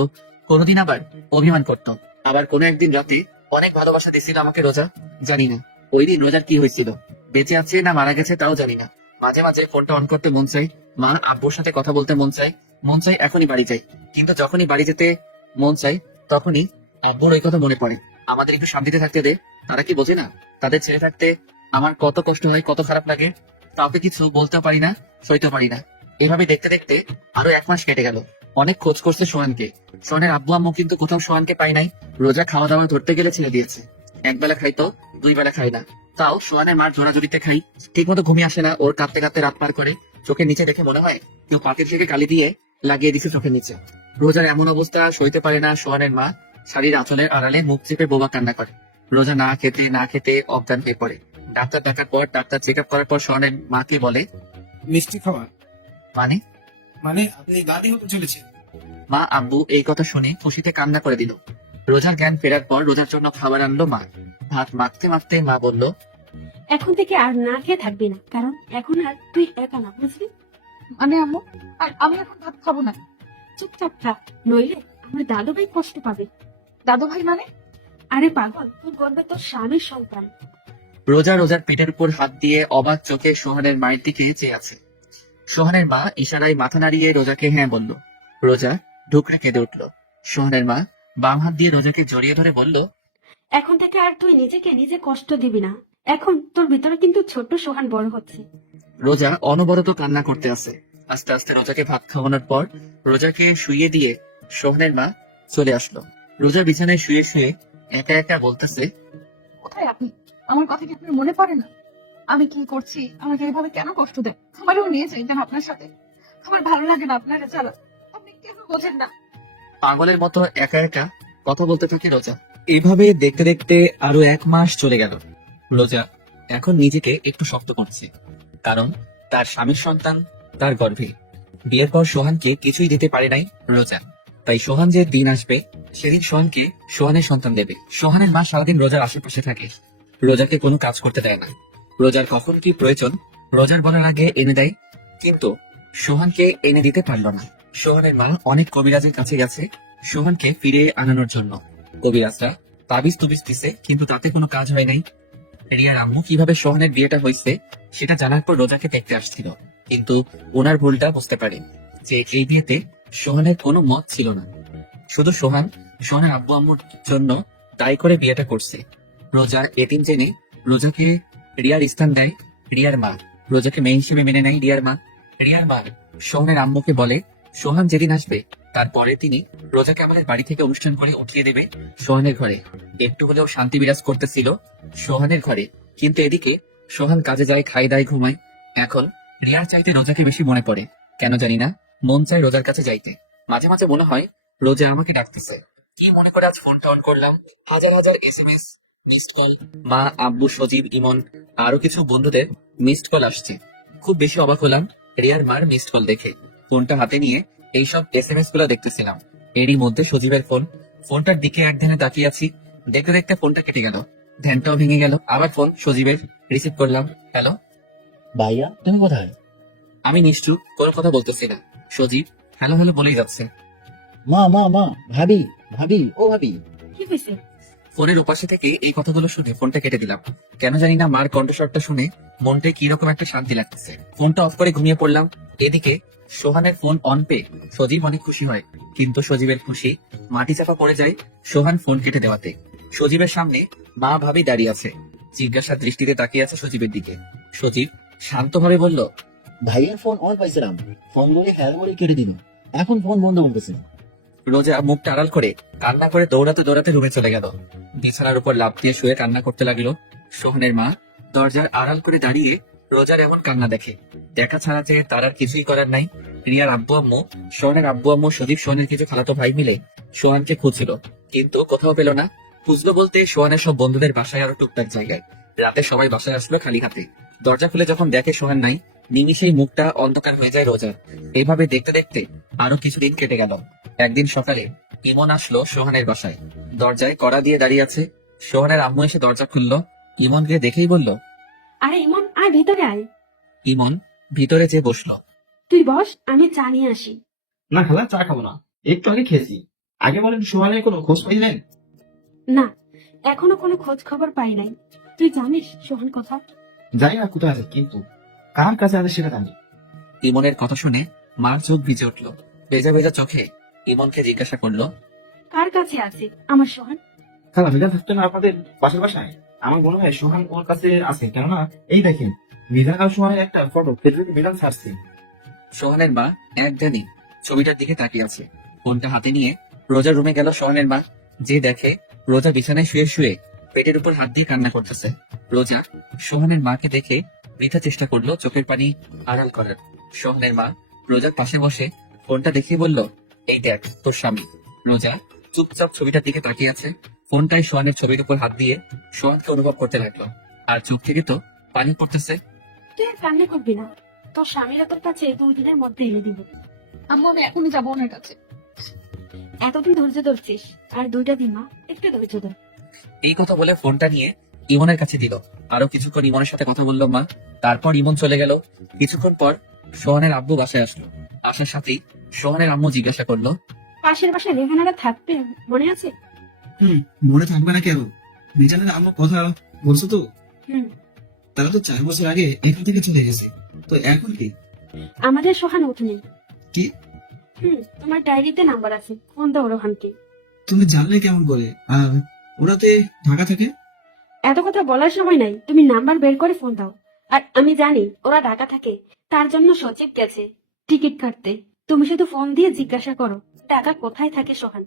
কোনোদিন আবার অভিমান করতো। আবার কোনো একদিন রাতে অনেক ভালোবাসা দিছিল আমাকে রোজা। জানি না ওই দিন রোজার কি হয়েছিল, বেঁচে আছে না মারা গেছে তাও জানি না। মাঝে মাঝে ফোনটা অন করতে মন চাই, মা আব্বুর সাথে কথা বলতে মন চাই এখনই বাড়ি যাই। কিন্তু যখনই বাড়ি যেতে মন চাই তখনই আব্বুর ওই কথা মনে পড়ে, আমাদের একটু শান্তিতে থাকতে দে। তারা কি বোঝে না তাদের ছেড়ে থাকতে আমার কত কষ্ট হয়, কত খারাপ লাগে। কাউকে কিছু বলতেও পারি না, সইতেও পারি না। এভাবে দেখতে দেখতে আরো 1 মাস কেটে গেল। অনেক খোঁজ করছে সোহানকে, সোহানের আব্বু আম্মু কিন্তু কোথাও সোহানকে পাই নাই। রোজা খাওয়া দাওয়া ধরতে গেলে ছেড়ে দিয়েছে, 1 বেলা খাইতো 2 বেলা খাই না। তাও সোহানের মার জোড়াজুড়িতে খাই, ঠিক মতো ঘুমিয়ে আসে না ওর, কাঁদতে কাঁদতে রাত পার করে। চোখের নিচে দেখে মনে হয় কেউ পাতিল থেকে কালি দিয়ে লাগিয়ে দিছে চোখের নিচে। রোজার এমন অবস্থা সইতে পারে না সোহানের মা শাড়ির আঁচলের আড়ালে মুখ চেপে বোবা কান্না করে। রোজা না খেতে অজ্ঞান হয়ে পড়ে। ডাক্তার ডাকার পর, ডাক্তার চেক আপ করার পর সোহানের মাকে বলে, মিষ্টি খাবার মানে মানে আপনি দাদি হতে চলেছে। মা আব্বু এই কথা শুনে খুশিতে কান্না করে দিল। রোজার জ্ঞান ফেরার পর রোজার জন্য খাবার আনলো মা। ভাত মাখতে মাখতে মা বলল, এখন থেকে আর না খেয়ে থাকবি না, কারণ এখন আর তুই একা না, বুঝলি? মানে আম্মু, আর আমি এখন ভাত খাবো না। চুপচাপ থাক, নইলে আমার দাদু ভাই কষ্ট পাবে। দাদু ভাই মানে? আরে পাগল, তোর গর্বে তোর স্বামীর সন্তান। রোজার পেটের উপর হাত দিয়ে অবাক চোখে সোহানের মায়ের দিকে চেয়ে আছে। সোহানের মা ইশারায় মাথা নাড়িয়ে রোজাকে হ্যাঁ বলল। রোজা ঢুকরে কেঁদে উঠল। সোহানের মা বাম হাত দিয়ে রোজাকে জড়িয়ে ধরে বলল, এখন থেকে আর তুই নিজেকে নিজে কষ্ট দিবি না। এখন তোর ভিতরে কিন্তু ছোট্ট সোহান বড় হচ্ছে। রোজা অনবরত কান্না করতে আছে। আস্তে আস্তে রোজাকে ভাত খাওয়ানোর পর রোজাকে শুইয়ে দিয়ে সোহানের মা চলে আসলো। রোজা বিছানায় শুয়ে শুয়ে একা একা বলতেছে, কোথায় আপনি? আমার কথা কি আপনার মনে পড়ে না? আমি কি করছি, আমাকে এভাবে কেন কষ্ট দেয়? আমারও নিয়ে যাইতেন আপনার সাথে, আমার ভালো লাগে না আপনারা ছাড়া। আপনি কেন বোঝেন না? পাগলের মতো একা একা কথা বলতে থাকে রোজা। এভাবে দেখতে দেখতে আরো 1 মাস চলে গেল। রোজা এখন নিজেকে একটু শক্ত করছে, কারণ তার স্বামীর সন্তান তার গর্ভে। বিয়ের পর সোহানকে কিছুই দিতে পারে নাই রোজা, তাই সোহান যে দিন আসবে সেদিন সোহানকে সোহানের সন্তান দেবে। সোহানের মা সারাদিন রোজার আশেপাশে থাকে, রোজাকে কোনো কাজ করতে দেয় না। রোজার কখন কি প্রয়োজন রোজার বলার আগে এনে দেয়, কিন্তু সোহানকে এনে দিতে পারল না। সোহানের মা অনেক কবিরাজের কাছে গেছে সোহানকে ফিরে আনানোর জন্য। কবিরাজরা তাবিজ তুবিজ দিছে, কিন্তু তাতে কোনো কাজ হয় নাই। রিয়ার আম্মু কিভাবে সোহানের বিয়েটা হয়েছে সেটা জানার পর রোজাকে দেখতে আসছিল, কিন্তু ওনার ভুলটা বুঝতে পারে যে এই বিয়েতে সোহানের কোনো মত ছিল না। শুধু সোহানের আব্বু আম্মুর জন্য দায়ী করে বিয়েটা করছে। রোজার এতিম জেনে রোজাকে রিয়ার স্থান দেয় রিয়ার মা। রোজাকে মেয়ে হিসেবে মেনে নেয় রিয়ার মা সোহানের আম্মুকে বলে, সোহান যেদিন আসবে তারপরে তিনি রোজাকে আমাদের বাড়ি থেকে অনুষ্ঠান করে উঠিয়ে দেবে সোহানের ঘরে। একটু হলেও শান্তি বিরাজ করতেছিল সোহানের ঘরে, কিন্তু এদিকে সোহান কাজে যায়, খাই দায়, ঘুমায়। এখন রিয়ার চাইতে রোজাকে বেশি মনে পড়ে, কেন জানি না মন চায় রোজার কাছে যাইতে। মাঝে মাঝে মনে হয় রোজা আমাকে ডাকতেছে। কি মনে করে আজ ফোনটা অন করলাম, হাজার হাজার SMS, মিসড কল, মা আব্বু সজীব ইমন আরো কিছু বন্ধুদের মিসড কল আসছে। খুব বেশি অবাক হলাম রিয়ার মার মিসড কল দেখে। ফোনটা হাতে নিয়ে এইসব SMS গুলো দেখতেছিলাম। এরই মধ্যে সজীবের ফোনটার দিকে এক ধ্যানে তাকিয়ে আছি। দেখতে দেখতে ফোনটা কেটে গেল, ধ্যানটাও ভেঙে গেল। আবার ফোন সজীবের, রিসিভ করলাম। হ্যালো ভাইয়া তুমি কোথায়? আমি নিশ্চুপ, কোনো কথা বলতেছি না। সজীব হ্যালো হ্যালো বলেই যাচ্ছে। মা ভাবি ও ভাবি। কি হয়েছে? ফোনের ওপাশে থেকে এই কথাগুলো শুনে ফোনটা কেটে দিলাম। কেন জানি না মার কণ্ঠস্বরটা শুনে মনটায় কিরকম একটা শান্তি লাগতেছে। ফোনটা অফ করে ঘুমিয়ে পড়লাম। এদিকে সোহানের ফোন অন পেয়ে সজীব অনেক খুশি হয়, কিন্তু সজীবের খুশি মাটি চাপা পড়ে যায় সোহান ফোন কেটে দেওয়াতে। সজীবের সামনে মা ভাবি দাঁড়িয়ে আছে, জিজ্ঞাসা দৃষ্টিতে তাকিয়ে আছে সজীবের দিকে। সজীব শান্তভাবে বলল, ভাইয়ের ফোন অন পাইছিলাম, ফোন বলে হ্যাঁ বলে কেটে দিল, এখন ফোন বন্ধ করতেছে। রোজা মুখটা আড়াল করে কান্না করে দৌড়াতে দৌড়াতে রুমে চলে গেল। বিছানার উপর লাফ দিয়ে শুয়ে কান্না করতে লাগলো। সোহানের মা দরজার আড়াল করে দাঁড়িয়ে রোজার এমন কান্না দেখে। দেখা ছাড়া যে তার আর কিছুই করার নাই। রিয়ার আব্বু আম্মু, সোহানের আব্বু আম্মু, সজীব সোহানের কিছু খালাতো ভাই মিলে সোহানকে খুঁজছিল, কিন্তু কোথাও পেল না। খুঁজলো বলতে সোহানের সব বন্ধুদের বাসায় আরো টুকটাক জায়গায়। রাতে সবাই বাসায় আসলো খালি হাতে। দরজা খুলে যখন দেখে সোহান নাই, নিমিষেই মুখটা অন্ধকার হয়ে যায় রোজার। এইভাবে দেখতে দেখতে আরো কিছুদিন কেটে গেল। একদিন সকালে ইমন আসলো সোহানের বাসায়। দরজায় কড়া দিয়ে দাঁড়িয়ে আছে। সোহানের আম্মু এসে দরজা খুললো। ইমন গিয়ে দেখেই বলল, আরে ইমন, আয় ভিতরে আয়। ইমন ভিতরে যেয়ে বসলো। তুই বস, আমি চা নিয়ে আসি। না খালা, চা খাবো না, একটু আগে খেয়েছি। আগে বলেন, সোহানের কোনো খোঁজ পাইলেন? না, এখনো কোনো খোঁজ খবর পাই নাই। তুই জানিস সোহান কোথায়? জানি না কোথায় আছে, কিন্তু কার কাছে আছে সেটা জানি। ইমনের কথা শুনে মার চোখ ভিজে উঠলো। ভেজা ভেজা চোখে ইমনকে জিজ্ঞাসা করলো, কার কাছে আছে আমার সোহান? খালা, মিজান থাকতো না আপনাদের পাশের বাসায়? আমার মনে হয় সোহান ওর কাছে আছে, কেননা এই দেখেন মিজান আর সোহানের একটা ফটো ফেসবুকে মিজান ছাড়ছে। সোহানের মা একদানি ছবিটার দিকে তাকিয়ে আছে। ফোনটা হাতে নিয়ে রোজার রুমে গেল সোহানের মা। যে দেখে রোজা বিছানায় শুয়ে শুয়ে পেটের উপর হাত দিয়ে কান্না করতেছে। রোজা সোহানের মাকে দেখে বৃথা চেষ্টা করলো চোখের পানি আড়াল করার। সোহানের মা রোজার পাশে বসে ফোনটা দেখিয়ে বলল, এই দেখ তোর স্বামী। রোজা চুপচাপ ছবিটার দিকে তাকিয়ে আছে। ফোনটায় সোহানের ছবির উপর হাত দিয়ে সোহানকে অনুভব করতে লাগলো। আর চোখ থেকে তো পানি পড়তেছে। তুই আর কান্না করবি না, তোর স্বামীরা তোর কাছে 2 দিনের মধ্যে এনে দিবে। আম্মু, আমি এখনই যাবো ওনার কাছে। এতদিন ধৈর্য ধরছিস, আর 2টা দিন মা, একটু ধৈর্য ধর। এই কথা বলে ফোনটা নিয়ে ইমনের কাছে দিল। আরো কিছুক্ষণ ইমনের সাথে কথা বললো মা। তারপর ইমন চলে গেল। কিছুক্ষণ পর সোহানের আব্বু বাসায় আসলো। আসার সাথেই সোহানের আম্মু জিজ্ঞাসা করলো, পাশের বাসায় রেহানারা থাকবে, মনে আছে? মনে থাকবে না কেন? মিজানের আম্মু কথা বলছো তো? হুম। তারা তো 4 বছর আগে এখান থেকে চলে গেছে, তো এখন কি? আমাদের সোহান উঠেনি। কি? তোমার ডায়েরিতে নাম্বার আছে, ফোন দাও রোহানকে। তুমি জানলে কেমন করে? আর ওরাতে ঢাকা থাকে? এত কথা বলার সময় নাই, তুমি নাম্বার বের করে ফোন দাও। আর আমি জানি ওরা ঢাকা থাকে, তার জন্য সচিব গেছে টিকিট কাটতে। তুমি শুধু ফোন দিয়ে জিজ্ঞাসা করো ঢাকা কোথায় থাকে সোহান।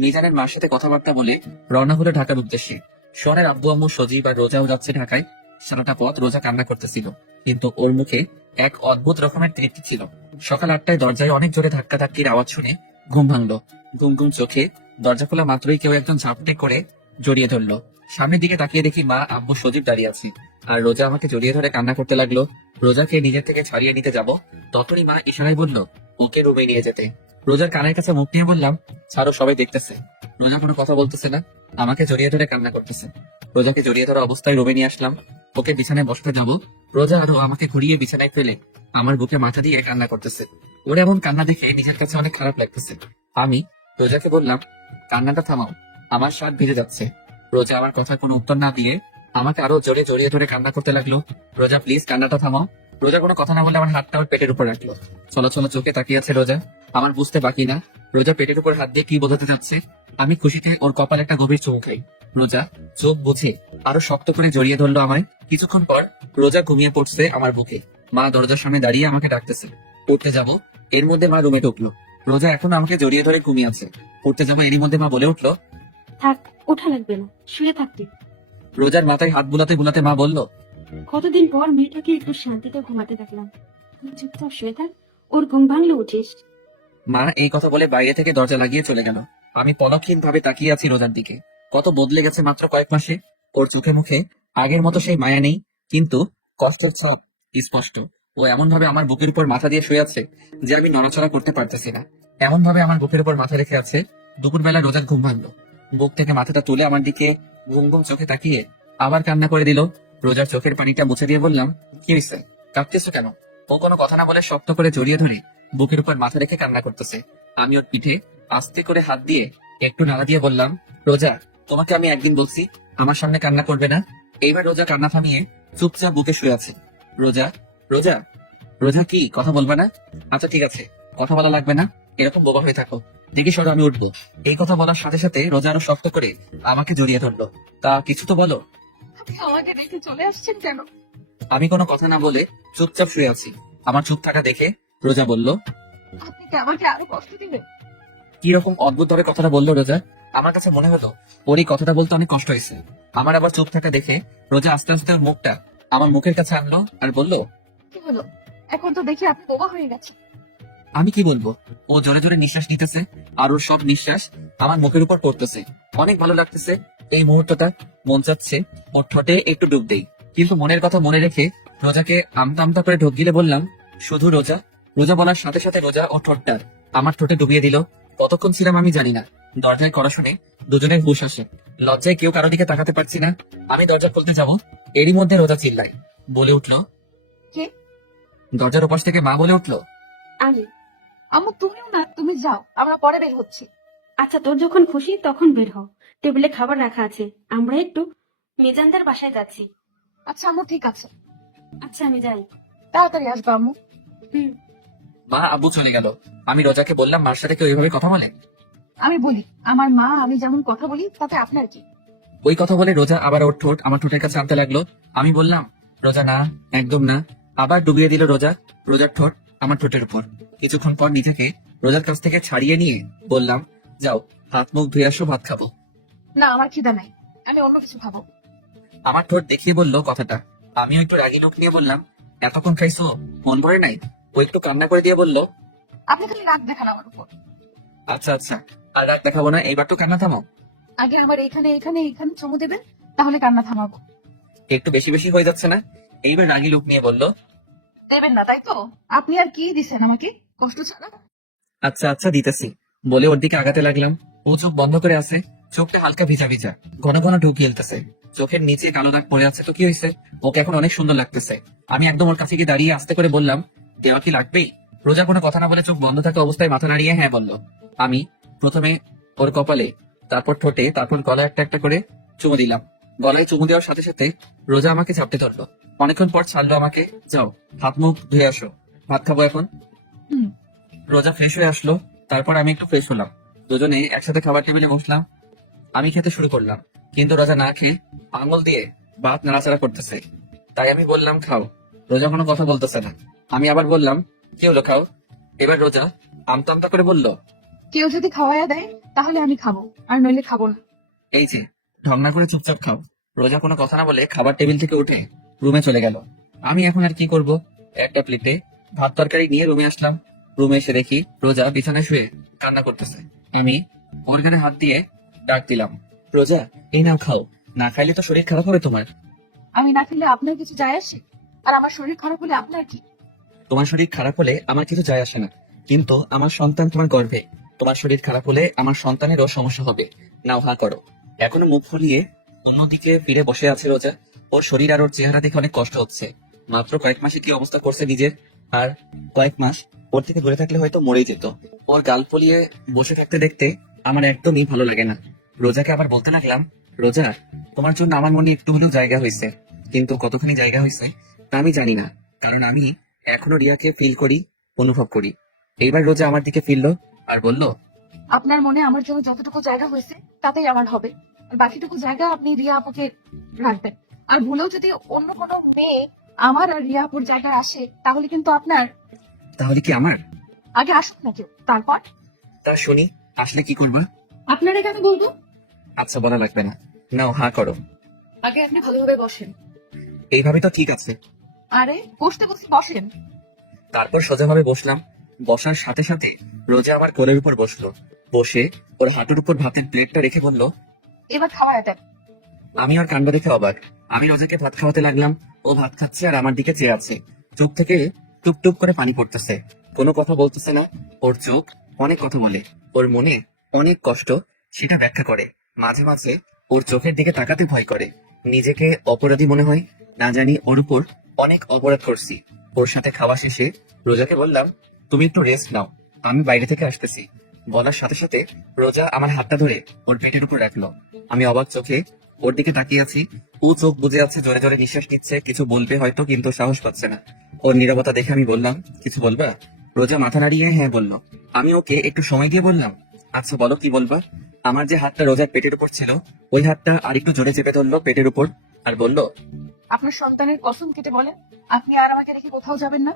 মিজানের মার সাথে কথাবার্তা বলে রওনা হলো ঢাকার উদ্দেশ্যে। সোহানের আব্বু আম্মু সজীব আর রোজাও যাচ্ছে ঢাকায়। সারাটা পথ রোজা কান্না করতেছিল, কিন্তু ওর মুখে এক অদ্ভুত রকমের তৃপ্তি ছিল। সকাল 8টায় দরজায় অনেক জোরে ধাক্কা ধাক্কির আওয়াজ শুনে ঘুম ভাঙলো। ঘুম ঘুম চোখে দরজা খোলা মাত্রই কেউ একজন ঝাপটে করে জড়িয়ে ধরলো। সামনের দিকে তাকিয়ে দেখি মা, আব্বু, সজীব দাঁড়িয়ে আছে। আর রোজা আমাকে জড়িয়ে ধরে কান্না করতে লাগলো। রোজাকে নিজের থেকে ছাড়িয়ে নিতে যাব, তখনই মা ইশারায় বলল ওকে রুমে নিয়ে যেতে। রোজার কানের কাছে মুখ নিয়ে বললাম, ছাড়ো, সবাই দেখতেছে। রোজা কোনো কথা বলতেছে না, আমাকে জড়িয়ে ধরে কান্না করতেছে। রোজাকে জড়িয়ে ধরা অবস্থায় রুমে নিয়ে আসলাম। ওকে বিছানায় বসতে যাব, রোজা আরো আমাকে ঘুরিয়ে বিছানায় ফেলে আমার বুকে মাথা দিয়ে কান্না করতেছে। ওর এমন কান্না দেখে নিজের কাছে অনেক খারাপ লাগতেছে। আমি রোজাকে বললাম, কান্নাটা থামাও, আমার শার্ট ভিজে যাচ্ছে। রোজা আমার কথা কোনো উত্তর না দিয়ে আমাকে আরো জোরে জড়িয়ে ধরে কান্না করতে লাগলো। রোজা, প্লিজ কান্নাটা থামাও। রোজা কোনো কথা না বলে আমার হাতটা ওর পেটের উপর রাখলো। চলো চোখে তাকিয়ে আছে রোজা। আমার বুঝতে বাকি না রোজা পেটের উপর হাত দিয়ে কি বোঝাতে যাচ্ছে। আমি খুশিতে ওর কপালে একটা গভীর চুমু খাই। রোজা চোখ বুঝে আরো শক্ত করে জড়িয়ে ধরলো আমায়। কিছুক্ষণ পর রোজা ঘুমিয়ে পড়ছে আমার বুকে। মা দরজার সামনে দাঁড়িয়ে আমাকে ডাকতেছে। পড়তে যাব, এর মধ্যে মা রুমে ঢুকলো। রোজা এখনো আমাকে জড়িয়ে ধরে ঘুমিয়ে আছে। পড়তে যাবো, এরই মধ্যে মা বলে উঠলো, থাক, ওঠা লাগবে না, শুয়ে থাকতে। রোজার মাথায় হাত বুলাতে বুলাতে মা বলল, কতদিন পর মেয়েটাকে একটু শান্তিতে ঘুমাতে দেখলাম। তুই চুপচাপ শুয়ে থাক, ওর ঘুম ভাঙলে উঠিস। মা এই কথা বলে বাইরে থেকে দরজা লাগিয়ে চলে গেল। আমি পলকহীন ভাবে তাকিয়ে আছি রোজার দিকে। কত বদলে গেছে মাত্র কয়েক মাসে। ওর চোখে মুখে আগের মতো সেই মায়া নেই, কিন্তু কষ্টের ছাপ স্পষ্ট। ও এমন ভাবে আমার বুকের উপর মাথা দিয়ে শুয়ে আছে যে আমি নড়াচড়া করতে পারতেছি না। এমন ভাবে আমার বুকের উপর মাথা রেখে আছে। দুপুরবেলা রোজার ঘুম ভাঙলো। বুক থেকে মাথাটা তুলে আমার দিকে ঘুম ঘুম চোখে তাকিয়ে আবার কান্না করে দিল। রোজার চোখের পানিটা মুছে দিয়ে বললাম, কি হয়েছে, কাঁদতেছো কেন? ও কোনো কথা না বলে শক্ত করে জড়িয়ে ধরে বুকের উপর মাথা রেখে কান্না করতেছে। আমি ওর পিঠে আস্তে করে হাত দিয়ে একটু নাড়া দিয়ে বললাম, রোজা, তোমাকে আমি একদিন বলছি আমার সামনে কান্না করবে না। এইবার রোজা কান্না থামিয়ে চুপচাপ বুকে শুয়ে আছে। রোজা, রোজা, রোজা কি কথা বলবে না? আচ্ছা ঠিক আছে, কথা বলা লাগবে না, এরকম বোবা হয়ে থাকো, দেখি সরো আমি উঠবো। এই কথা বলার সাথে সাথে রোজা আরো শক্ত করে আমাকে জড়িয়ে ধরলো। তা কিছু তো বলো। আপনি আমাকে রেখে চলে আসছেন কেন? আমি কোনো কথা না বলে চুপচাপ শুয়ে আছি। আমার চুপ থাকা দেখে রোজা বলল, আপনি কি আমাকে আরো কষ্ট দিবেন? কি রকম অদ্ভুত ভাবে কথাটা বললো রোজা। আমার কাছে মনে হলো ওর এই কথাটা বলতে অনেক কষ্ট হয়েছে। আমার আবার চুপ থাকা দেখে রোজা আস্তে আস্তে ওর মুখটা আমার মুখের কাছে আনলো আর বলল, কি হলো? এখন তো দেখি আপনি বোবা হয়ে গেছেন। আমি কি বলবো? ও জোরে জোরে নিঃশ্বাস নিতেছে আর ওর সব নিঃশ্বাস আমার মুখের উপর পড়তেছে। অনেক ভালো লাগতেছে এই মুহূর্তটা। মন চাচ্ছে ওর ঠোঁটে একটু ডুব দেই, কিন্তু মনের কথা মনে রেখে রোজাকে আমতা আমতা করে ঢোক গিলে বললাম, শুধু রোজা। রোজা বলার সাথে সাথে রোজা ও ঠোঁটটা আমার ঠোঁটে ডুবিয়ে দিল। কতক্ষণ ছিলাম আমি জানি না। দরজায় করা শুনে দুজনের হুঁশ আসে। লজ্জায় কেউ কারো দিকে তাকাতে পারছি না। আমি দরজা খুলতে যাব, এরই মধ্যে রোজা চিল্লায়, বলে উঠলো, কে? দরজার ওপাশ থেকে মা বলে উঠলো, আমি। আম্মু তুমিও না, তুমি যাও, আমরা পরে বের হচ্ছি। আচ্ছা, তোর যখন খুশি তখন বের হ। টেবিলে খাবার রাখা আছে, আমরা একটু মিজানদের বাসায় যাচ্ছি। আচ্ছা আম্মু, ঠিক আছে, আচ্ছা আমি যাই। তাড়াতাড়ি আসবে আম্মু। হুম। মা আব্বু চলে গেল। আমি রোজাকে বললাম, মার সাথে কেউ এইভাবে কথা বলে? আমি বলি, আমার মা আমি যেমন কথা বলি তাতে আপনার কি? ওই কথা বলে রোজা আবার ওর ঠোঁট আমার ঠোঁটের কাছে আনতে লাগলো। আমি বললাম, রোজা না, একদম না। আবার ডুবিয়ে দিল রোজা রোজার ঠোঁট আমার ঠোঁটের উপর। কিছুক্ষণ পর নিজেকে রোজার কাছ থেকে ছাড়িয়ে নিয়ে বললাম, যাও হাত মুখ ধুয়ে আসো, ভাত খাবো। না, আমার খিদা নাই, আমি অন্য কিছু খাবো। আমার ঠোঁট দেখিয়ে বললো কথাটা। আমিও একটু রাগি মুখ নিয়ে বললাম, এতক্ষণ খাইছো, মন ভরে নাই? ও একটু কান্না করে দিয়ে বলল, আপনি খালি রাগ দেখান আমার উপর। আচ্ছা আচ্ছা, আর রাগ দেখাবো না, এইবার তো কান্না থামো। আগে আমার এখানে এখানে এখানে চুমু দেবেন, তাহলে কান্না থামাবো। একটু বেশি বেশি হয়ে যাচ্ছে না? এইবার রাগি লুক নিয়ে বলল, দেবেন না তাই তো? আপনি আর কি দিছেন আমাকে কষ্ট ছাড়া? আচ্ছা আচ্ছা দিতেছি, বলে ওর দিকে আগাতে লাগলাম। ও চোখ বন্ধ করে আছে, চোখটা হালকা ভিজা ভিজা, ঘন ঘন ঢুক গিলতেছে। চোখের নিচে কালো দাগ পড়ে আছে, তো কি হয়েছে? ওকে এখন অনেক সুন্দর লাগতেছে। আমি একদম ওর কাছে গিয়ে দাঁড়িয়ে আস্তে করে বললাম, দেওয়া কি লাগবেই? রোজা কোনো কথা না বলে চোখ বন্ধ থাকা অবস্থায় মাথা নাড়িয়ে হ্যাঁ বলল। আমি প্রথমে ওর কপালে, তারপর ঠোঁটে, তারপর গলায় একটা একটা করে চুমু দিলাম। গলায় চুমু দেওয়ার সাথে সাথে রোজা আমাকে চাপতে ধরলো। অনেকক্ষণ পর ছাড়লো আমাকে। যাও হাত মুখ ধুয়ে আসো, ভাত খাবো এখন। হুম। রোজা ফ্রেশ হয়ে আসলো, তারপর আমি একটু ফ্রেশ হলাম। দুজনে একসাথে খাবার টেবিলে বসলাম। আমি খেতে শুরু করলাম, কিন্তু রোজা না খেয়ে আঙুল দিয়ে ভাত নাড়াচাড়া করতেছে। তাই আমি বললাম, খাও। রোজা কোনো কথা বলতেছে না। আমি আবার বললাম, কি হলো, খাও। এবার রোজা আমতা আমতা করে বলল, কেউ যদি খাওয়াইয়া দেয় তাহলে আমি খাবো, আর নইলে খাবো না। এই যে ঢং না করে চুপচাপ খাও। রোজা কোনো কথা না বলে খাবার টেবিল থেকে উঠে রুমে চলে গেল। আমি এখন আর কি করব? একটা প্লেটে ভাত তরকারি নিয়ে রুমে আসলাম। রুমে এসে দেখি রোজা বিছানায় শুয়ে কান্না করতেছে। আমি ওর গায়ে হাত দিয়ে ডাক দিলাম, রোজা এই নাও খাও, না খাইলে তো শরীর খারাপ হবে তোমার। আমি না খেলে আপনার কিছু যায় আসে? আর আমার শরীর খারাপ হলে আপনার কি? তোমার শরীর খারাপ হলে আমার কিছু যায় আসে না, কিন্তু আমার সন্তান তোমার গর্ভে। তোমার শরীর খারাপ হলে আমার সন্তানেরও সমস্যা হবে। নাও হা করো। এখনো মুখ ফুলিয়ে অন্যদিকে ফিরে বসে আছে রোজা। ওর শরীর আর ওর চেহারা দেখে অনেক কষ্ট হচ্ছে। মাত্র কয়েক মাসে কি অবস্থা করছে নিজের, আর কয়েক মাস ওর থেকে দূরে থাকলে হয়তো মরেই যেত। ওর গাল ফলিয়ে বসে থাকতে দেখতে আমার একদমই ভালো লাগে না। রোজাকে আবার বলতে লাগলাম, রোজা তোমার জন্য আমার মনে একটু হলেও জায়গা হয়েছে, কিন্তু কতখানি জায়গা হয়েছে তা আমি জানি না, কারণ আমি এখনো রিয়াকে ফিল করি, অনুভব করি। এইবার রোজা আমার দিকে ফিরলো আর বলল, আপনার মনে আমার জন্য যতটুকু জায়গা হয়েছে তাতেই আমার হবে, আর বাকিটুকু জায়গা আপনি রিয়া আপুকে রাখবেন। আর ভুলেও যদি অন্য কোনো মেয়ে আমার আর রিয়া আপুর জায়গায় আসে তাহলে কিন্তু আপনার। তাহলে কি আমার? আগে আসুক না কেউ, তারপর তা শুনি, আসলে কি করবা? আপনার এখানে বলবো। আচ্ছা বলা লাগবে না, নাও হা করো। আগে আপনি ভালোভাবে বসেন। এইভাবে তো ঠিক আছে। আরে বসতে বসতে বসেন। তারপর সোজাভাবে বসলাম। বসার সাথে সাথে রোজা আমার কোলের উপর বসলো। বসে ওর হাঁটুর উপর ভাতের প্লেটটা রেখে বলল, এবার খাওয়ায় দেন। আমি আর কাণ্ড দেখে অবাক। আমি রোজাকে ভাত খাওয়াতে লাগলাম। ও ভাত খাচ্ছে আর আমার দিকে চেয়ে আছে। চোখ থেকে টুপ টুপ করে পানি পড়তেছে। কোনো কথা বলতেছে না। ওর চোখ অনেক কথা বলে, ওর মনে অনেক কষ্ট, সেটা ব্যাখ্যা করে। মাঝে মাঝে ওর চোখের দিকে তাকাতে ভয় করে। নিজেকে অপরাধী মনে হয়, না জানি ওর উপর অনেক অপরাধ করছি। ওর সাথে খাওয়া শেষে রোজাকে বললাম, তুমি একটু রেস্ট নাও, আমি বাইরে থেকে আসতেছি। বলার সাথে সাথে রোজা আমার হাতটা ধরে ওর পেটের উপর রাখলো। আমি অবাক চোখে ওর দিকে তাকিয়ে আছি। ও চোখ বুজে আছে, জোরে জোরে নিঃশ্বাস নিচ্ছে, কিছু বলবে হয়তো কিন্তু সাহস পাচ্ছে না। ওর নীরবতা দেখে আমি বললাম, কিছু বলবা? রোজা মাথা নাড়িয়ে হ্যাঁ বলল। আমি ওকে একটু সময় দিয়ে বললাম, আচ্ছা বলো কি বলবা। আমার যে হাতটা রোজার পেটের উপর ছিল, ওই হাতটা আরেকটু জোরে চেপে ধরলো পেটের উপর আর বলল, আপনার সন্তানের কসম কেটে বলেন আপনি আর আমাকে রেখে কোথাও যাবেন না।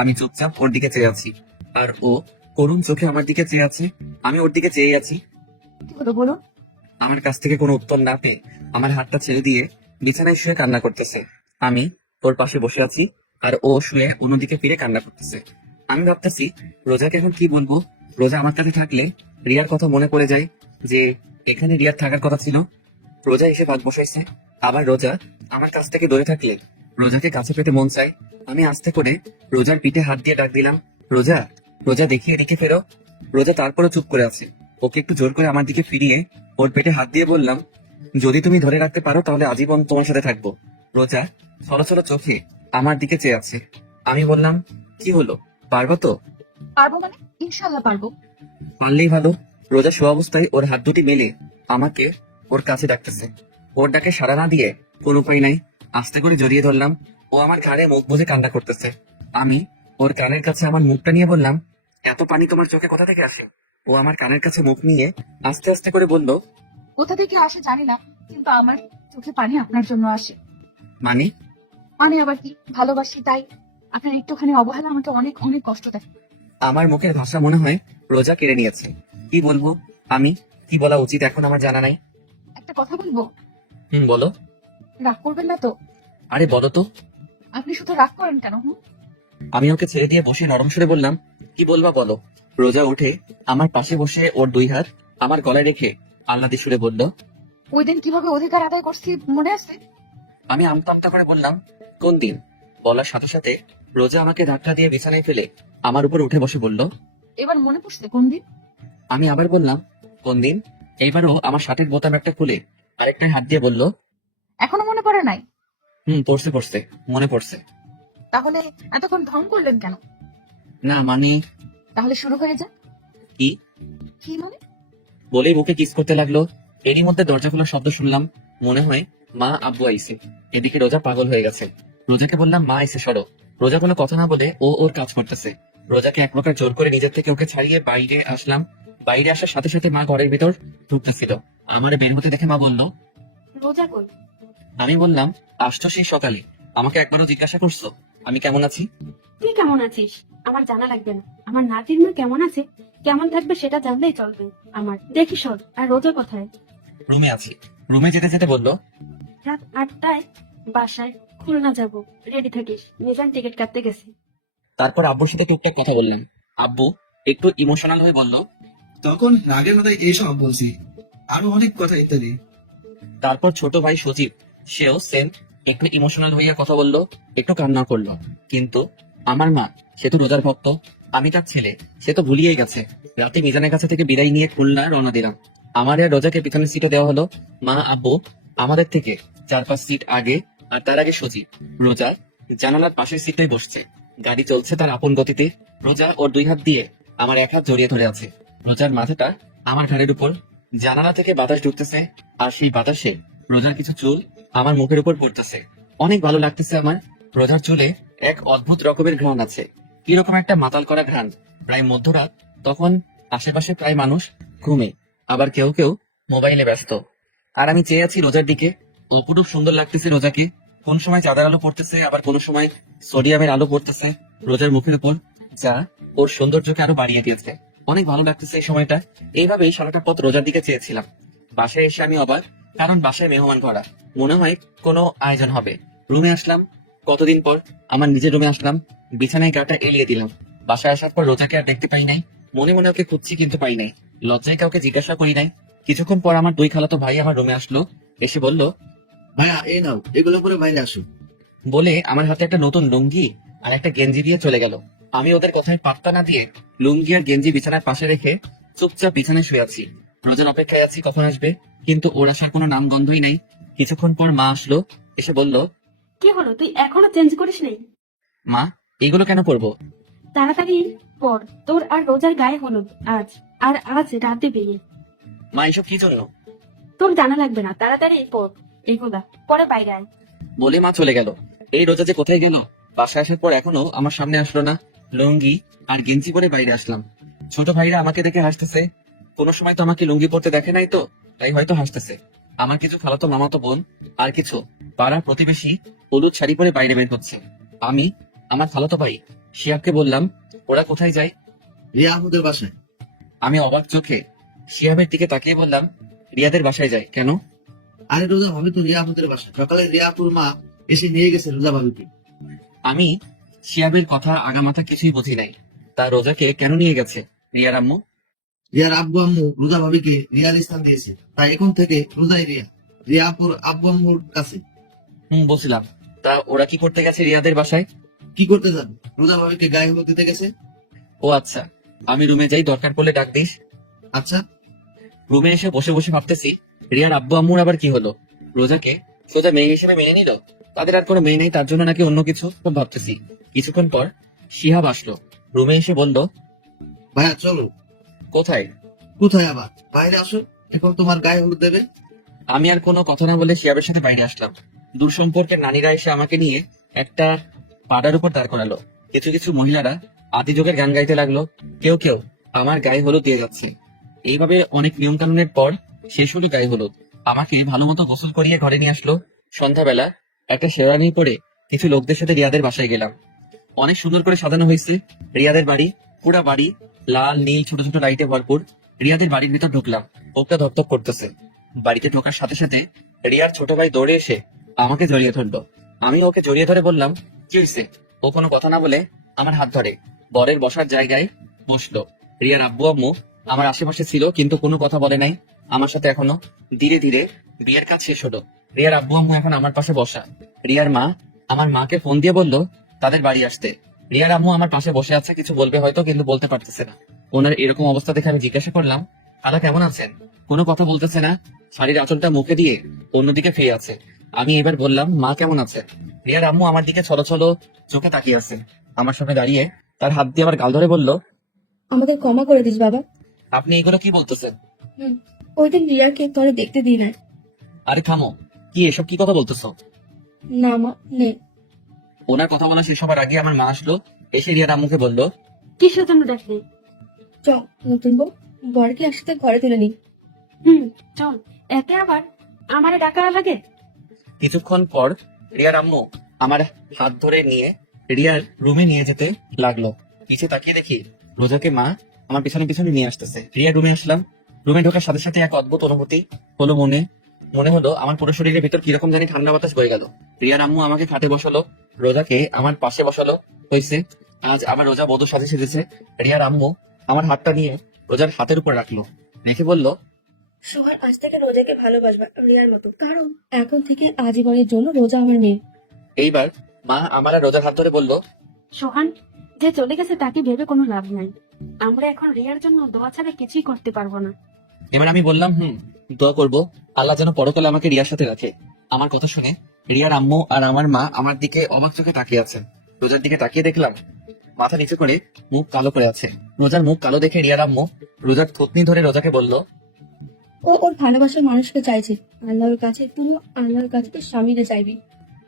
আমি চুপচাপ ওর দিকে চেয়ে আছি আর ও করুণ চোখে আমার দিকে চেয়ে আছে। আমি ওর দিকে চেয়ে আছি। কি হলো বলুন। আমার কাছ থেকে কোনো উত্তর না পেয়ে আমার হাতটা ছেড়ে দিয়ে বিছানায় শুয়ে কান্না করতেছে। আমি ওর পাশে বসে আছি আর ও শুয়ে অন্যদিকে ফিরে কান্না করতেছে। আমি ভাবতেছি রোজাকে এখন কি বলবো। রোজা আমার কাছে থাকলে রিয়ার কথা মনে পড়ে যায় যে এখানে রিয়ার থাকার কথা ছিল। রোজা এসে ভাগ বসাইছে। আবার রোজা আমার কাছ থেকে দূরে থাকলে রোজাকে কাছে পেতে মন চায়। আমি আস্তে করে রোজার পিঠে হাত দিয়ে ডাক দিলাম, রোজা। রোজা দেখিয়ে এদিকে ফেরো। রোজা তারপরও চুপ করে আছে। ওকে একটু জোর করে আমার দিকে ফিরিয়ে ওর পেটে হাত দিয়ে বললাম, যদি তুমি ধরে রাখতে পারো তাহলে আজীবন তোমার সাথে থাকবো। রোজা ছলো ছলো চোখে আমার দিকে চেয়ে আছে। আমি বললাম, কি হলো, পারবো তো? পারবো মানে? ইনশাল্লাহ পারবো। পারলেই ভালো। রোজা শোয়া অবস্থায় ওর হাত দুটি মেলে আমাকে ওর কাছে ডাকতেছে। ওর ডাকে সাড়া না দিয়ে কোন উপায় নাই, আস্তে করে জড়িয়ে ধরলাম। ও আমার ঘাড়ে মুখ বুজে কান্না করতেছে। আমি ওর কানের কাছে আমার মুখটা নিয়ে বললাম, এত পানি তোমার চোখে কোথা থেকে আসে? ও আমার কানের কাছে মুখ নিয়ে আস্তে আস্তে করে বলল, কোথা থেকে আসে জানি না, কিন্তু আমার চোখে পানি আপনার জন্য আসে। মানে? মানে আবার কি, ভালোবাসি তাই। আপনার একটুখানি অবহেলা আমাকে অনেক অনেক কষ্ট দেয়। আমার মুখের ভাষা মনে হয় রোজা কেড়ে নিয়েছে। কি বলবো আমি, কি বলা উচিত এখন আমার জানা নাই। একটা কথা বলবো? বলো। রাগ করবেন না তো? আরে বলো তো। আপনি শুধু রাগ করেন কেন? আমি ওকে ছেড়ে দিয়ে বসে নরম সুরে বললাম, কি বলবা বলো। রোজা উঠে আমার পাশে বসে ওর দুই হাত আমার গলায় রেখে আহ্লাদি সুরে বলল, ওই দিন কিভাবে অধিকার আদায় করছি মনে আছে? আমি আমতা আমতা করে বললাম, কোন দিন? বলার সাথে সাথে রোজা আমাকে ধাক্কা দিয়ে বিছানায় ফেলে আমার উপর উঠে বসে বলল, এবার মনে পড়ছে কোন দিন? আমি আবার বললাম, কোন দিন? এইবারও আমার শার্টের বোতাম একটা খুলে আরেকটায় হাত দিয়ে বলল, এখনো মনে পড়ে নাই? পড়ছে পড়ছে, মনে পড়ছে। তাহলে এতক্ষণ ঢং করলেন কেন? না মানে। তাহলে শুরু হয়ে যাক। কি? কি মানে? বলেই বুকে কিস করতে লাগলো। এরই মধ্যে দরজা খোলার শব্দ শুনলাম। মনে হয় মা আব্বু আইছে। এদিকে রোজা পাগল হয়ে গেছে। রোজাকে বললাম, মা আইছে সরো। রোজা কোনো কথা না বলে ও ওর কাজ করতেছে। রোজাকে এক প্রকার জোর করে নিজের থেকে ওকে ছাড়িয়ে বাইরে আসলাম। বাইরে আসার সাথে সাথে মা ঘরের ভিতর ঢুকতেছিল। আমার বের হতে দেখে মা বলল, রোজা কই? আমি বললাম, আসছো সেই সকালে, আমাকে একবারও জিজ্ঞাসা করছো আমি কেমন আছি? তুই কেমন আছিস আমার জানা লাগবে না। আমার নাতির মা কেমন আছে, কেমন থাকবে সেটা জানলেই চলবে আমার। দেখি সর। আর রোজা কোথায়? রুমে আছি। রুমে যেতে যেতে বলল, রাত 8টায় বাসায় খুলনা যাব, রেডি থাকিস, মিজান টিকিট কাটতে গেছে। তারপর আব্বুর সাথে টুকটাক কথা বললাম। আব্বু একটু ইমোশনাল হয়ে বলল, তখন রাগের মাথায় এইসব বলছি, আরো অনেক কথা ইত্যাদি। তারপর ছোট ভাই সজীব, সেও সেম একটু ইমোশনাল হইয়া কথা বলল, একটু কান্না করলো। কিন্তু আমার মা, সে তো রোজার ভক্ত, আমি তার ছেলে, সে তো ভুলিয়েই গেছে। রাতে মিজানের কাছে থেকে বিদায় নিয়ে খুলনা রওনা দিলাম। আমার আর রোজাকে পিছনের সিটে দেওয়া হলো। মা আব্বু আমাদের থেকে 4-5 সিট আগে, আর তার আগে সজীব। রোজা জানালার পাশের সিটে বসছে। গাড়ি চলছে তার আপন গতিতে। রোজা ওর দুই হাত দিয়ে আমার এক হাত জড়িয়ে ধরে আছে। রোজার মাথাটা আমার ঘাড়ের উপর। জানালা থেকে বাতাস ঢুকতেছে আর সেই বাতাসে রোজার কিছু চুল আমার মুখের উপর পড়তেছে। অনেক ভালো লাগতেছে আমার। রোজার চুলে এক অদ্ভুত রকমের ঘ্রাণ আছে, কিরকম একটা মাতাল করা ঘ্রাণ। প্রায় মধ্যরাত, তখন আশেপাশে প্রায় মানুষ ঘুমে, আবার কেউ কেউ মোবাইলে ব্যস্ত। আর আমি চেয়ে আছি রোজার দিকে। অপরূপ সুন্দর লাগতেছে রোজাকে। কোন সময় চাঁদের আলো পড়তেছে, আবার কোন সময় সোডিয়ামের আলো পড়তেছে রোজার মুখের উপর, যা ওর সৌন্দর্যকে আরো বাড়িয়ে দিয়েছে। অনেক ভালো লাগতেছে এই সময়টা। এইভাবেই সারাটা পথ রোজার দিকে চেয়েছিলাম। বাসায় এসে আমি অবাক, কারণ বাসায় মেহমান ভরা। মনে হয় কোনো আয়োজন হবে। রুমে আসলাম, কতদিন পর আমার নিজের রুমে আসলাম। বিছানায় গাটা এলিয়ে দিলাম। বাসায় আসার পর রোজাকে আর দেখতে পাই নাই। মনে মনে ওকে খুঁজছি কিন্তু পাই নাই। লজ্জায় কাউকে জিজ্ঞাসা করি নাই। কিছুক্ষণ পর আমার দুই খালাতো ভাই আমার রুমে আসলো। এসে বলল, ভাইয়া এই নাও, এগুলো পরে বাইরে আসো। বলে আমার হাতে একটা নতুন লুঙ্গি আর একটা গেঞ্জি দিয়ে চলে গেল। আমি ওদের কথায় পাত্তা না দিয়ে লুঙ্গি আর গেঞ্জি বিছানার পাশে রেখে চুপচাপ বিছানায় শুয়ে আছি। রোজার অপেক্ষায় আছি কখন আসবে, কিন্তু ওর আসার কোনো নাম গন্ধই নাই। কিছুক্ষণ পর মা আসলো, এসে বলল, কি হলো, তুই এখনো চেঞ্জ করিস নাই? মা এইগুলো কেন পরবো? তাড়াতাড়ি পর, তোর আর রোজার গায়ে হলুদ আজ। আর আজ রাতে বিয়ে। মা এসব কি জন্য? তোর জানা লাগবে না, তাড়াতাড়ি পর এইগুলা পরে বাইরে আয়। বলে মা চলে গেল। এই রোজা যে কোথায় গেল? বাসায় আসার পর এখনো আমার সামনে আসলো না। লুঙ্গি আর গেঞ্জি পরে বাইরে আসলাম। ছোট ভাইরা আমাকে দেখে হাসতেছে। কোনো সময় তো আমাকে লুঙ্গি পরতে দেখে নাই, তো তাই হয়তো হাসতেছে। আমার কিছু খালাতো মামাতো বোন আর কিছু পাড়া প্রতিবেশী হলুদ শাড়ি পরে বাইরে বের হচ্ছে। আমি আমার খালাতো ভাই শিয়াবকে বললাম, ওরা কোথায় যায়? রিয়া আপুদের বাসায়। আমি অবাক চোখে শিয়াবের দিকে তাকিয়ে বললাম, রিয়াদের বাসায় যায় কেন? আরে রোজা ভাবি তো রিয়া আপুদের বাসায়, সকালে রিয়া আপুর মা এসে নিয়ে গেছে রোজা ভাবিকে। আমি শিয়াবের কথা আগামাথা কিছুই বুঝি নাই। তা রোজাকে কেন নিয়ে গেছে রিয়ার আম্মু? রিয়ার আব্বু আম্মু রোজা ভাবিকে রিয়ার স্থান দিয়েছে, তাই এখন থেকে রোজাই রিয়া, রিয়া আপুর আব্বু আম্মুর কাছে। বুঝলাম। তা ওরা কি করতে গেছে রিয়াদের বাসায়? কি করতে যাবে? রোজা ভাবিকে গায়ে হলুদ দিতে গেছে। ও আচ্ছা, আমি রুমে যাই, দরকার পড়লে ডাক দিস। আচ্ছা। রুমে এসে বসে বসে ভাবতেছি, রিয়ার আব্বু আম্মুর আবার কি হলো? রোজাকে সোজা মেয়ে হিসেবে মেনে নিল? তাদের আর কোনো মেয়ে নেই, তার জন্য নাকি অন্য কিছু খুব ভাবতেছি। কিছুক্ষণ পর শিহাব আসলো, রুমে এসে বলল, ভাইয়া চলো। কোথায়? কোথায় আবার? বাইরে আসো, এখন তোমার গায়ে হলুদ দেবে। আমি আর কোনো কথা না বলে শিয়াবের সাথে বাইরে আসলাম। দূর সম্পর্কের নানীরা এসে আমাকে নিয়ে একটা পাড়ার উপর দাঁড় করালো। কিছু কিছু মহিলারা আদি যুগের গান গাইতে লাগলো, কেউ কেউ আমার গায়ে হলুদ দিয়ে যাচ্ছে। এইভাবে অনেক নিয়ম কানুনের পর শেষ হলো গায়ে হলুদ। আমাকে ভালো মতো গোসল করিয়ে ঘরে নিয়ে আসলো। সন্ধ্যাবেলা একটা শেরওয়ানি পরে কিছু লোকদের সাথে রিয়াদের বাসায় গেলাম। অনেক সুন্দর করে সাজানো হয়েছে রিয়াদের বাড়ি। পুরা বাড়ি লাল নীল ছোট ছোট লাইটে ভরপুর। রিয়াদের বাড়ির ভিতর ঢুকলাম, বুকটা ধপধপ করতেছে। বাড়িতে ঢোকার সাথে সাথে রিয়ার ছোট ভাই দৌড়ে এসে আমাকে জড়িয়ে ধরলো। আমি ওকে জড়িয়ে ধরে বললাম, কি হয়েছে? ও কোনো কথা না বলে আমার হাত ধরে বরের বসার জায়গায় বসলো। রিয়ার আব্বু আম্মু আমার আশেপাশে ছিল, কিন্তু কোনো কথা বলে নাই আমার সাথে। এখনো ধীরে ধীরে বিয়ের কাজ শেষ হলো। রিয়ার আব্বু আম্মু এখন আমার পাশে বসা। রিয়ার মা আমার মাকে ফোন দিয়ে বলল তাদের বাড়ি আসতে। রিয়ার আম্মু আমার পাশে বসে আছে, কিছু বলবে হয়তো, কিন্তু বলতে পারতেছে না। ওনার এরকম অবস্থা দেখে আমি জিজ্ঞাসা করলাম, খালা কেমন আছেন? কোনো কথা বলতেছে না, শাড়ির আঁচলটা মুখে দিয়ে অন্যদিকে ফিরে আছে। আমি এবার বললাম, মা কেমন আছে? রিয়ার আম্মু আমার দিকে ছলো ছলো চোখে তাকিয়ে আছে। আমার সামনে দাঁড়িয়ে তার হাত দিয়ে আমার গাল ধরে বলল, আমাকে ক্ষমা করে দিস বাবা। আপনি এগুলো কি বলতেছেন? ওই দিন রিয়াকে তোরে দেখতে দিই না। আরে থামো, কি এসব কি কথা বলতেছো? না মা নে। ওনার কথা বলা শেষ হবার আগে আমার মা আসলো, এসে রিয়ার আম্মুকে বলল, কিসের জন্য দেখলি? চ নতুন বউ বরকে আসতে ঘরে তুলে নি। চল, এতে আবার আমারে ডাকা লাগে? কিছুক্ষণ পর রিয়ার আম্মু আমার হাত ধরে নিয়ে রিয়ার রুমে নিয়ে যেতে লাগলো। পিছে তাকিয়ে দেখি রোজাকে মা আমার পিছনে পিছনে নিয়ে আসতেছে। রিয়ার রুমে আসলাম। রুমে ঢোকার সাথে সাথে এক অদ্ভুত অনুভূতি হলো মনে হলো আমার পুরো শরীরের ভিতর কিরকম জানি ঠান্ডা বাতাস বয়ে গেল। রিয়ার আম্মু আমাকে খাটে বসালো, রোজাকে আমার পাশে বসালো। হয়েছে আজ আবার রোজা বধূ সাজে সেজেছে। রিয়ার আম্মু আমার হাতটা নিয়ে রোজার হাতের উপর রাখলো, রেখে বলল, সোহার আজ থেকে রোজাকে ভালোবাসবা রিয়ার মতো, কারণ এখন থেকে আজীবনের জন্য রোজা আমার মেয়ে। এইবার মা আমার আর রোজার হাত ধরে বলল, সোহান যে চলে গেছে তাকে ভেবে কোনো লাভ নাই। আমরা এখন রিয়ার জন্য দোয়া ছাড়া কিছুই করতে পারবো না। এবার আমি বললাম, দোয়া করবো আল্লাহ যেন পরকালে আমাকে রিয়ার সাথে রাখে। আমার কথা শুনে রিয়ার আম্মু আর আমার মা আমার দিকে অবাক চোখে তাকিয়ে আছেন। রোজার দিকে তাকিয়ে দেখলাম মাথা নিচু করে মুখ কালো করে আছে। রোজার মুখ কালো দেখে রিয়ার আম্মু রোজার থুতনি ধরে রোজাকে বলল, ও ওর ভালোবাসার মানুষকে চাইছে, আল্লাহর কাছে তুমিও আল্লাহর কাছে তোর স্বামীরে চাইবি।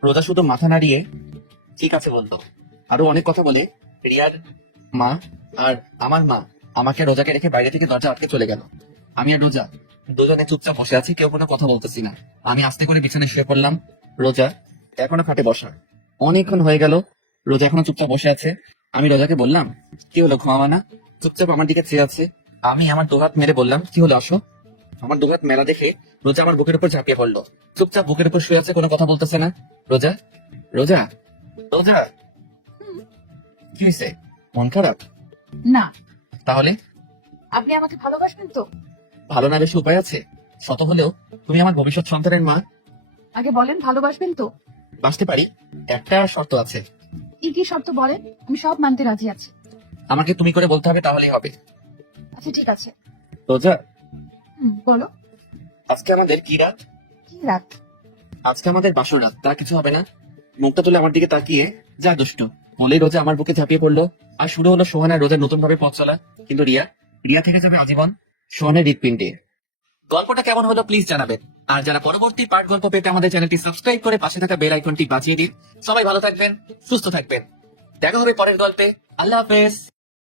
রোজা শুধু মাথা নাড়িয়ে ঠিক আছে বলতো। আরো অনেক কথা বলে রিয়ার মা আর আমার মা আমাকে রোজাকে রেখে বাইরে থেকে দরজা আটকে চলে গেল। আমি আর রোজা দুজনে চুপচাপ বসে আছি, কেউ কোনো কথা বলতেছি না। আমি আস্তে করে বিছানায় শুয়ে পড়লাম। রোজা এখনো খাটে বসা। অনেকক্ষণ হয়ে গেল, রোজা এখনো চুপচাপ বসে আছে। আমি রোজাকে বললাম, কি হলো ঘুমাবা না? চুপচাপ আমার দিকে চেয়ে আছে। আমি আমার দুহাত মেরে বললাম, কি হলো আসো। আমার দুহাত মেলা দেখে রোজা আমার বুকের উপর ঝাঁপিয়ে পড়লো। চুপচাপ বুকের উপর শুয়ে আছে, কোনো কথা বলতেছে না। রোজা রোজা রোজা কি হয়েছে? মন খারাপ? না। তাহলে আপনি আমাকে ভালোবাসবেন তো? ভালো না বেশি উপায় আছে? শত হলেও তুমি আমার ভবিষ্যৎ সন্তানের মা। আগে বলেন ভালোবাসবেন তো? বাঁচতে পারি, একটা শর্ত আছে। কি শর্ত বলেন, আমি সব মানতে রাজি আছি। আমাকে তুমি করে বলতে হবে, তাহলেই হবে। আচ্ছা ঠিক আছে। রোজা বলো। আজকে আমাদের কি রাত? কি রাত? আজকে আমাদের বাসর রাত। তা কিছু হবে না? মুখটা তুলে আমার দিকে তাকিয়ে যা দুষ্ট বলেই রোজা আমার বুকে ঝাঁপিয়ে পড়লো। আর শুরু হলো সোহান আর রোজার নতুন ভাবে পথ চলা। কিন্তু রিয়া রিয়া থেকে যাবে আজীবন সোহানের হৃৎপিণ্ডে। গল্পটা কেমন হলো প্লিজ জানাবেন। আর যারা পরবর্তী পার্ট গল্প পেতে আমাদের চ্যানেলটি সাবস্ক্রাইব করে পাশে থাকা বেল আইকনটি বাজিয়ে দিন। সবাই ভালো থাকবেন, সুস্থ থাকবেন। দেখা হবে পরের গল্পে। আল্লাহ হাফেজ।